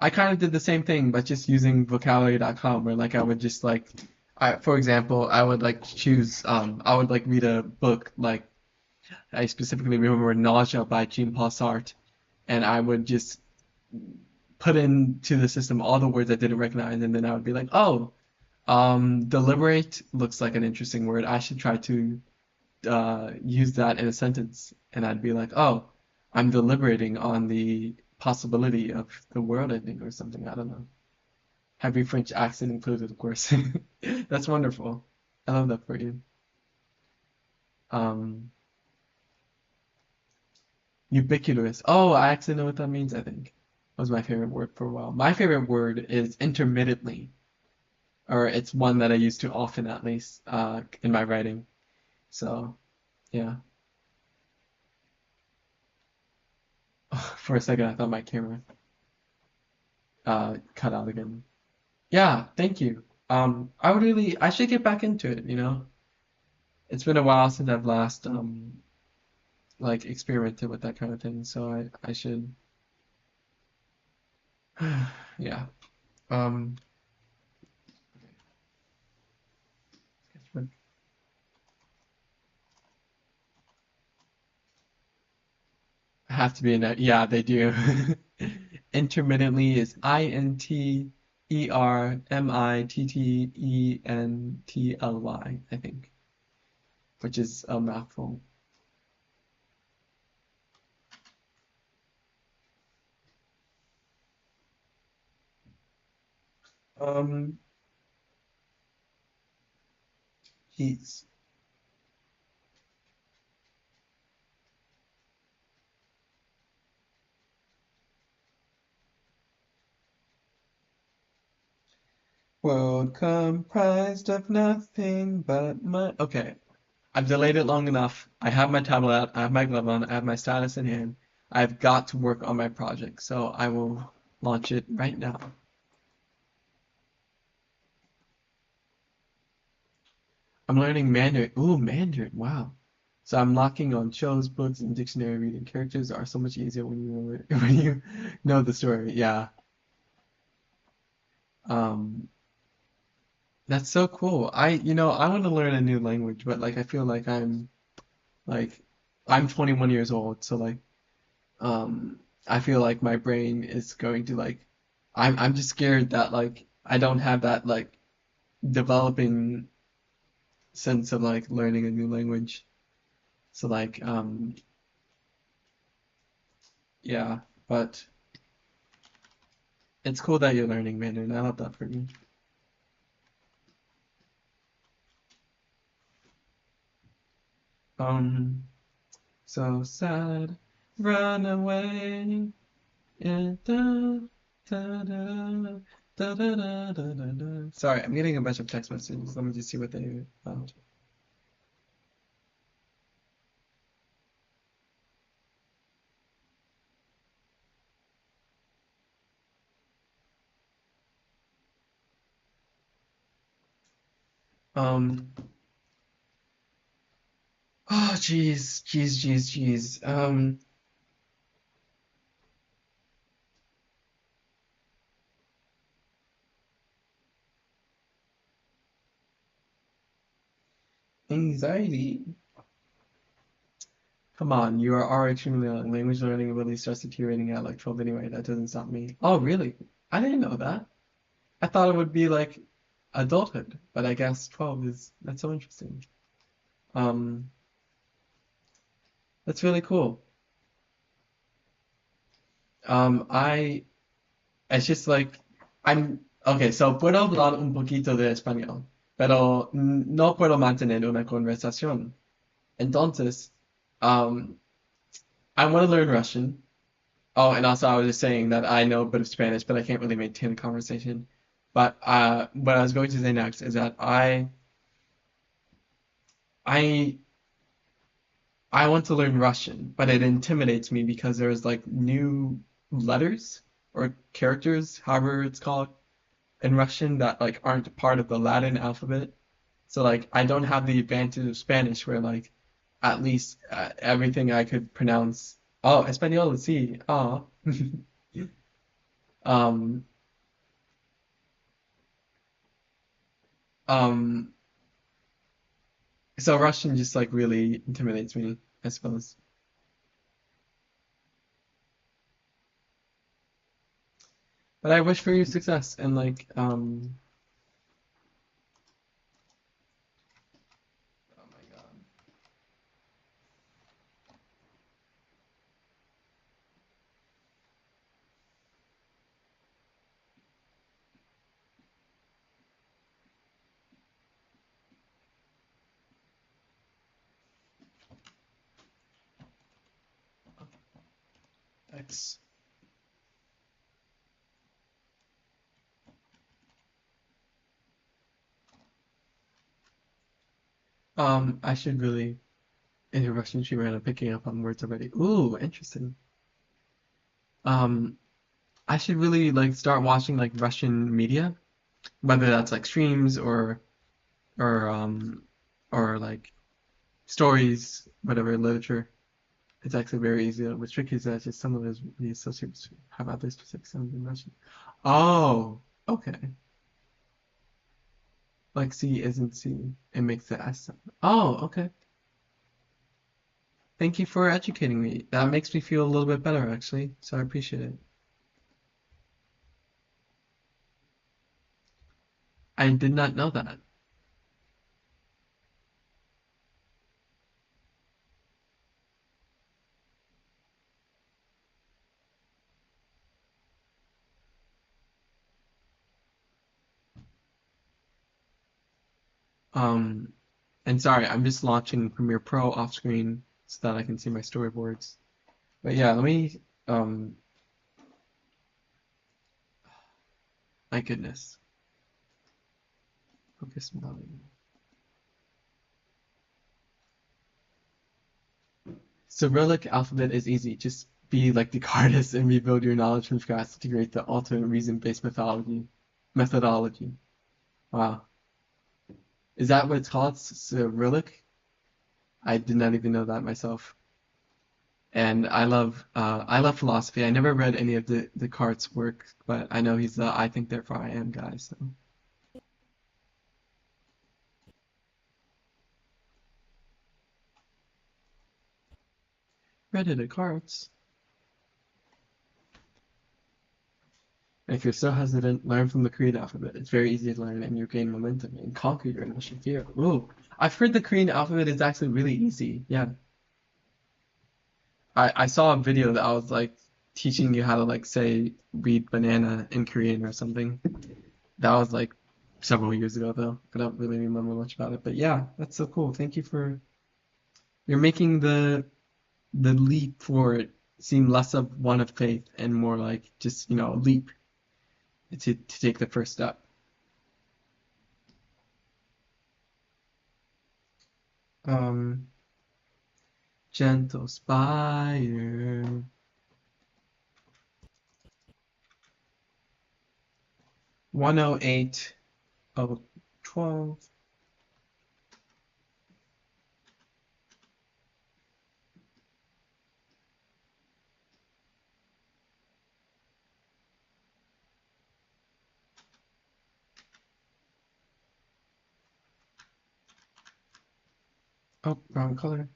I kind of did the same thing, but just using vocabulary.com, where like I would just like, for example, I would like choose, I would like read a book, like I specifically remember Nausea by Jean-Paul Sartre, and I would just put into the system all the words I didn't recognize, and then I would be like, oh, deliberate looks like an interesting word. I should try to use that in a sentence, and I'd be like, oh, I'm deliberating on the possibility of the world ending or something. I don't know. Heavy French accent included, of course. That's wonderful. I love that for you. Um, ubiquitous. Oh, I actually know what that means, I think. Was my favorite word for a while. My favorite word is intermittently, or it's one that I use too often at least, in my writing. So, yeah. For a second, I thought my camera cut out again. Yeah, thank you. I should get back into it, you know? It's been a while since I've last like experimented with that kind of thing, so I should yeah. Um have to be in that. Yeah, they do. Intermittently is intermittently, I think, which is a mouthful. Um, he's world comprised of nothing but my. Okay, I've delayed it long enough. I have my tablet out, I have my glove on, I have my stylus in hand. I've got to work on my project, so I will launch it right now. I'm learning Mandarin. Ooh, Mandarin. Wow. So I'm locking on shows, books, and dictionary reading. Characters are so much easier when you know it, when you know the story. Yeah. Um, that's so cool. I want to learn a new language, but like I feel like I'm 21 years old, so like um I feel like my brain is going to like I'm just scared that like I don't have that like developing sense of like learning a new language. So like yeah, but it's cool that you're learning Mandarin. I love that for you. Um, so sad, run away. Yeah, da, da, da, da, da, da, da, da, da. Sorry, I'm getting a bunch of text messages. Let me just see what they found. Um, oh, jeez, jeez, jeez, jeez. Anxiety. Come on, you are already extremely young. Language learning ability starts deteriorating at like 12 anyway. That doesn't stop me. Oh, really? I didn't know that. I thought it would be like adulthood, but I guess 12 is, that's so interesting. Um, that's really cool. I it's just like, okay, so puedo hablar un poquito de español, pero no puedo mantener una conversación. Entonces, um, I want to learn Russian. Oh, and also I was just saying that I know a bit of Spanish, but I can't really maintain a conversation. But what I was going to say next is that I I want to learn Russian, but it intimidates me because there's like new letters or characters, however it's called, in Russian that like aren't part of the Latin alphabet. So like I don't have the advantage of Spanish where like at least everything I could pronounce. Oh, español, sí. Oh. um um so Russian just like really intimidates me, I suppose. But I wish for you success and like oh my God. X. I should really in your Russian streamer and I'm picking up on words already. Ooh, interesting. Um, I should really like start watching like Russian media, whether that's like streams or or like stories, whatever literature. It's actually very easy. What's tricky is that just some of the associates have other specific sounds in Russian. Oh, okay. Like C isn't C. It makes the S sound. Oh, okay. Thank you for educating me. That makes me feel a little bit better actually. So I appreciate it. I did not know that. Um, and sorry, I'm just launching Premiere Pro off screen so that I can see my storyboards. But yeah, let me, my goodness, focus mode. Cyrillic alphabet is easy. Just be like the artist and rebuild your knowledge from scratch to create the ultimate reason-based methodology. Methodology. Wow. Is that what it's called? Cyrillic? I did not even know that myself. And I love philosophy. I never read any of the Descartes' work, but I know he's the I think therefore I am guy, so read it Descartes. If you're still hesitant, learn from the Korean alphabet. It's very easy to learn and you gain momentum and conquer your initial fear. Ooh, I've heard the Korean alphabet is actually really easy. Yeah. I saw a video that I was like teaching you how to like say read banana in Korean or something. That was like several years ago though. I don't really remember much about it. But yeah, that's so cool. Thank you for you're making the leap forward seem less of one of faith and more like just, a leap to take the first step. Um, Gentle Spider. 108 of 12. Oh, wrong color.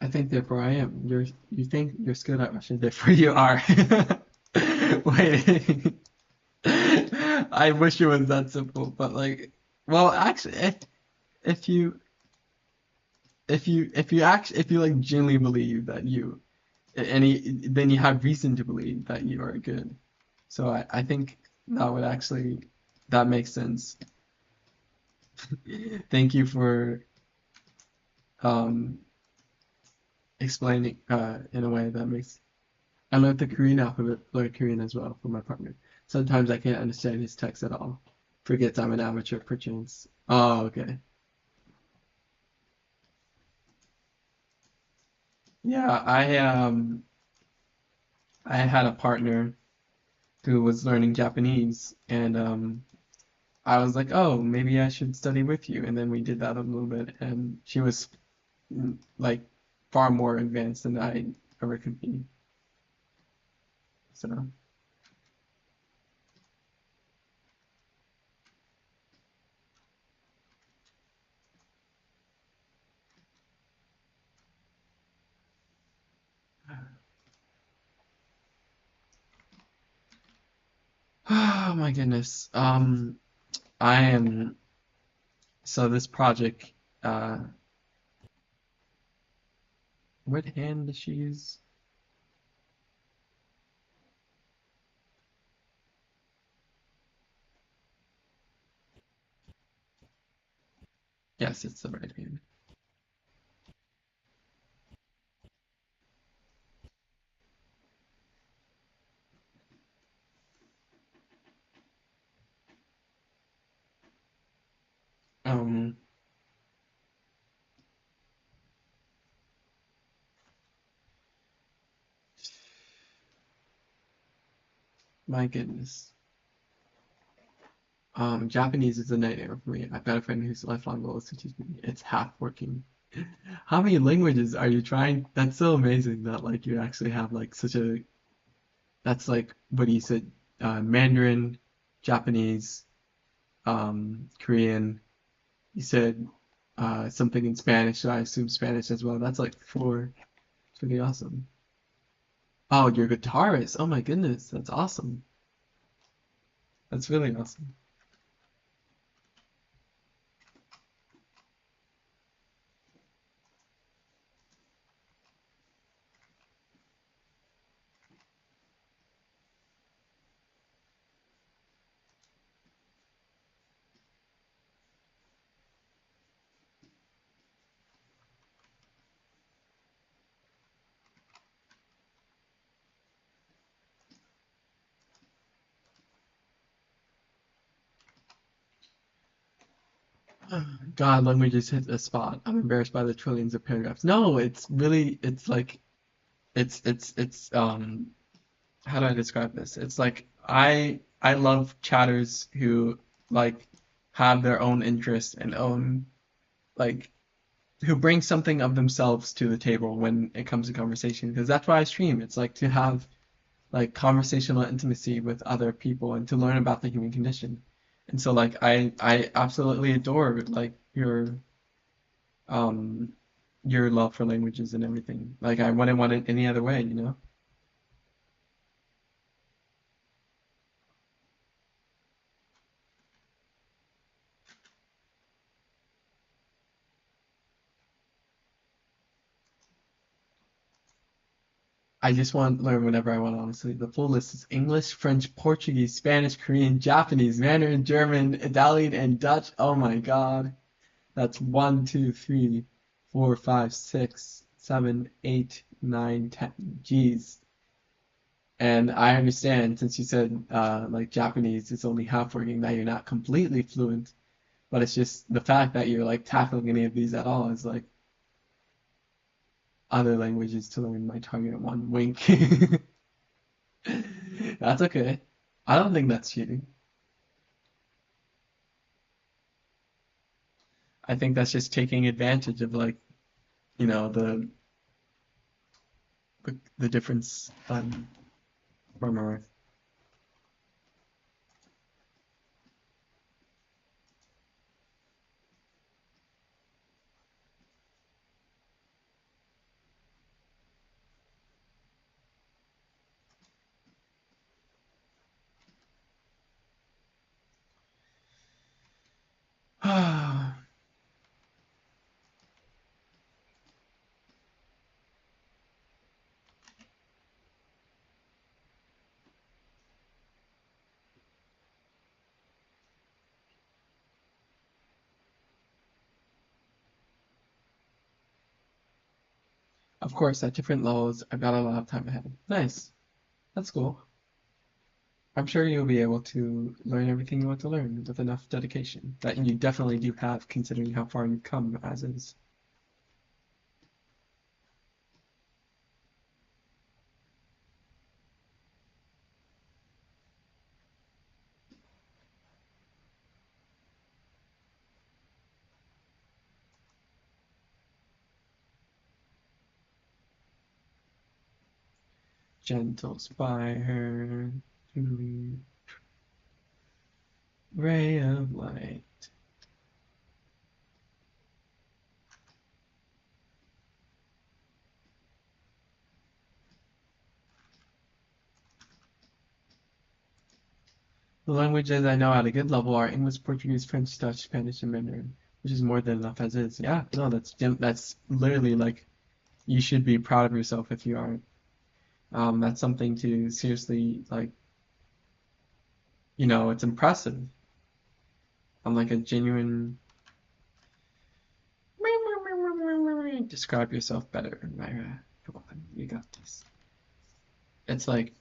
I think therefore I am. You think you're skilled at Russian, therefore you are. Wait. I wish it was that simple, but like, well, actually, if you if you like genuinely believe that then you have reason to believe that you are good. So I think that makes sense. Thank you for um explaining in a way that makes. I learned the Korean alphabet, learned Korean as well from my partner. Sometimes I can't understand his text at all. Forgets I'm an amateur perchance. Oh, okay. Yeah, I had a partner who was learning Japanese, and I was like, oh, maybe I should study with you. And then we did that a little bit, and she was like far more advanced than I ever could be. So, oh my goodness. I am so this project. Uh, what hand does she use? Yes, it's the right hand. Um, my goodness. Japanese is a nightmare for me. I've got a friend whose lifelong goal is to teach me. It's half working. How many languages are you trying? That's so amazing that like you actually have like such a. That's like what he said. Mandarin, Japanese, Korean. You said something in Spanish, so I assume Spanish as well. That's like four. It's pretty awesome. Oh, you're a guitarist. Oh my goodness, that's awesome. That's really awesome. God, languages hit a spot. I'm embarrassed by the trillions of paragraphs. No, it's really, it's like, it's how do I describe this? It's like I love chatters who like have their own interests and own like who bring something of themselves to the table when it comes to conversation because that's why I stream. It's like to have like conversational intimacy with other people and to learn about the human condition. And so like I absolutely adore like um your love for languages and everything. Like I wouldn't want it any other way, you know? I just want to learn whenever I want, honestly. The full list is English, French, Portuguese, Spanish, Korean, Japanese, Mandarin, German, Italian, and Dutch. Oh my God. That's 1, 2, 3, 4, 5, 6, 7, 8, 9, 10. Jeez. And I understand since you said like Japanese is only half working that you're not completely fluent, but it's just the fact that you're like tackling any of these at all is like other languages to learn my target one wink. That's okay. I don't think that's cheating. I think that's just taking advantage of like, you know, the difference from Earth. Of course, at different levels, I've got a lot of time ahead. Nice. That's cool. I'm sure you'll be able to learn everything you want to learn with enough dedication that you definitely do have, considering how far you've come as is. Gentle spire, ray of light. The languages I know at a good level are English, Portuguese, French, Dutch, Spanish, and Mandarin, which is more than enough as is. Yeah, no, that's literally like you should be proud of yourself if you aren't. That's something to seriously like. It's impressive. I'm like a genuine. Describe yourself better, Myra. Come on, you got this. It's like,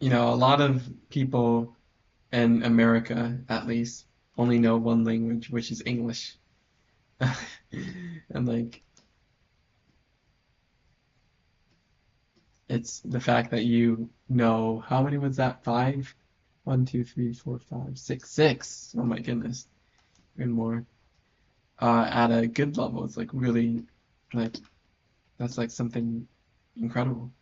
a lot of people in America, at least, only know one language, which is English. And like, it's the fact that you know, how many was that? Five? 1, 2, 3, 4, 5, 6, six. Oh my goodness, and more. At a good level, it's like really, like, that's like something incredible.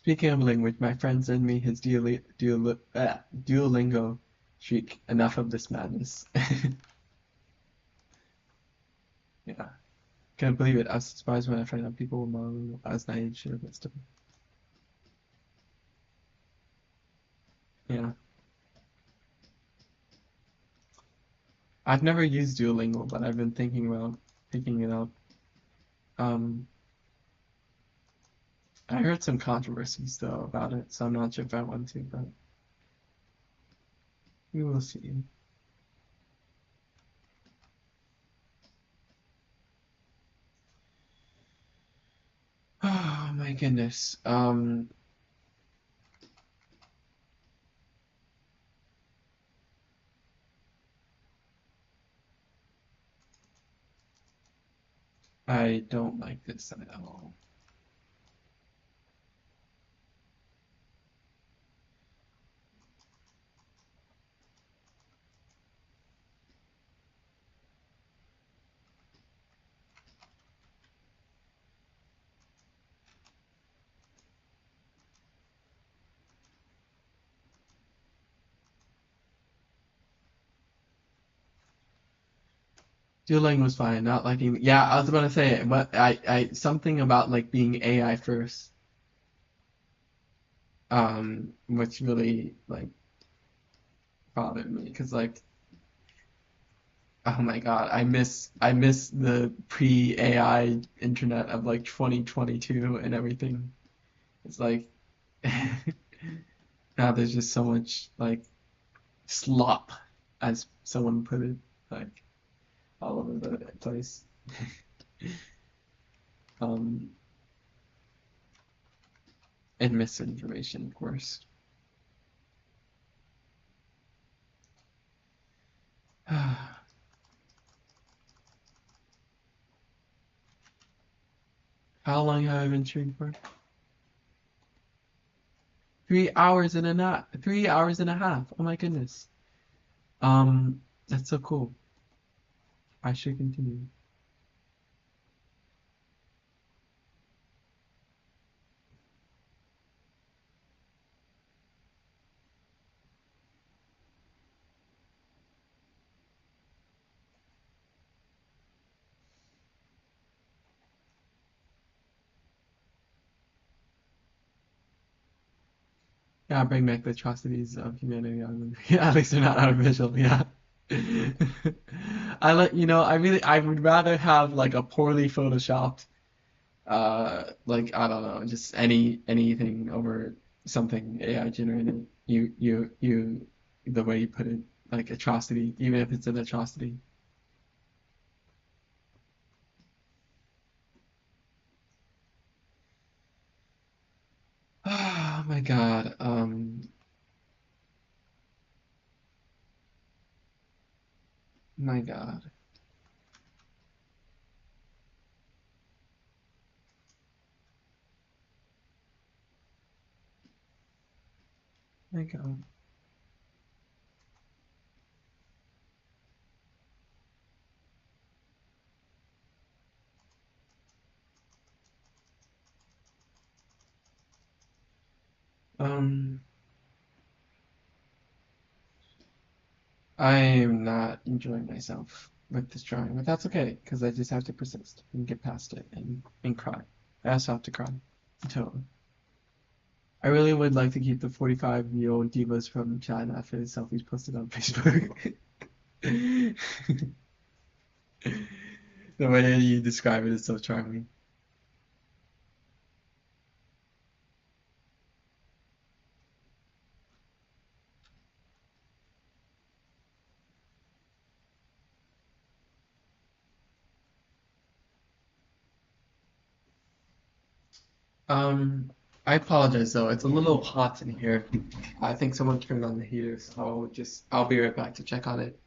Speaking of language, my friend sent me his Duolingo streak. Enough of this madness. Yeah. Can't believe it. I was surprised when I found out people were modeling as naive shit, but still. Yeah. I've never used Duolingo, but I've been thinking about picking it up. Um, I heard some controversies though about it, so I'm not sure if I want to, but we will see. Oh my goodness. I don't like this at all. Dueling was fine. Not liking. Yeah, I was about to say it, but something about like being AI first, which really like bothered me because like, oh my God, I miss the pre-AI internet of like 2022 and everything. It's like now there's just so much like slop, as someone put it, like all over the place. Um, and misinformation, of course. How long have I been streaming for? 3 hours and a half. 3 hours and a half. Oh my goodness. That's so cool. I should continue. Yeah, bring back the atrocities of humanity. Yeah, at least they're not artificial. Yeah. I would rather have like a poorly photoshopped, like I don't know, just anything over something AI generated. The way you put it, like atrocity, even if it's an atrocity. Oh my God. My God. My God. Um, I am not enjoying myself with this drawing, but that's okay because I just have to persist and get past it and cry. I also have to cry. Totally. I really would like to keep the 45-year-old divas from China for the selfies posted on Facebook. The way you describe it is so charming. Um, I apologize though. It's a little hot in here. I think someone turned on the heater, so I'll be right back to check on it.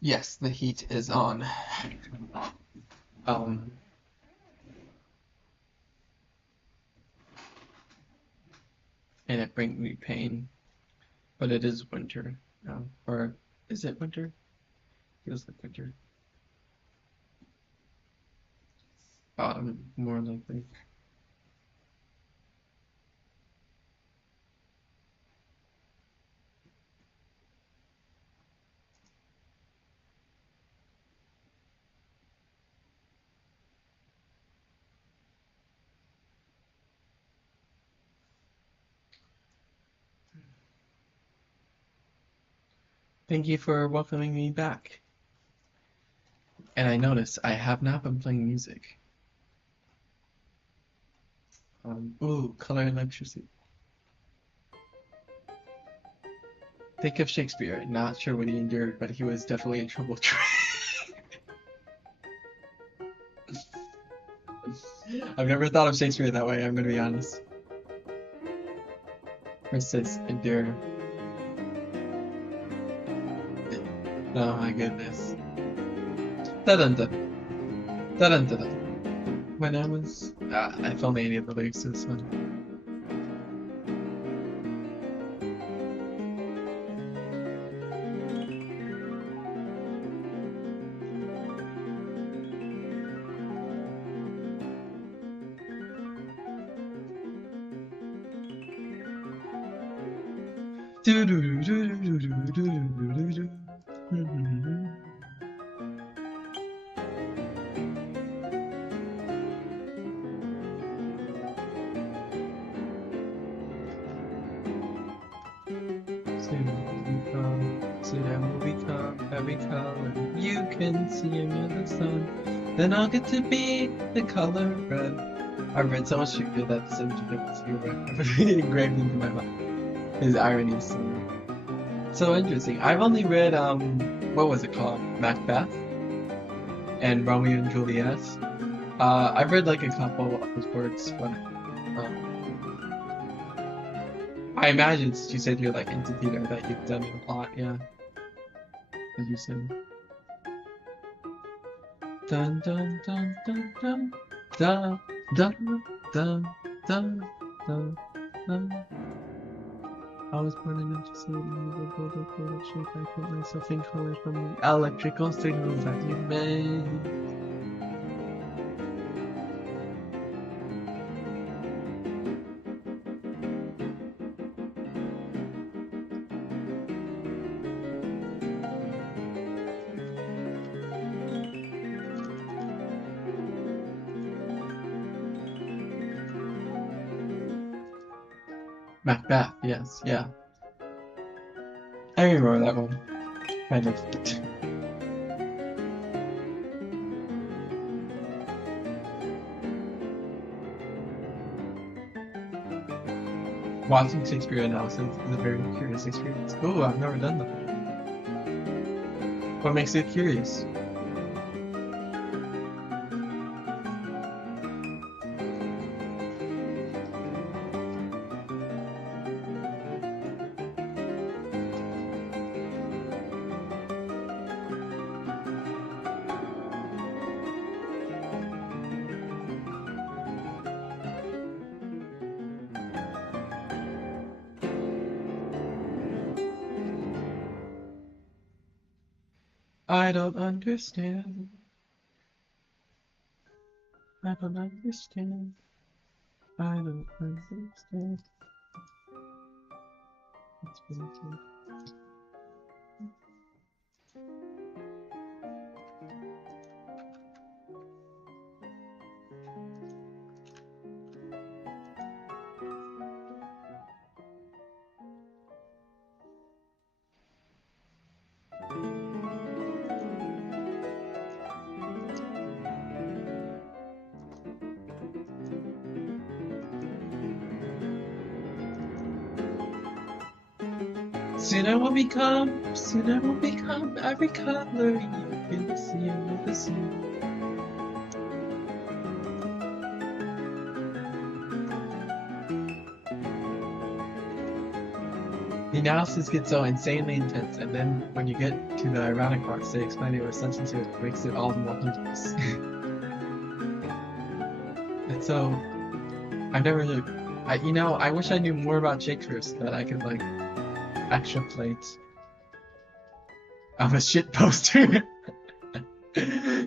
Yes, the heat is on. Um, and it brings me pain. But it is winter now. Or is it winter? Feels like winter. Autumn, more likely. Thank you for welcoming me back. And I notice I have not been playing music. Ooh, color and electricity. Think of Shakespeare. Not sure what he endured, but he was definitely in trouble. I've never thought of Shakespeare that way, I'm gonna be honest. Versus endure. Oh my goodness. Dun dun dun dun. When I was, if only any of the lyrics to this one. Do do do do do do do do do do. Soon will become every color you can see under the sun. Then I'll get to be the color red. I've read so much Shakespeare that this image of Shakespeare engraved into my mind. His irony is so interesting. I've only read what was it called? Macbeth and Romeo and Juliet. I've read like a couple of his works, but I imagine since you said you're like into theater that you've done it a lot, yeah. As you said. Dun dun dun dun dun dun dun dun dun dun dun. I was born in Manchester, in the world of color shape. I put myself in color from the electrical signals that you made. Macbeth, yes, yeah. I remember that one. Kind of. Watching Shakespeare analysis is a very curious experience. Oh, I've never done that. What makes it curious? I don't understand. I don't understand. I don't understand. It's really good. Soon I will become every color you can see under the sun. The analysis gets so insanely intense, and then when you get to the ironic parts, they explain it with sentences that makes it all the more humorous. And so, I've never really, I wish I knew more about Shakespeare so that I could like extrapolate. I'm a shit poster.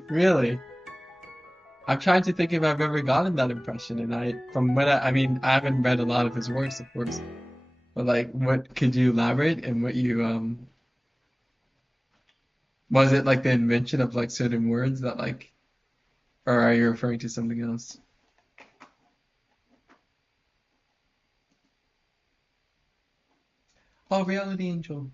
Really. I'm trying to think if I've ever gotten that impression, and I mean, I haven't read a lot of his works, of course, but like, what could you elaborate and what you was it like the invention of like certain words that like, or are you referring to something else? Oh, Reality Angel.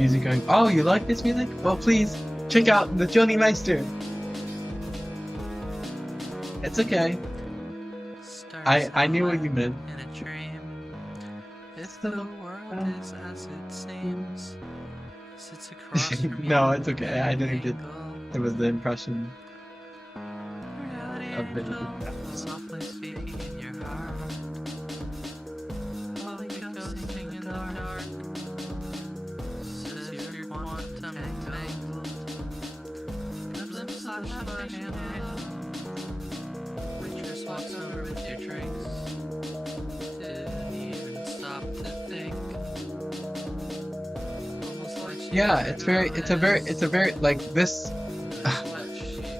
music going, oh, you like this music? Well, please check out the Johnny Meister. It's okay. I knew what you meant. In a dream, if the world is as it seems, sits across from No, you it's okay. I didn't get. It was the impression reality of the comes softly speaking in your heart. While you go singing in the dark, says your quantum entangled. Lips flash by hand. Waitress walks over with your drinks. Didn't even stop to think. Almost like she Yeah, it's a very like this.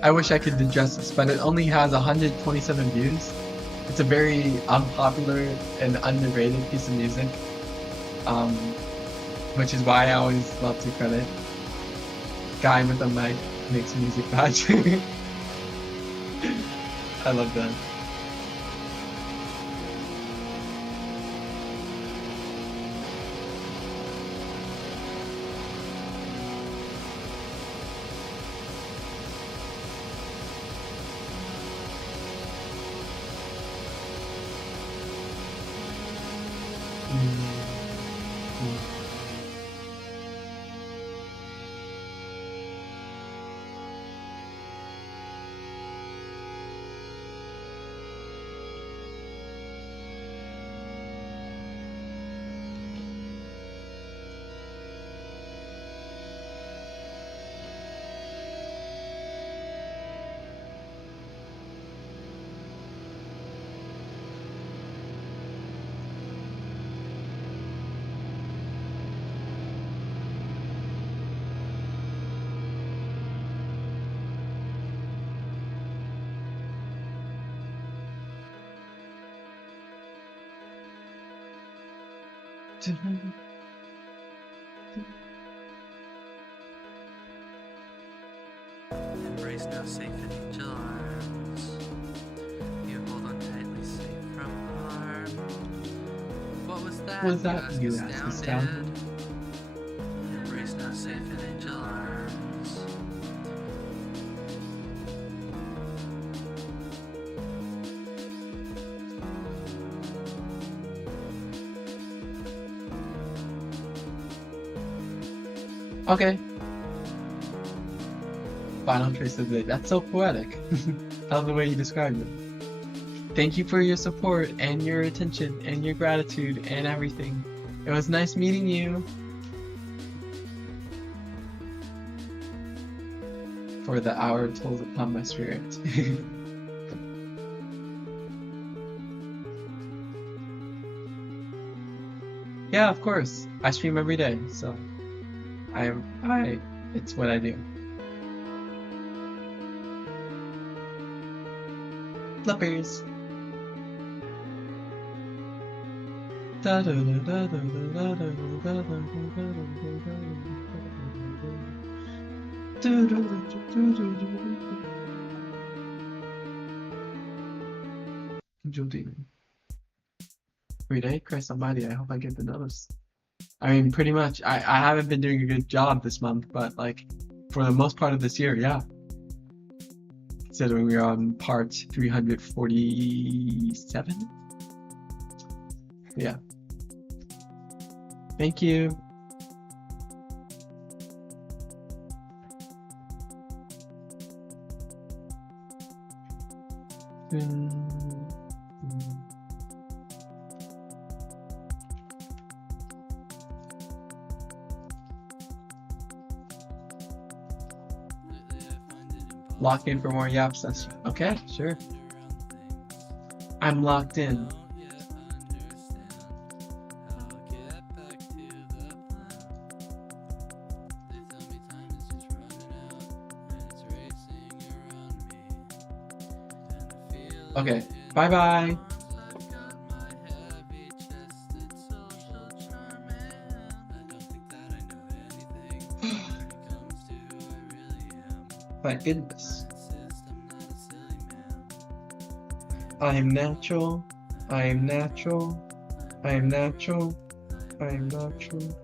I wish I could digest this, but it only has 127 views. It's a very unpopular and underrated piece of music, which is why I always love to credit guy with a mic makes music badge. I love that. embrace now safe in angel arms. You hold on tightly, safe from harm. What was that? What was that? You asked astounded. Embrace now safe in angel arms. Okay. Final trace of the day. That's so poetic. I love the way you described it. Thank you for your support and your attention and your gratitude and everything. It was nice meeting you. For the hour told upon my spirit. Yeah, of course. I stream every day, so it's what I do. Flippers. Every day, Christ Almighty, I hope I get the notice. I mean, pretty much. I haven't been doing a good job this month, but like, for the most part of this year, yeah. Considering we're on part 347. Yeah. Thank you. Lock in for more yap session. Okay, sure. I'm locked in. Okay, bye-bye. My goodness. I am natural. I am natural. I am natural. I am natural.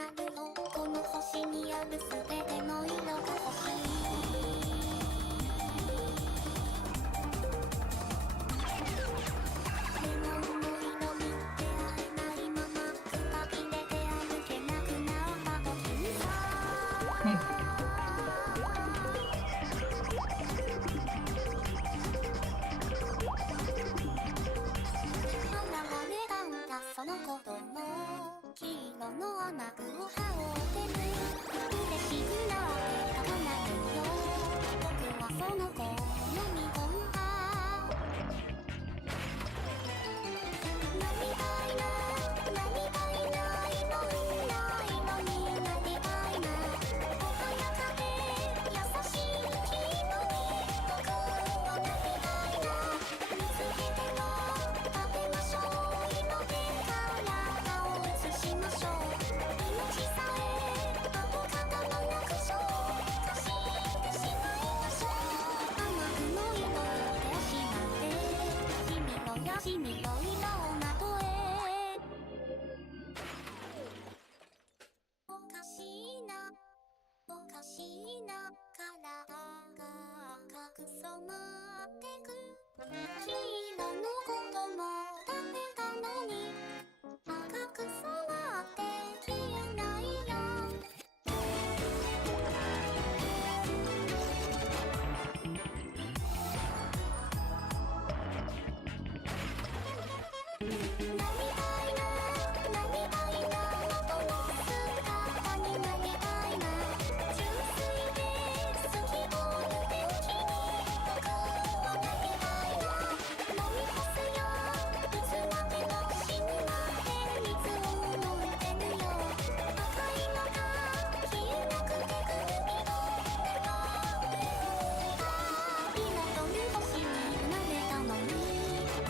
なるよこの星にあるすべての色が欲しいレモンの色に出会えないままくたびれて歩けなくなった時にさその子供黄色の雨具を羽織ってる嬉しくなってたまらぬよ僕はその子を飲み込んだなりたいななりたいないろんな色になりたいな穏やかで優しい君に僕をなりたいな見つけても食べましょう色でしましょう命さえ跡形もなくそうかしてしまいましょう雨雲色でしまって君のやしみの色をまとえおかしいなおかしいな体が隠そまってく黄色のことも食べたのに赤く染まって消えないよなりたいななりたいな元の姿になりたいな純粋で透き通る天気に僕はなりたいな飲み干すよいつまでも死ぬまで水を飲んでるよ赤いのが消えなくてくるみのでも彩る星に生まれたのに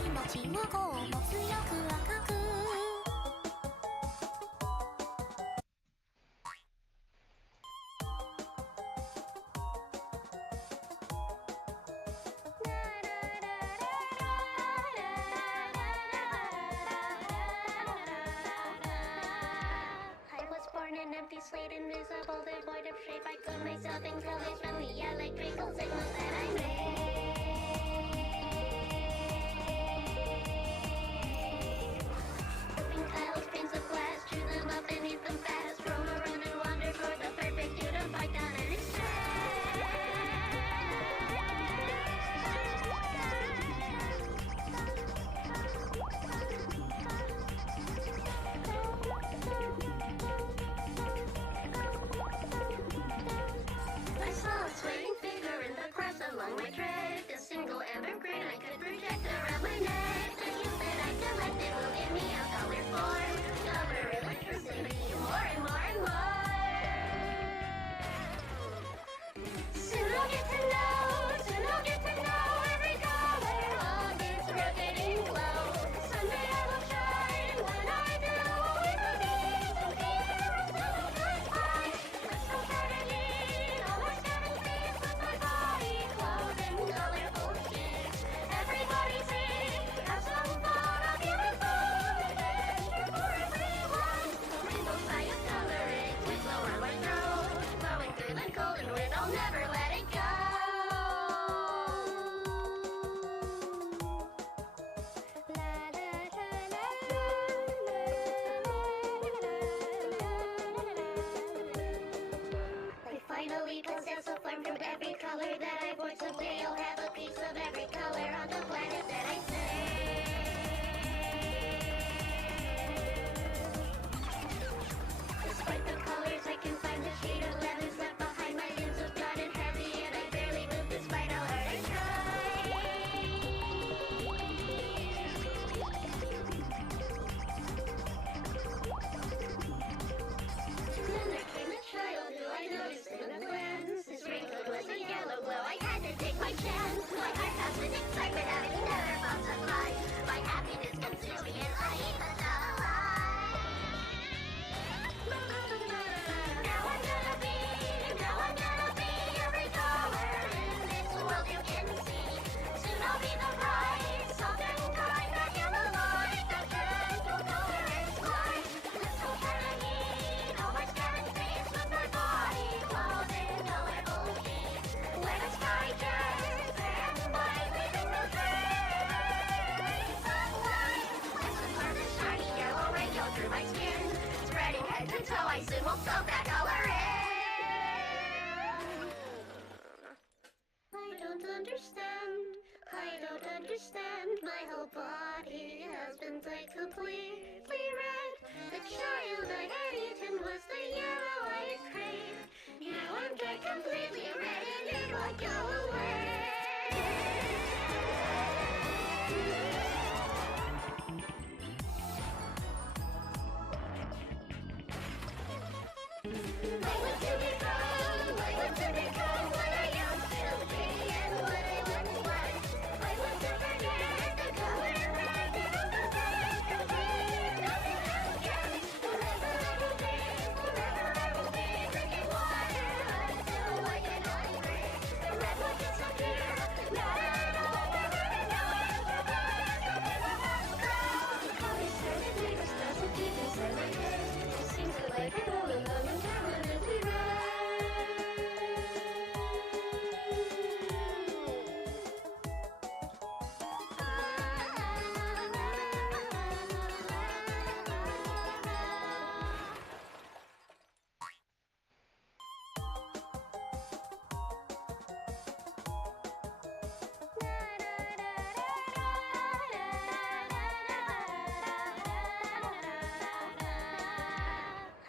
命はこうも強く赤くI was born an empty slate, invisible, devoid of shape. I code myself in colors from the electrical signals that I made. Moving tiles, panes of glass, chew them up and eat them fast. Roam around and wander toward the perfect you to fight down and I saw a swaying figure in the crowd. head to toe, I soon will soak that color in. I don't understand. I don't understand. My whole body has been dyed completely red. The child I had eaten was the yellow I had craved. Now I'm dyed completely red and it won't go away. I want to become what I used to be and what I once was. I want to forget the color red and all the colors complete. Nothing else can. Forever I will be drinking water until I cannot breathe. The red will disappear. Not at all. Never know it. Colors turn and neighbors doesn't keep inside my head. It seems that life is all alone and permanently red.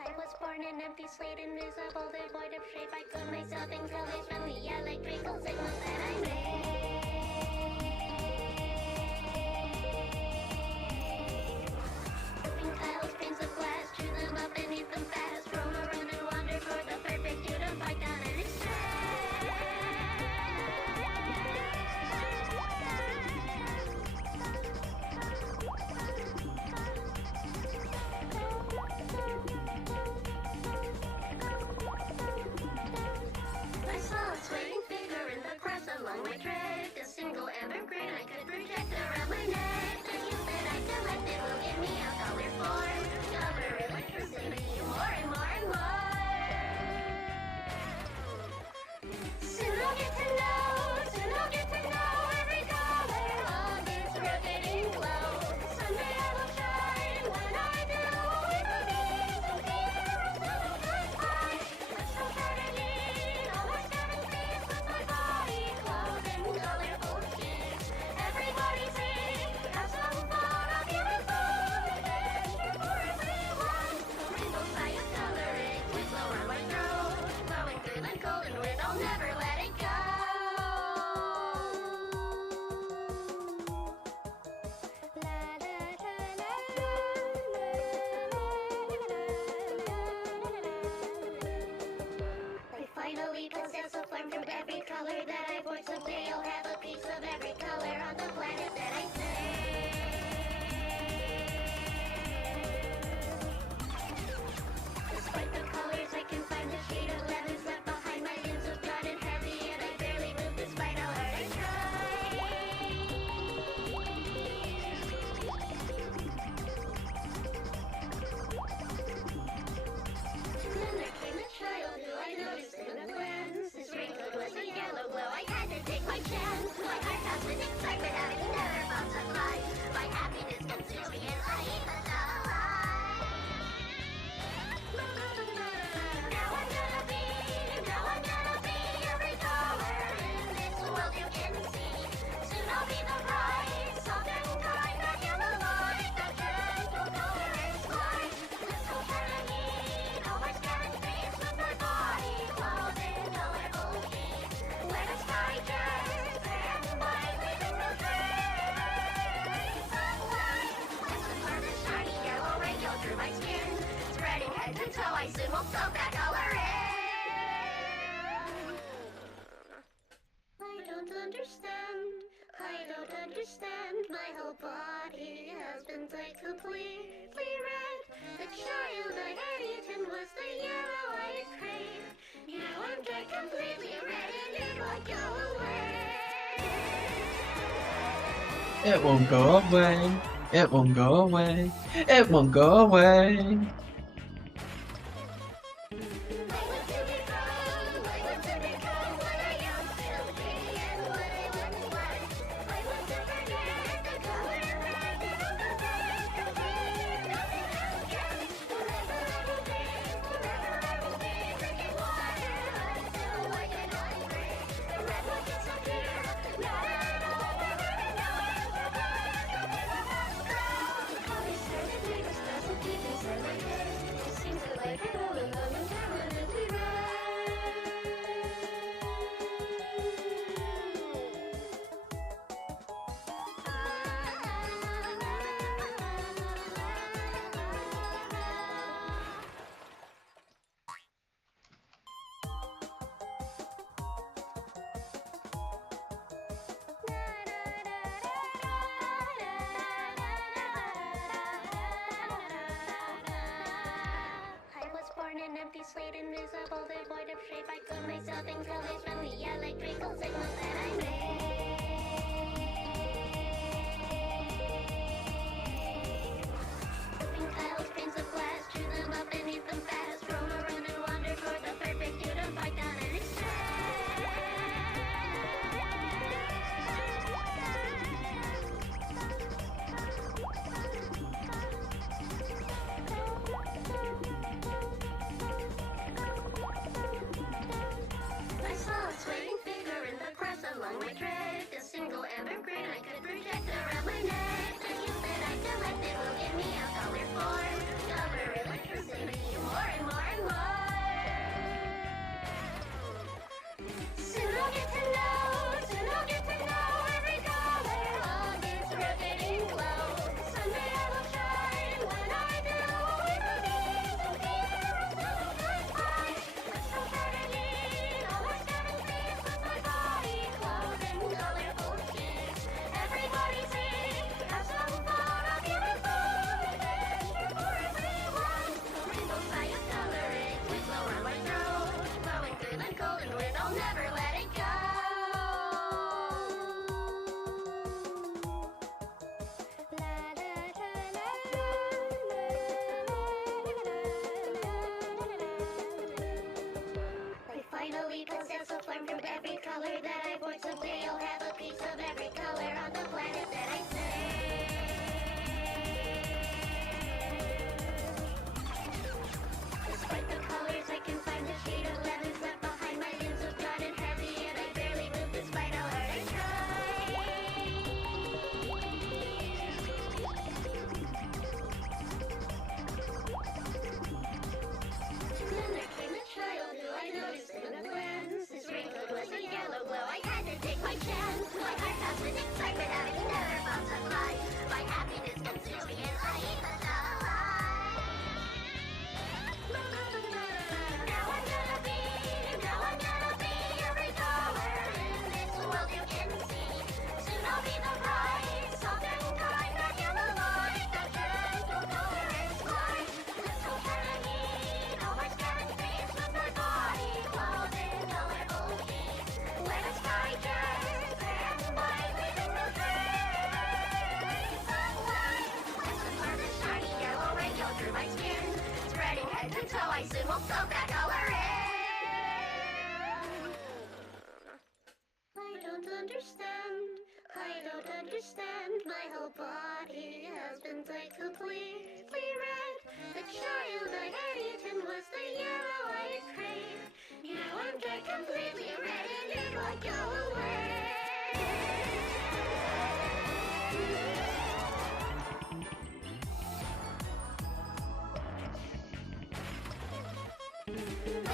I was born an empty slate, invisible, devoid of shape. I clone myself in colors from the electrical signals that I made. Flipping tiles, panes of glass, chew them up and eat them fast. Roam around and wander for the perfect unified down and I saw a swaying figure in the grass along my track. A single amber grain I could project around my neck. The hue that I collected will give me a color form. Cover electricity more and more and more. Soon I'll get to know every color of this rotating glow. Someday I will shine, when I do, it will be so clear until the sky's high. Let's go shining, always getting peace with my body clothed in colorful sheets. Everybody sing, have some fun, I'll give it fun, adventure for everyone. Rainbow sky of coloring, we flow around my throat, flowing through the cold and wind, I'll never let it go. I finally possess a form from every color that I voice. Someday I'll have a piece of every color on the planet that I say. Despite the colors, I can find the shade of leathers left behind. My limbs are broad and heavy, and I barely move despite how hard I try. Then there came a child who I noticed in the glance. His raincoat was a yellow glow. I had to take my chance. My heart has an excitement having never felt such high. My happiness consumes me as I eat the delight. Now I'm gonna be every color in this world you can see. Soon I'll be the bright, soft and kind, that yellow light, that gentle color is light. Let's go shining, always getting peace with my body clothed in colorful sheets. Where the sky turns and white, leaving no trace of white. Let's absorb the shiny yellow ray go through my skin, spreading head to toe. I soon will soak that color in. I don't understand. My whole body has been dyed completely red. The child I had eaten was the yellow I had craved. Now I'm dyed completely red and it won't go away. It won't go away. It won't go away. It won't go away. I want to become what I used to be and what I once was. I want to forget the color red and all the colors complete. Nothing else can. Forever I will be can. My heart has with excitement, having never felt so high. My happiness consumes me and I eat the now I'm gonna be every color in this world you can see. Soon I'll be the bright, soft and kind, that yellow light, that gentle color and light. Let's go carrying all my scared dreams with my body clothed in colorful heat. Let us digest and bite within the rays of light. Let's absorb the shiny yellow ray go through my skin, spreading head to toe. I soon will soak that color in. I don't understand. My whole body has been dyed completely red. The child I had eaten was the yellow I had craved. Now I'm dyed completely red and it won't go away. I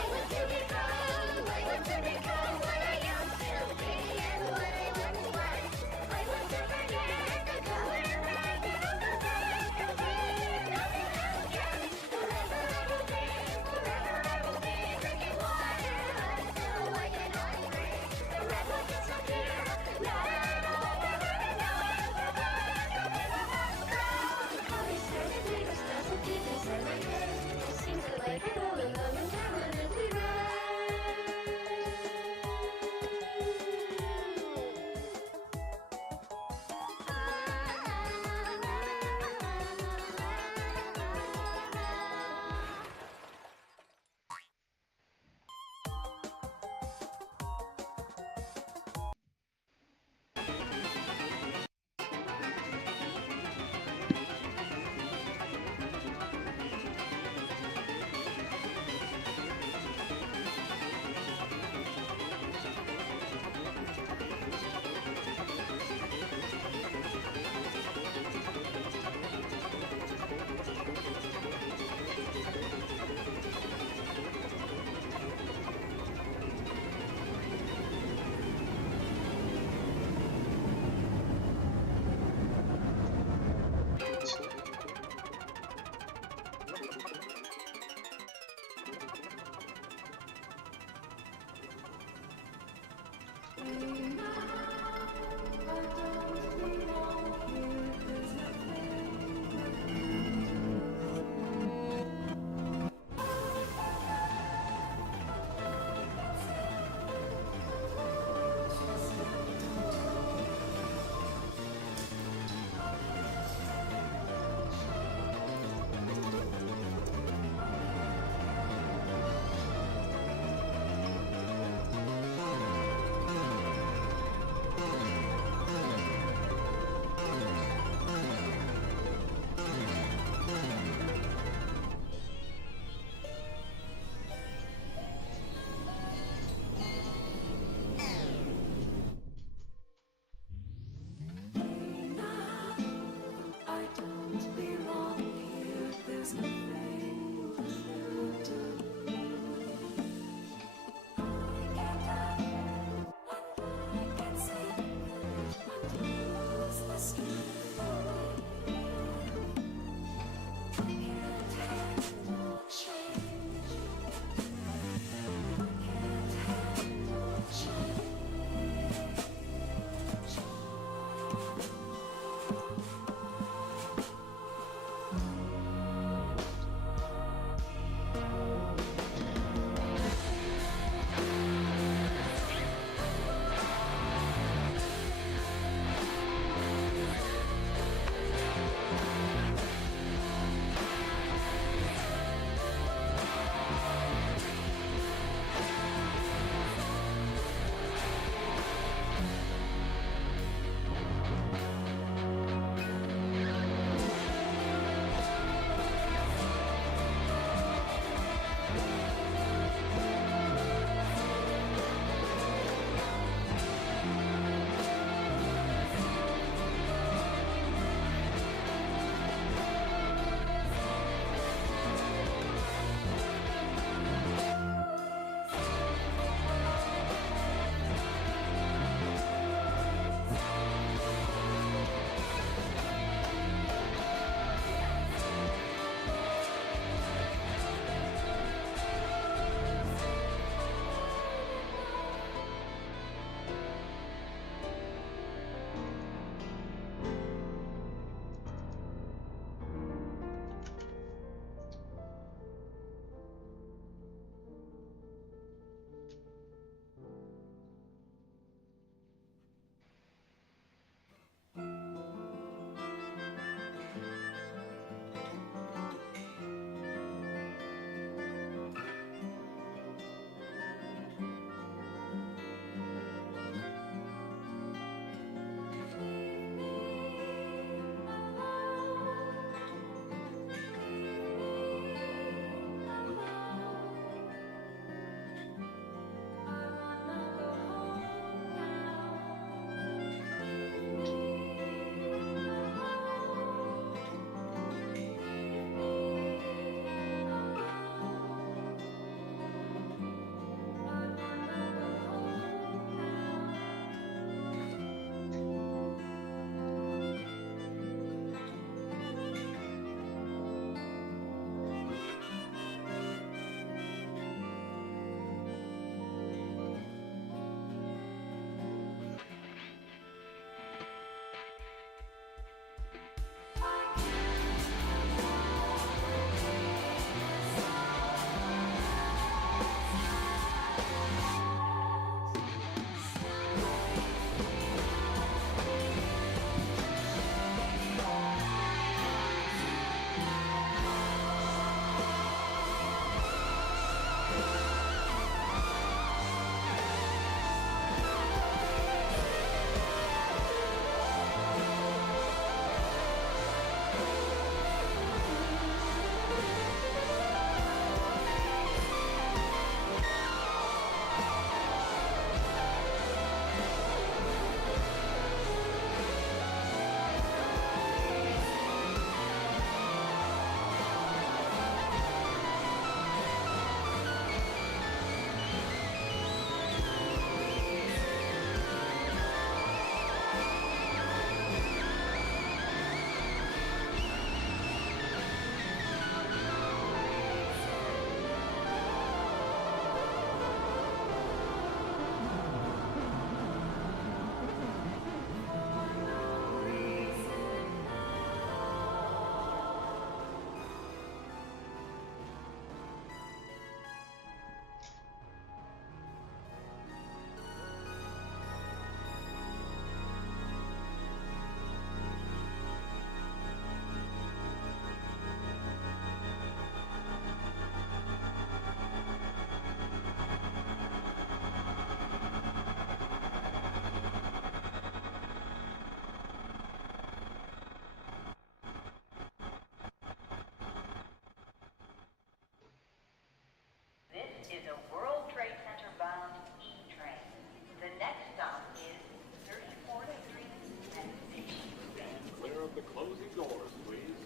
want to become what I used to be and what I once was. I want to forget the color red and all the colors complete. Nothing else can. Forever I will be drinking water until I cannot breathe. The red will doors, please.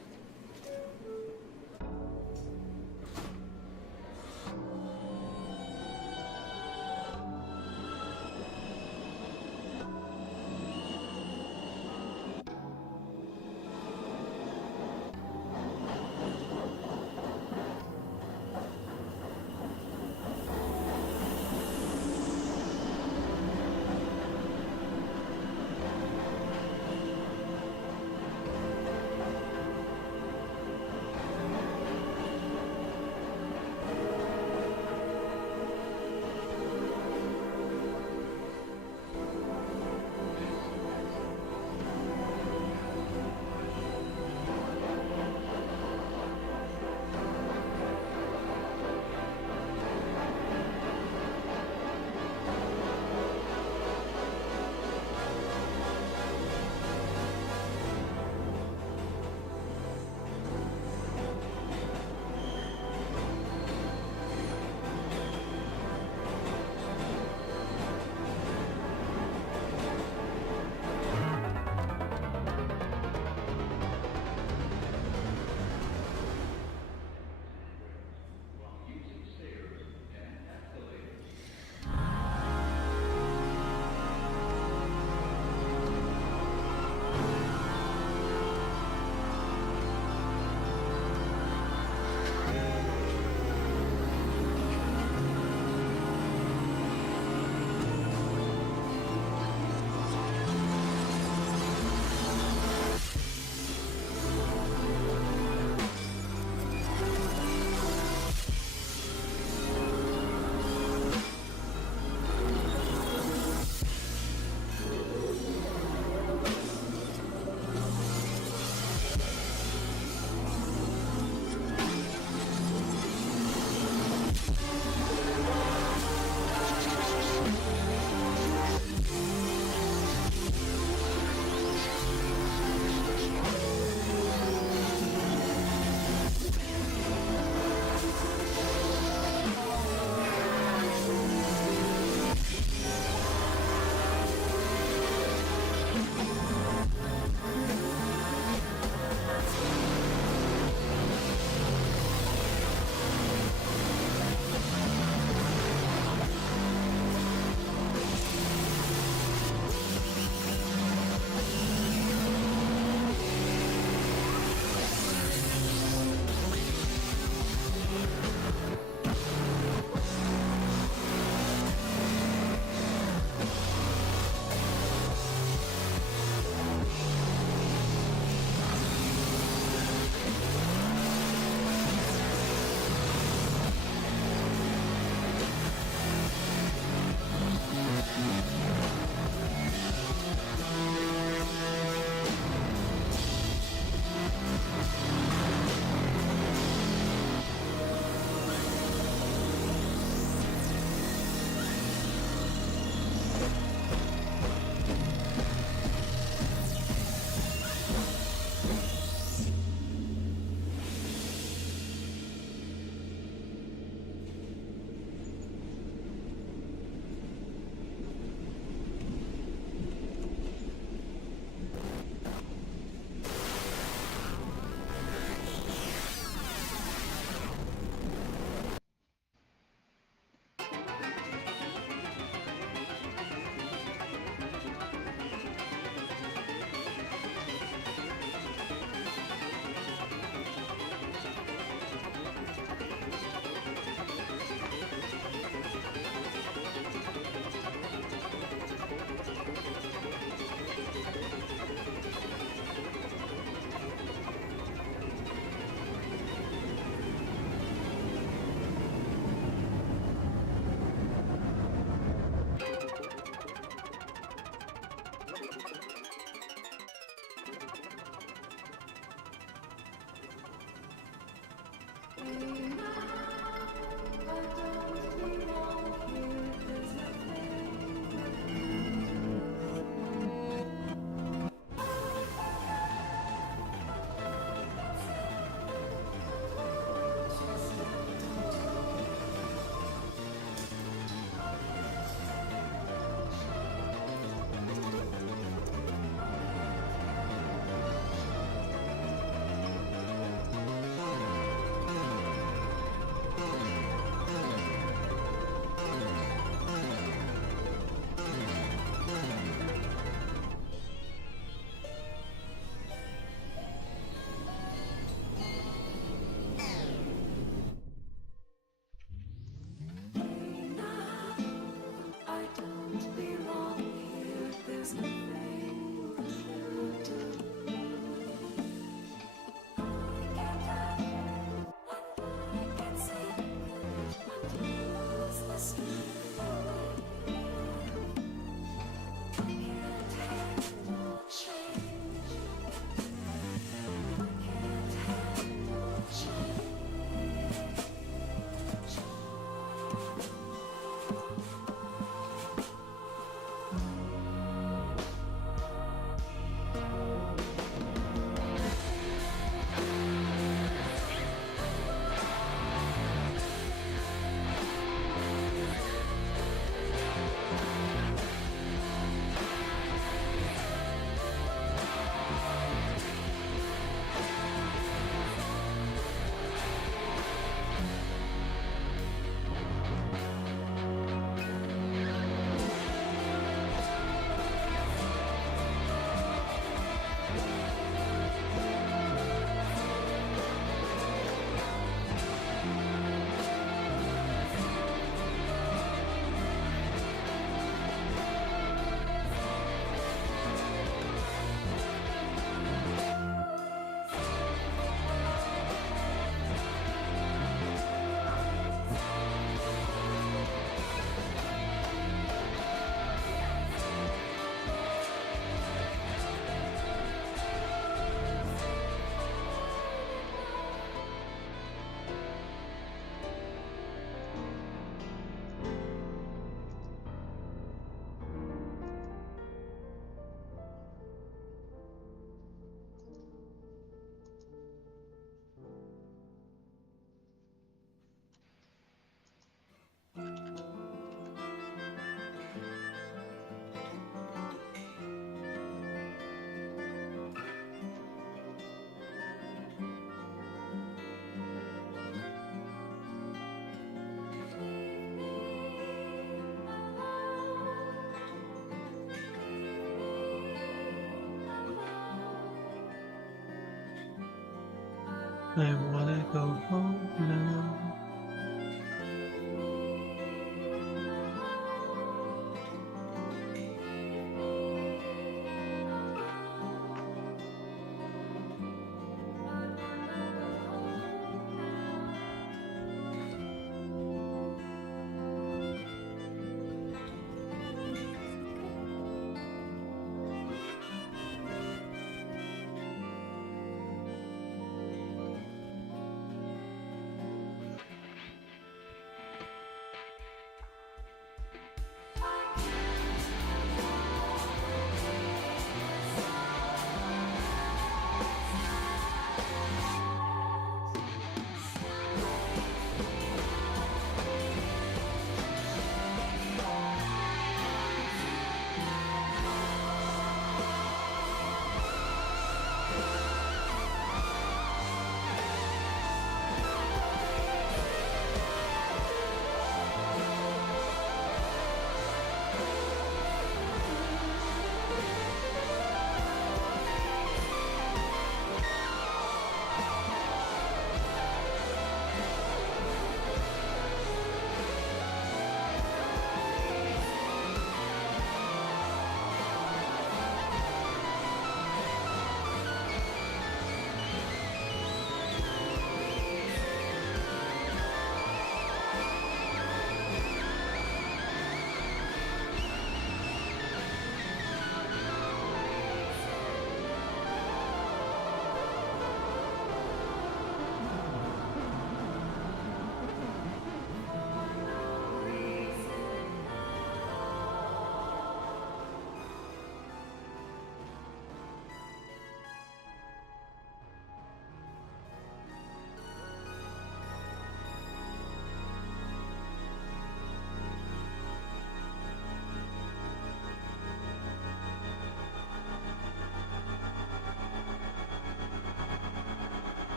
I wanna go home now.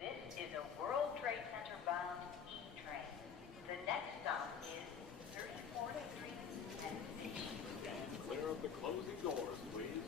This is a World Trade Center bound E-train. The next stop is 34th Street and Station Bay. Clear up the closing doors, please.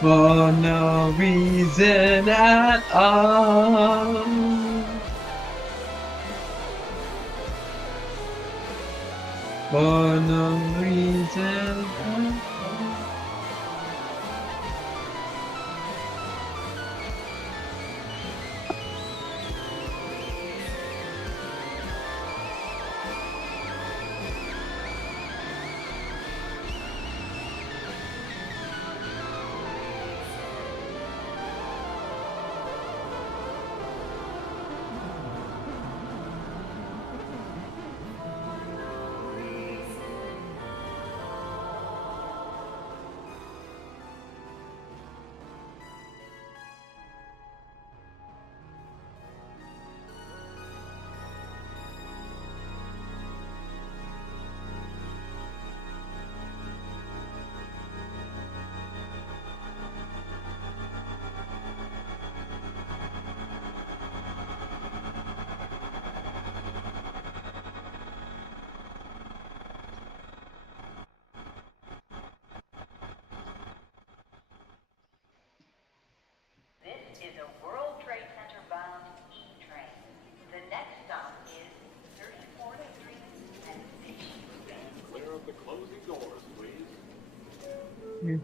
For no reason at all. For no reason at all. This is a World Trade Center bound E train. The next stop is 34th Street and Station. Stand clear of the closing doors, please. Yeah,